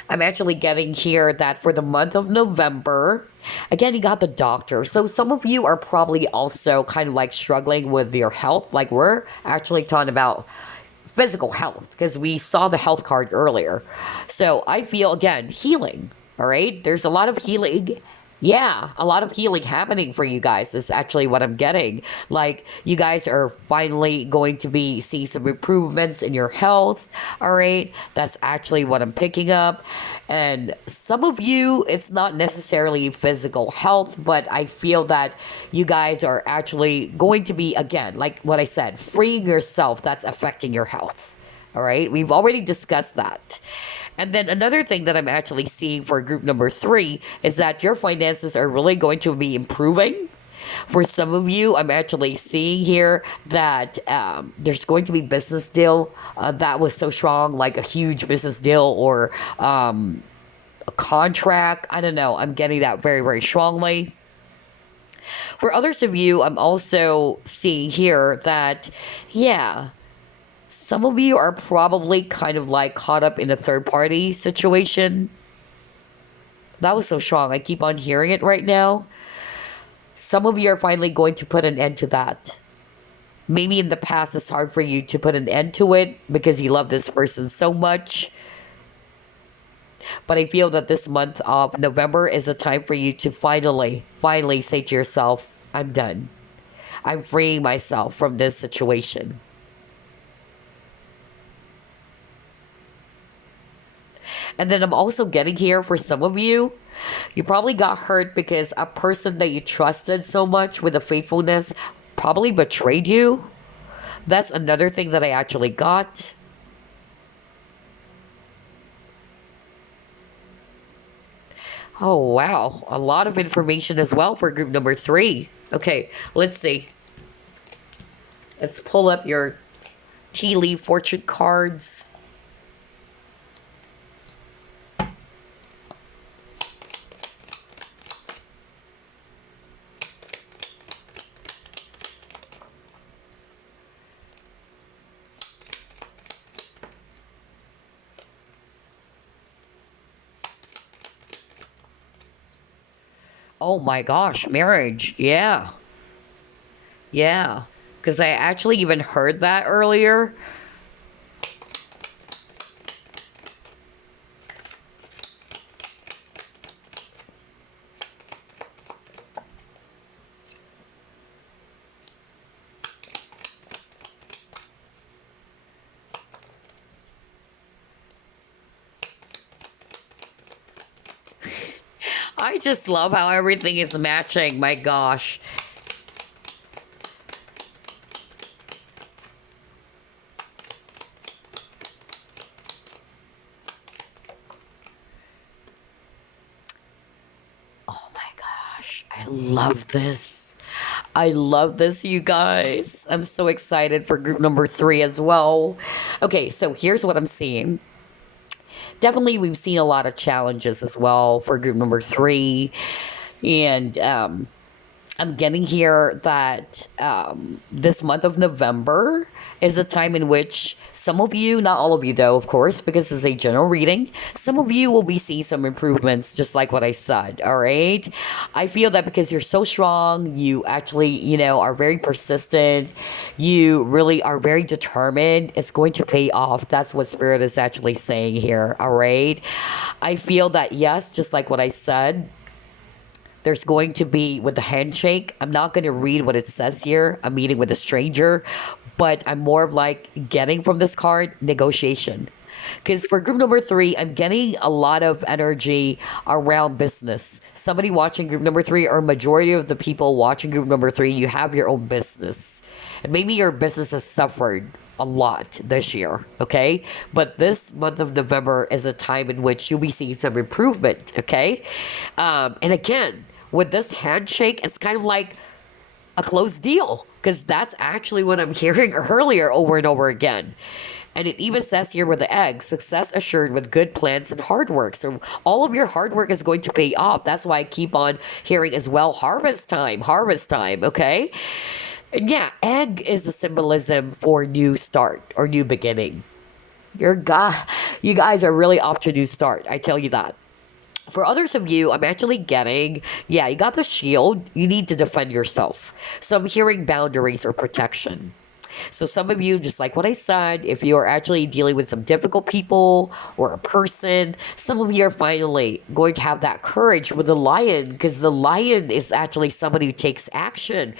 I'm actually getting here that for the month of November, again, you got the doctor. So some of you are probably also kind of like struggling with your health. Like we're actually talking about physical health because we saw the health card earlier. So I feel, again, healing. All right. There's a lot of healing. Yeah, a lot of healing happening for you guys is actually what I'm getting. Like, you guys are finally going to be seeing some improvements in your health. All right. That's actually what I'm picking up. And some of you, it's not necessarily physical health, but I feel that you guys are actually going to be, again, like what I said, freeing yourself that's affecting your health. All right. We've already discussed that. And then another thing that I'm actually seeing for group number 3 is that your finances are really going to be improving. For some of you, I'm actually seeing here that there's going to be business deal that was so strong, like a huge business deal or a contract. I don't know. I'm getting that very, very strongly. For others of you, I'm also seeing here that, yeah, some of you are probably kind of like caught up in a third party situation. That was so strong. I keep on hearing it right now. Some of you are finally going to put an end to that. Maybe in the past it's hard for you to put an end to it because you love this person so much. But I feel that this month of November is a time for you to finally say to yourself, I'm done. I'm freeing myself from this situation. And then I'm also getting here for some of you, you probably got hurt because a person that you trusted so much with a faithfulness probably betrayed you. That's another thing that I actually got. Oh, wow. A lot of information as well for group number 3. Okay, let's see. Let's pull up your tea leaf fortune cards. Oh my gosh, marriage. Yeah. Yeah. Because I actually even heard that earlier. I just love how everything is matching. My gosh. Oh my gosh. I love this. I love this, you guys. I'm so excited for group number three as well. Okay, so here's what I'm seeing. Definitely, we've seen a lot of challenges as well for group number three. And I'm getting here that this month of November is a time in which some of you, not all of you though, of course, because it's a general reading, some of you will be seeing some improvements, just like what I said. All right. I feel that because you're so strong, you actually, are very persistent, you really are very determined, it's going to pay off. That's what Spirit is actually saying here. All right. I feel that, yes, just like what I said, there's going to be with the handshake. I'm not going to read what it says here. A meeting with a stranger, but I'm more of like getting from this card negotiation. Because for group number three, I'm getting a lot of energy around business. Somebody watching group number three, or majority of the people watching group number three, you have your own business. And maybe your business has suffered a lot this year, okay? But this month of November is a time in which you'll be seeing some improvement, okay? And again, with this handshake, it's kind of like a closed deal, because that's actually what I'm hearing earlier over and over again. And it even says here with the egg, success assured with good plans and hard work. So all of your hard work is going to pay off. That's why I keep on hearing as well, harvest time, okay? And yeah, egg is a symbolism for new start or new beginning. You guys are really up to new start. I tell you that. For others of you, I'm actually getting, yeah, you got the shield. You need to defend yourself. So I'm hearing boundaries or protection. So some of you, just like what I said, if you are actually dealing with some difficult people or a person, some of you are finally going to have that courage with the lion, because the lion is actually somebody who takes action.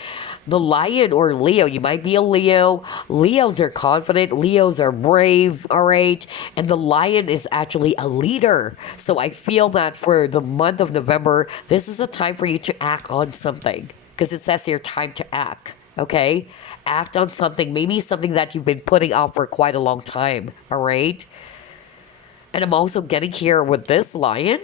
The lion or Leo, you might be a Leo. Leos are confident. Leos are brave, all right? And the lion is actually a leader. So I feel that for the month of November, this is a time for you to act on something, because it says here, time to act. Okay? Act on something, maybe something that you've been putting off for quite a long time, all right? And I'm also getting here with this lion.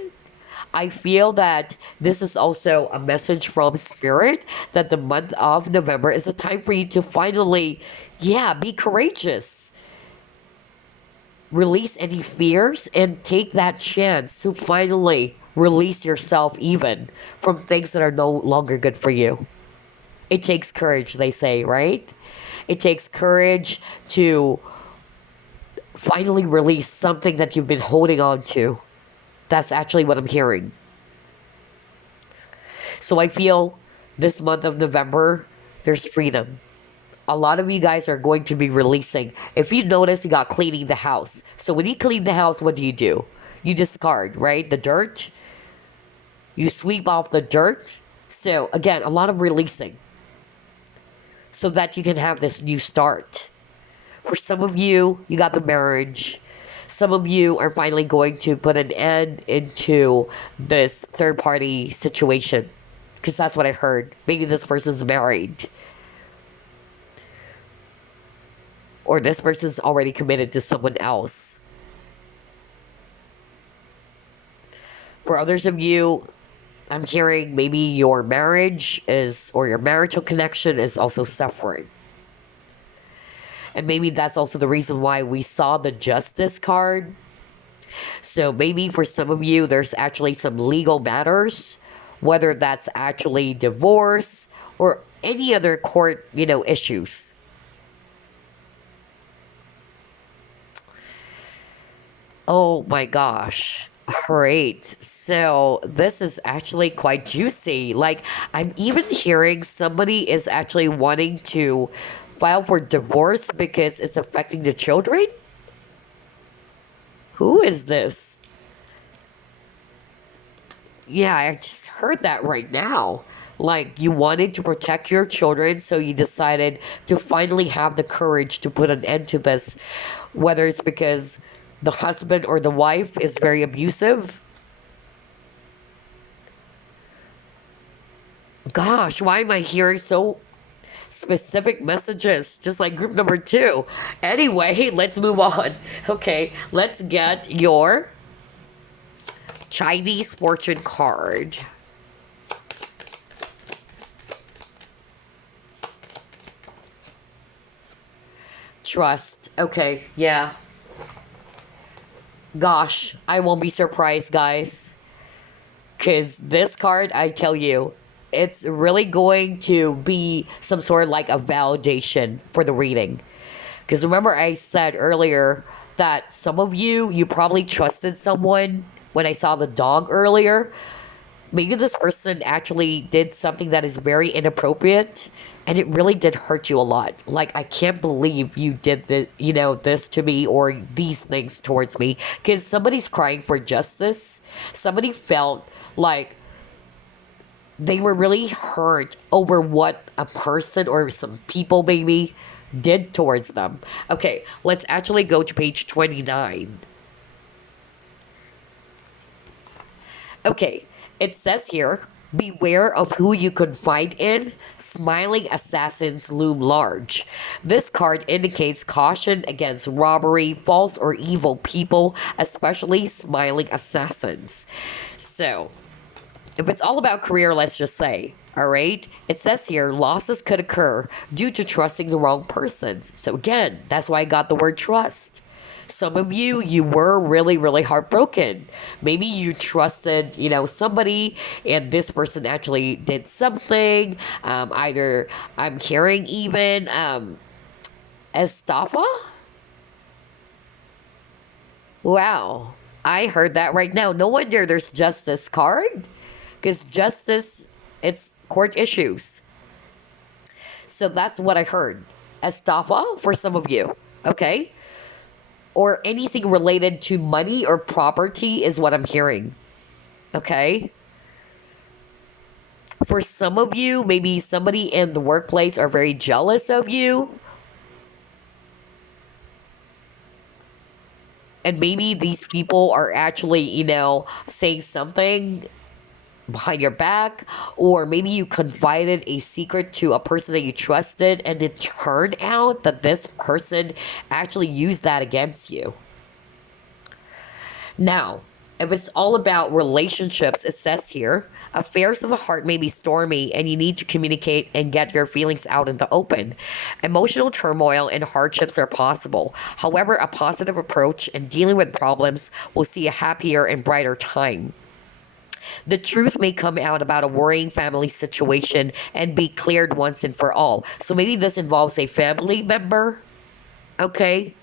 I feel that this is also a message from Spirit that the month of November is a time for you to finally, yeah, be courageous. Release any fears and take that chance to finally release yourself even from things that are no longer good for you. It takes courage, they say, right? It takes courage to finally release something that you've been holding on to. That's actually what I'm hearing. So I feel this month of November, there's freedom. A lot of you guys are going to be releasing. If you notice, you got cleaning the house. So when you clean the house, what do? You discard, right? The dirt. You sweep off the dirt. So again, a lot of releasing, so that you can have this new start. For some of you, you got the marriage. Some of you are finally going to put an end into this third party situation, because that's what I heard. Maybe this person's married, or this person's already committed to someone else. For others of you, I'm hearing maybe your marriage is, or your marital connection is also suffering. And maybe that's also the reason why we saw the Justice card. So maybe for some of you, there's actually some legal matters, whether that's actually divorce or any other court, issues. Oh my gosh. Great. So this is actually quite juicy. Like, I'm even hearing somebody is actually wanting to file for divorce because it's affecting the children. Who is this? Yeah, I just heard that right now. Like, you wanted to protect your children, so you decided to finally have the courage to put an end to this, whether it's because the husband or the wife is very abusive. Gosh, why am I hearing so specific messages? Just like group number two. Anyway, let's move on. Okay, let's get your Chinese fortune card. Trust. Okay, yeah. Gosh, I won't be surprised, guys. Because this card, I tell you, it's really going to be some sort of like a validation for the reading. Because remember, I said earlier that some of you, you probably trusted someone when I saw the dog earlier. Maybe this person actually did something that is very inappropriate and it really did hurt you a lot. Like, I can't believe you did the, this to me or these things towards me, because somebody's crying for justice. Somebody felt like they were really hurt over what a person or some people maybe did towards them. Okay, let's actually go to page 29. Okay, it says here, beware of who you confide in. Smiling assassins loom large. This card indicates caution against robbery, false or evil people, especially smiling assassins. So, if it's all about career, let's just say, all right, it says here losses could occur due to trusting the wrong persons. So again, that's why I got the word trust. Some of you, you were really, really heartbroken. Maybe you trusted, somebody, and this person actually did something. Either I'm hearing even estafa. Wow, I heard that right now. No wonder there's justice card, because justice, it's court issues. So that's what I heard. Estafa for some of you. Okay, or anything related to money or property is what I'm hearing. Okay? For some of you, maybe somebody in the workplace are very jealous of you. And maybe these people are actually, saying something behind your back, or maybe you confided a secret to a person that you trusted and it turned out that this person actually used that against you. Now, if it's all about relationships, it says here, affairs of the heart may be stormy and you need to communicate and get your feelings out in the open. Emotional turmoil and hardships are possible. However, a positive approach in dealing with problems will see a happier and brighter time. The truth may come out about a worrying family situation and be cleared once and for all. So maybe this involves a family member. Okay.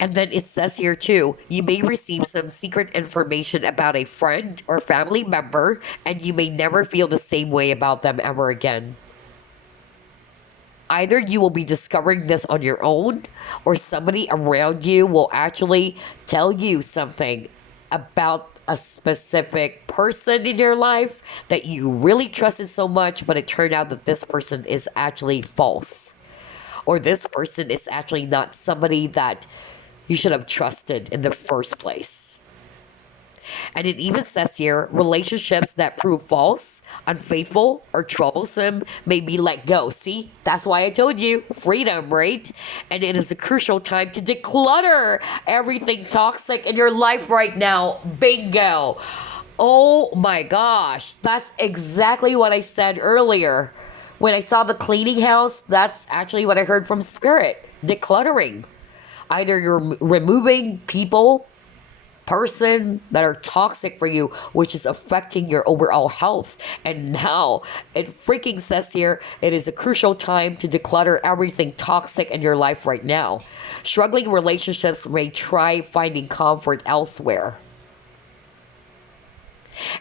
And then it says here too, you may receive some secret information about a friend or family member, and you may never feel the same way about them ever again. Either you will be discovering this on your own, or somebody around you will actually tell you something about a specific person in your life that you really trusted so much, but it turned out that this person is actually false. Or this person is actually not somebody that you should have trusted in the first place. And it even says here, relationships that prove false, unfaithful, or troublesome may be let go. See, that's why I told you, freedom, right? And it is a crucial time to declutter everything toxic in your life right now. Bingo. Oh my gosh, that's exactly what I said earlier. When I saw the cleaning house, that's actually what I heard from Spirit. Decluttering. Either you're removing people person that are toxic for you, which is affecting your overall health. And now it freaking says here it is a crucial time to declutter everything toxic in your life right now. Struggling relationships may try finding comfort elsewhere.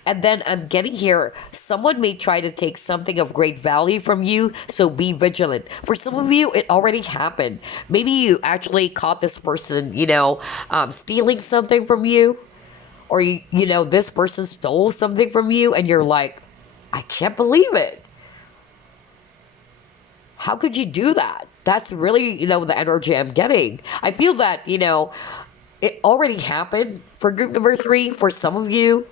And then I'm getting here, someone may try to take something of great value from you, so be vigilant. For some of you, it already happened. Maybe you actually caught this person, stealing something from you, or this person stole something from you, and you're like, I can't believe it. How could you do that? That's really, the energy I'm getting. I feel that, it already happened for group number 3 for some of you,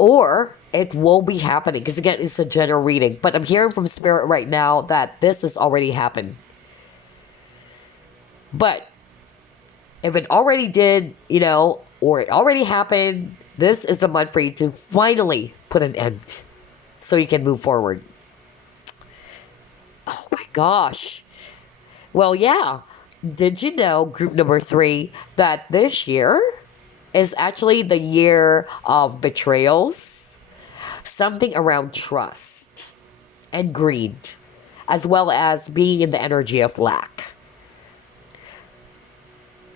or it will be happening, because again, it's a general reading, but I'm hearing from spirit right now that this has already happened. But if it already did, or it already happened, this is the month for you to finally put an end so you can move forward. Oh my gosh. Well, yeah. Did you know, group number 3, that this year is actually the year of betrayals, something around trust and greed, as well as being in the energy of lack.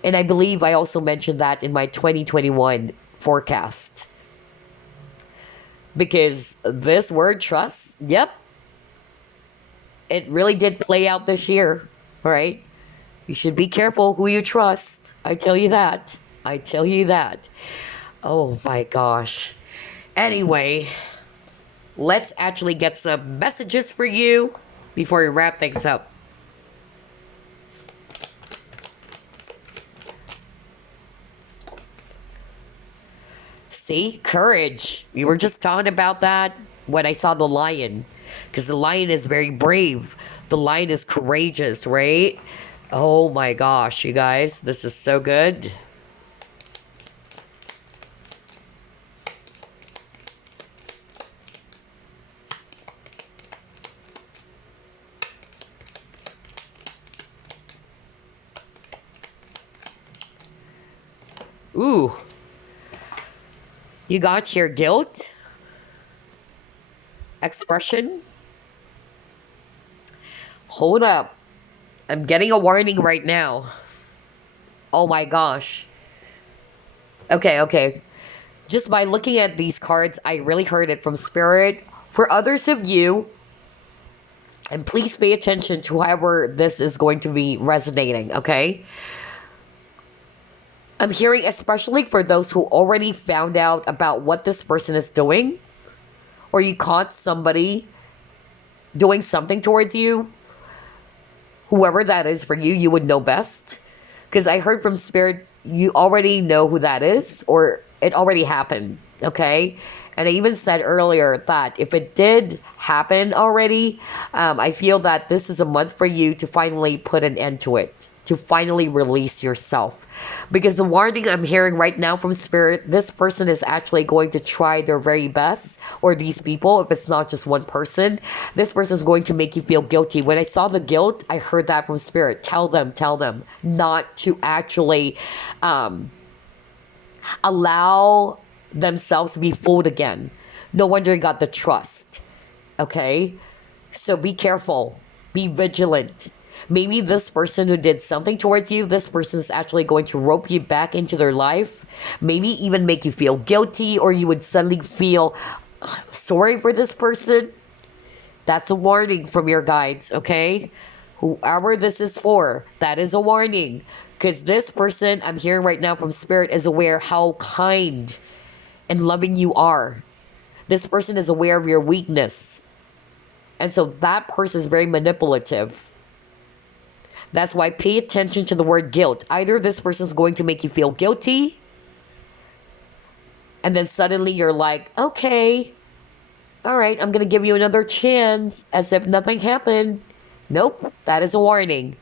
And I believe I also mentioned that in my 2021 forecast. Because this word trust, yep, it really did play out this year, right? You should be careful who you trust. I tell you that. I tell you that. Oh my gosh. Anyway, let's actually get some messages for you before we wrap things up. See, courage. We were just talking about that when I saw the lion, because the lion is very brave. The lion is courageous, right? Oh my gosh, you guys, this is so good. Ooh. You got your guilt, expression. Hold up. I'm getting a warning right now. Oh my gosh. Okay. Just by looking at these cards, I really heard it from spirit. For others of you, and please pay attention to however this is going to be resonating, okay? I'm hearing, especially for those who already found out about what this person is doing, or you caught somebody doing something towards you, whoever that is for you, you would know best. Because I heard from spirit, you already know who that is, or it already happened, okay? And I even said earlier that if it did happen already, I feel that this is a month for you to finally put an end to it, to finally release yourself. Because the warning I'm hearing right now from spirit, this person is actually going to try their very best, or these people, if it's not just one person, this person is going to make you feel guilty. When I saw the guilt, I heard that from spirit. Tell them not to actually allow themselves to be fooled again. No wonder you got the trust. Okay? So be careful. Be vigilant. Maybe this person who did something towards you, this person is actually going to rope you back into their life. Maybe even make you feel guilty, or you would suddenly feel sorry for this person. That's a warning from your guides, okay? Whoever this is for, that is a warning. Because this person, I'm hearing right now from spirit, is aware how kind and loving you are. This person is aware of your weakness. And so that person is very manipulative. That's why pay attention to the word guilt. Either this person is going to make you feel guilty, and then suddenly you're like, okay, all right, I'm going to give you another chance, as if nothing happened. Nope, that is a warning.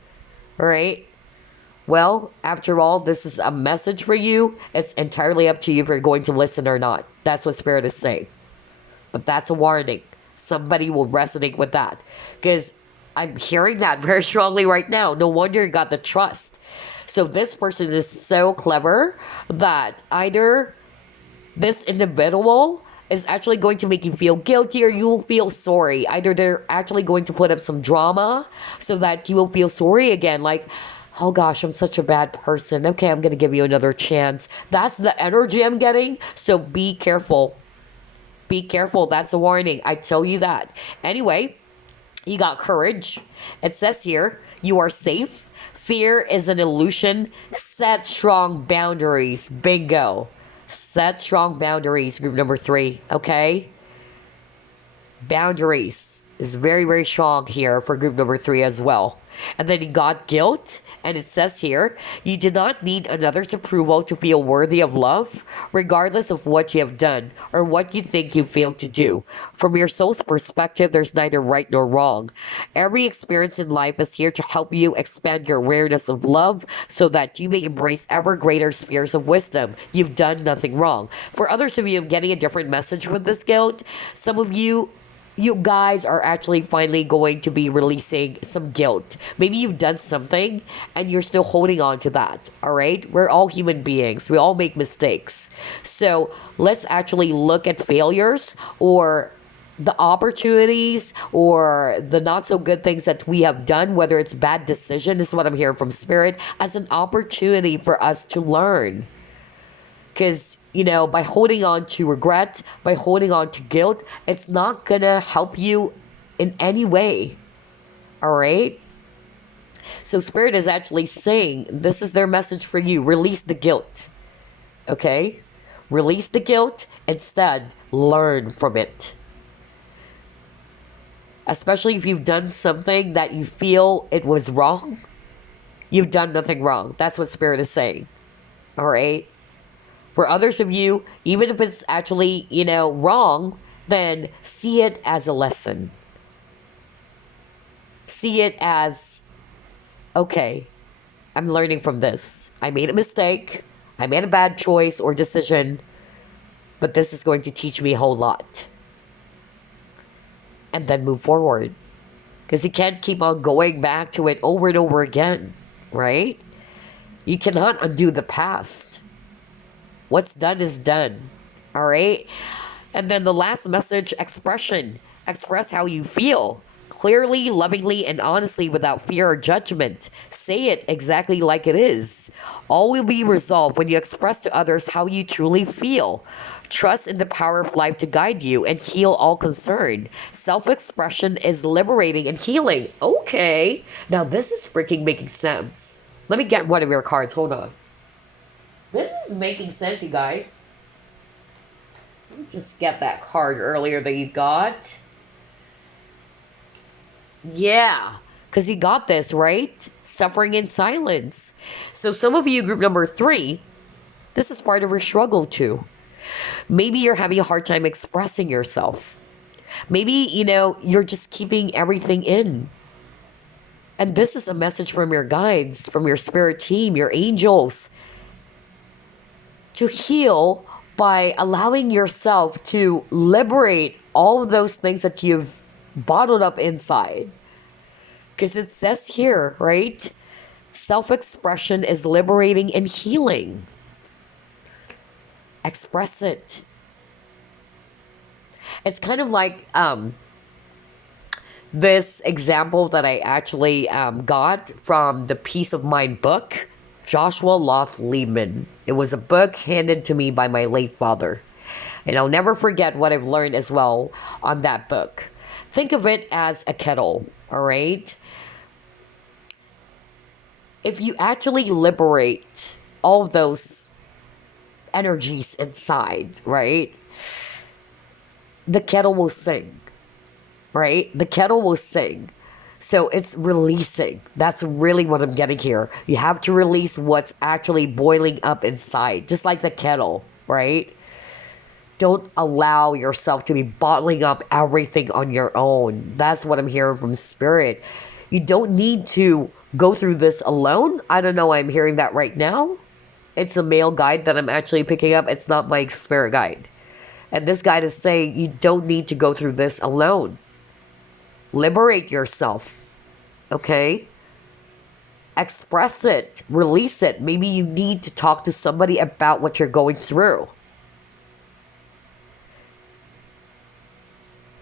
All right? Well, after all, this is a message for you. It's entirely up to you if you're going to listen or not. That's what Spirit is saying. But that's a warning. Somebody will resonate with that. Because I'm hearing that very strongly right now. No wonder you got the trust. So this person is so clever that either this individual is actually going to make you feel guilty or you will feel sorry. Either they're actually going to put up some drama so that you will feel sorry again. Like, oh gosh, I'm such a bad person. Okay, I'm going to give you another chance. That's the energy I'm getting. So be careful. Be careful. That's a warning. I tell you that. Anyway, you got courage. It says here, you are safe. Fear is an illusion. Set strong boundaries. Bingo. Set strong boundaries, group number 3, okay? Boundaries is very, very strong here for group number 3 as well. And then you got guilt, and it says here, you do not need another's approval to feel worthy of love, regardless of what you have done or what you think you failed to do. From your soul's perspective, there's neither right nor wrong. Every experience in life is here to help you expand your awareness of love so that you may embrace ever greater spheres of wisdom. You've done nothing wrong. For others of you, I'm getting a different message with this guilt. Some of you guys are actually finally going to be releasing some guilt. Maybe you've done something and you're still holding on to that, all right? We're all human beings. We all make mistakes. So let's actually look at failures or the opportunities or the not so good things that we have done, whether it's bad decision, is what I'm hearing from Spirit, as an opportunity for us to learn. Because, you know, by holding on to regret, by holding on to guilt, it's not going to help you in any way. All right? So Spirit is actually saying, this is their message for you. Release the guilt. Okay? Release the guilt. Instead, learn from it. Especially if you've done something that you feel it was wrong. You've done nothing wrong. That's what Spirit is saying. All right? For others of you, even if it's actually, you know, wrong, then see it as a lesson. See it as, okay, I'm learning from this. I made a mistake. I made a bad choice or decision, but this is going to teach me a whole lot. And then move forward. Because you can't keep on going back to it over and over again, right? You cannot undo the past. What's done is done. All right? And then the last message, expression. Express how you feel. Clearly, lovingly, and honestly without fear or judgment. Say it exactly like it is. All will be resolved when you express to others how you truly feel. Trust in the power of life to guide you and heal all concern. Self-expression is liberating and healing. Okay. Now this is freaking making sense. Let me get one of your cards. Hold on. This is making sense, you guys. Let me just get that card earlier that you got. Yeah, because you got this, right? Suffering in silence. So some of you, group number 3, this is part of your struggle too. Maybe you're having a hard time expressing yourself. Maybe, you know, you're just keeping everything in. And this is a message from your guides, from your spirit team, your angels, to heal by allowing yourself to liberate all of those things that you've bottled up inside. Because it says here, right? Self-expression is liberating and healing. Express it. It's kind of like this example that I actually got from the Peace of Mind book, Joshua Loft Liebman. It was a book handed to me by my late father. And I'll never forget what I've learned as well on that book. Think of it as a kettle, all right? If you actually liberate all of those energies inside, right? The kettle will sing, right? The kettle will sing. So it's releasing. That's really what I'm getting here. You have to release what's actually boiling up inside, just like the kettle, right? Don't allow yourself to be bottling up everything on your own. That's what I'm hearing from Spirit. You don't need to go through this alone. I don't know why I'm hearing that right now. It's a male guide that I'm actually picking up. It's not my spirit guide. And this guide is saying you don't need to go through this alone. Liberate yourself. Okay? Express it, release it. Maybe you need to talk to somebody about what you're going through.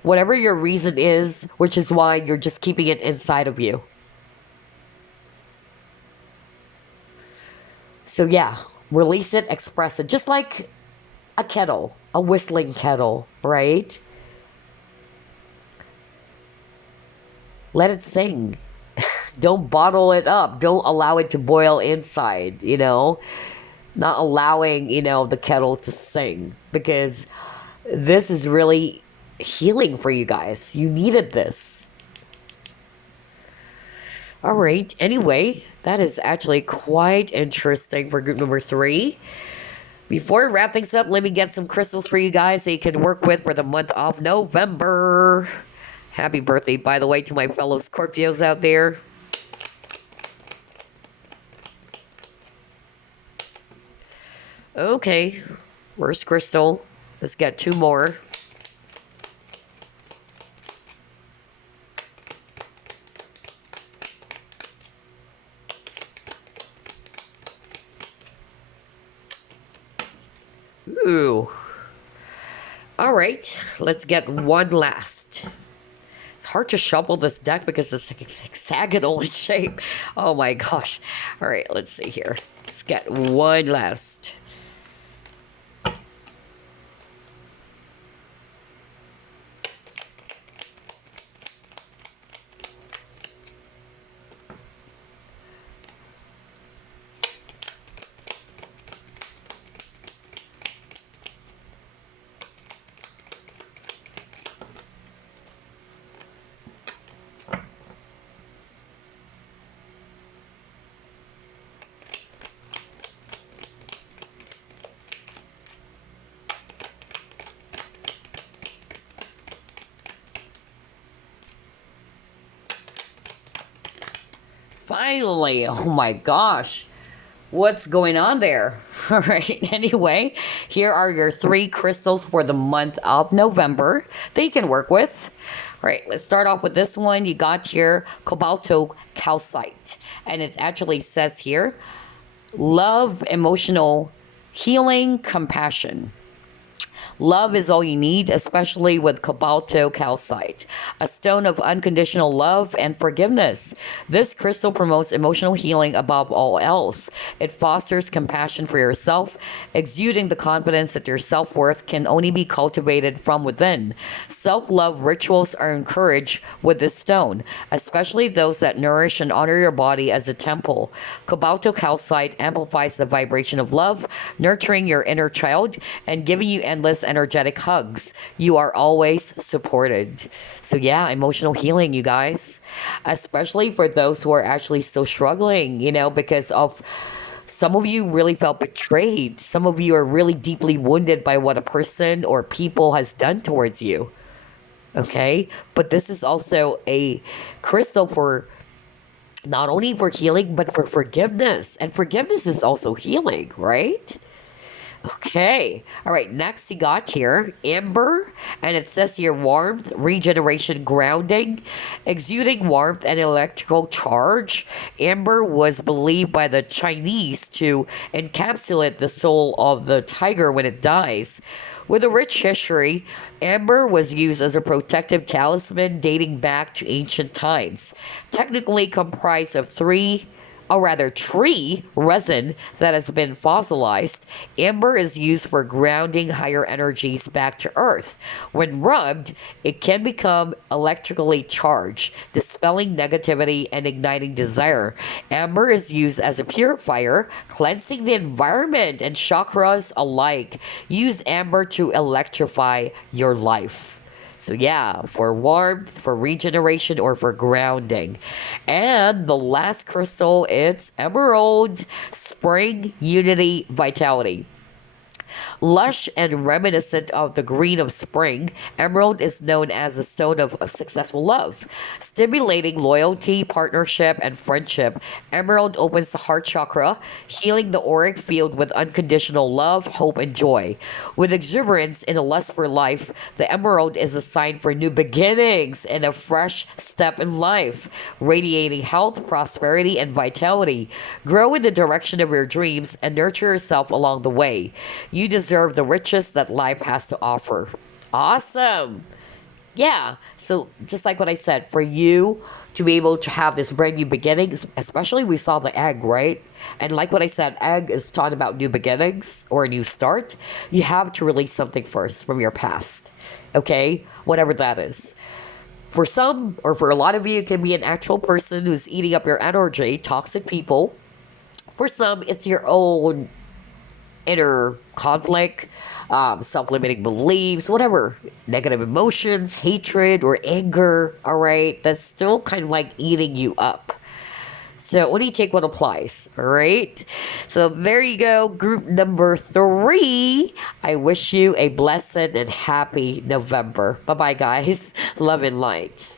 Whatever your reason is, which is why you're just keeping it inside of you. So, yeah, release it, express it. Just like a kettle, a whistling kettle, right? Let it sing. Don't bottle it up. Don't allow it to boil inside, Not allowing, the kettle to sing. Because this is really healing for you guys. You needed this. All right. Anyway, that is actually quite interesting for group number 3. Before we wrap things up, let me get some crystals for you guys that you can work with for the month of November. Happy birthday, by the way, to my fellow Scorpios out there. Okay, first crystal. Let's get 2 more. Ooh. All right, let's get one last. It's hard to shuffle this deck because it's hexagonal in shape. Oh my gosh. All right, let's see here. Let's get one last. Finally, oh my gosh. What's going on there? All right, anyway, here are your 3 crystals for the month of November that you can work with. All right, let's start off with this one. You got your Cobalto Calcite. And it actually says here, love, emotional healing, compassion. Love is all you need, especially with Cobalto Calcite, a stone of unconditional love and forgiveness. This crystal promotes emotional healing above all else. It fosters compassion for yourself, exuding the confidence that your self-worth can only be cultivated from within. Self-love rituals are encouraged with this stone, especially those that nourish and honor your body as a temple. Cobalto Calcite amplifies the vibration of love, nurturing your inner child and giving you endless energetic hugs. You are always supported. So yeah, emotional healing, you guys. Especially for those who are actually still struggling, because of some of you really felt betrayed. Some of you are really deeply wounded by what a person or people has done towards you. Okay? But this is also a crystal for not only for healing, but for forgiveness. And forgiveness is also healing, right? Okay. All right. Next, you got here amber, and it says here warmth, regeneration, grounding, exuding warmth and electrical charge. Amber was believed by the Chinese to encapsulate the soul of the tiger when it dies. With a rich history, amber was used as a protective talisman dating back to ancient times. Technically comprised of tree resin that has been fossilized. Amber is used for grounding higher energies back to earth. When rubbed, it can become electrically charged, dispelling negativity and igniting desire. Amber is used as a purifier, cleansing the environment and chakras alike. Use amber to electrify your life. So yeah, for warmth, for regeneration, or for grounding. And the last crystal, it's Emerald Spring Unity Vitality. Lush and reminiscent of the green of spring, emerald is known as a stone of successful love. Stimulating loyalty, partnership, and friendship, emerald opens the heart chakra, healing the auric field with unconditional love, hope, and joy. With exuberance and a lust for life, the emerald is a sign for new beginnings and a fresh step in life, radiating health, prosperity, and vitality. Grow in the direction of your dreams and nurture yourself along the way. You deserve the riches that life has to offer. Awesome. Yeah. So just like what I said, for you to be able to have this brand new beginnings, especially we saw the egg, right? And like what I said, egg is talking about new beginnings or a new start. You have to release something first from your past. Okay? Whatever that is. For some, or for a lot of you, it can be an actual person who's eating up your energy, toxic people. For some, it's your own inner conflict, self-limiting beliefs, whatever, negative emotions, hatred, or anger, all right, that's still kind of like eating you up. So only take what applies, all right? So there you go, group number 3. I wish you a blessed and happy November. Bye-bye, guys. Love and light.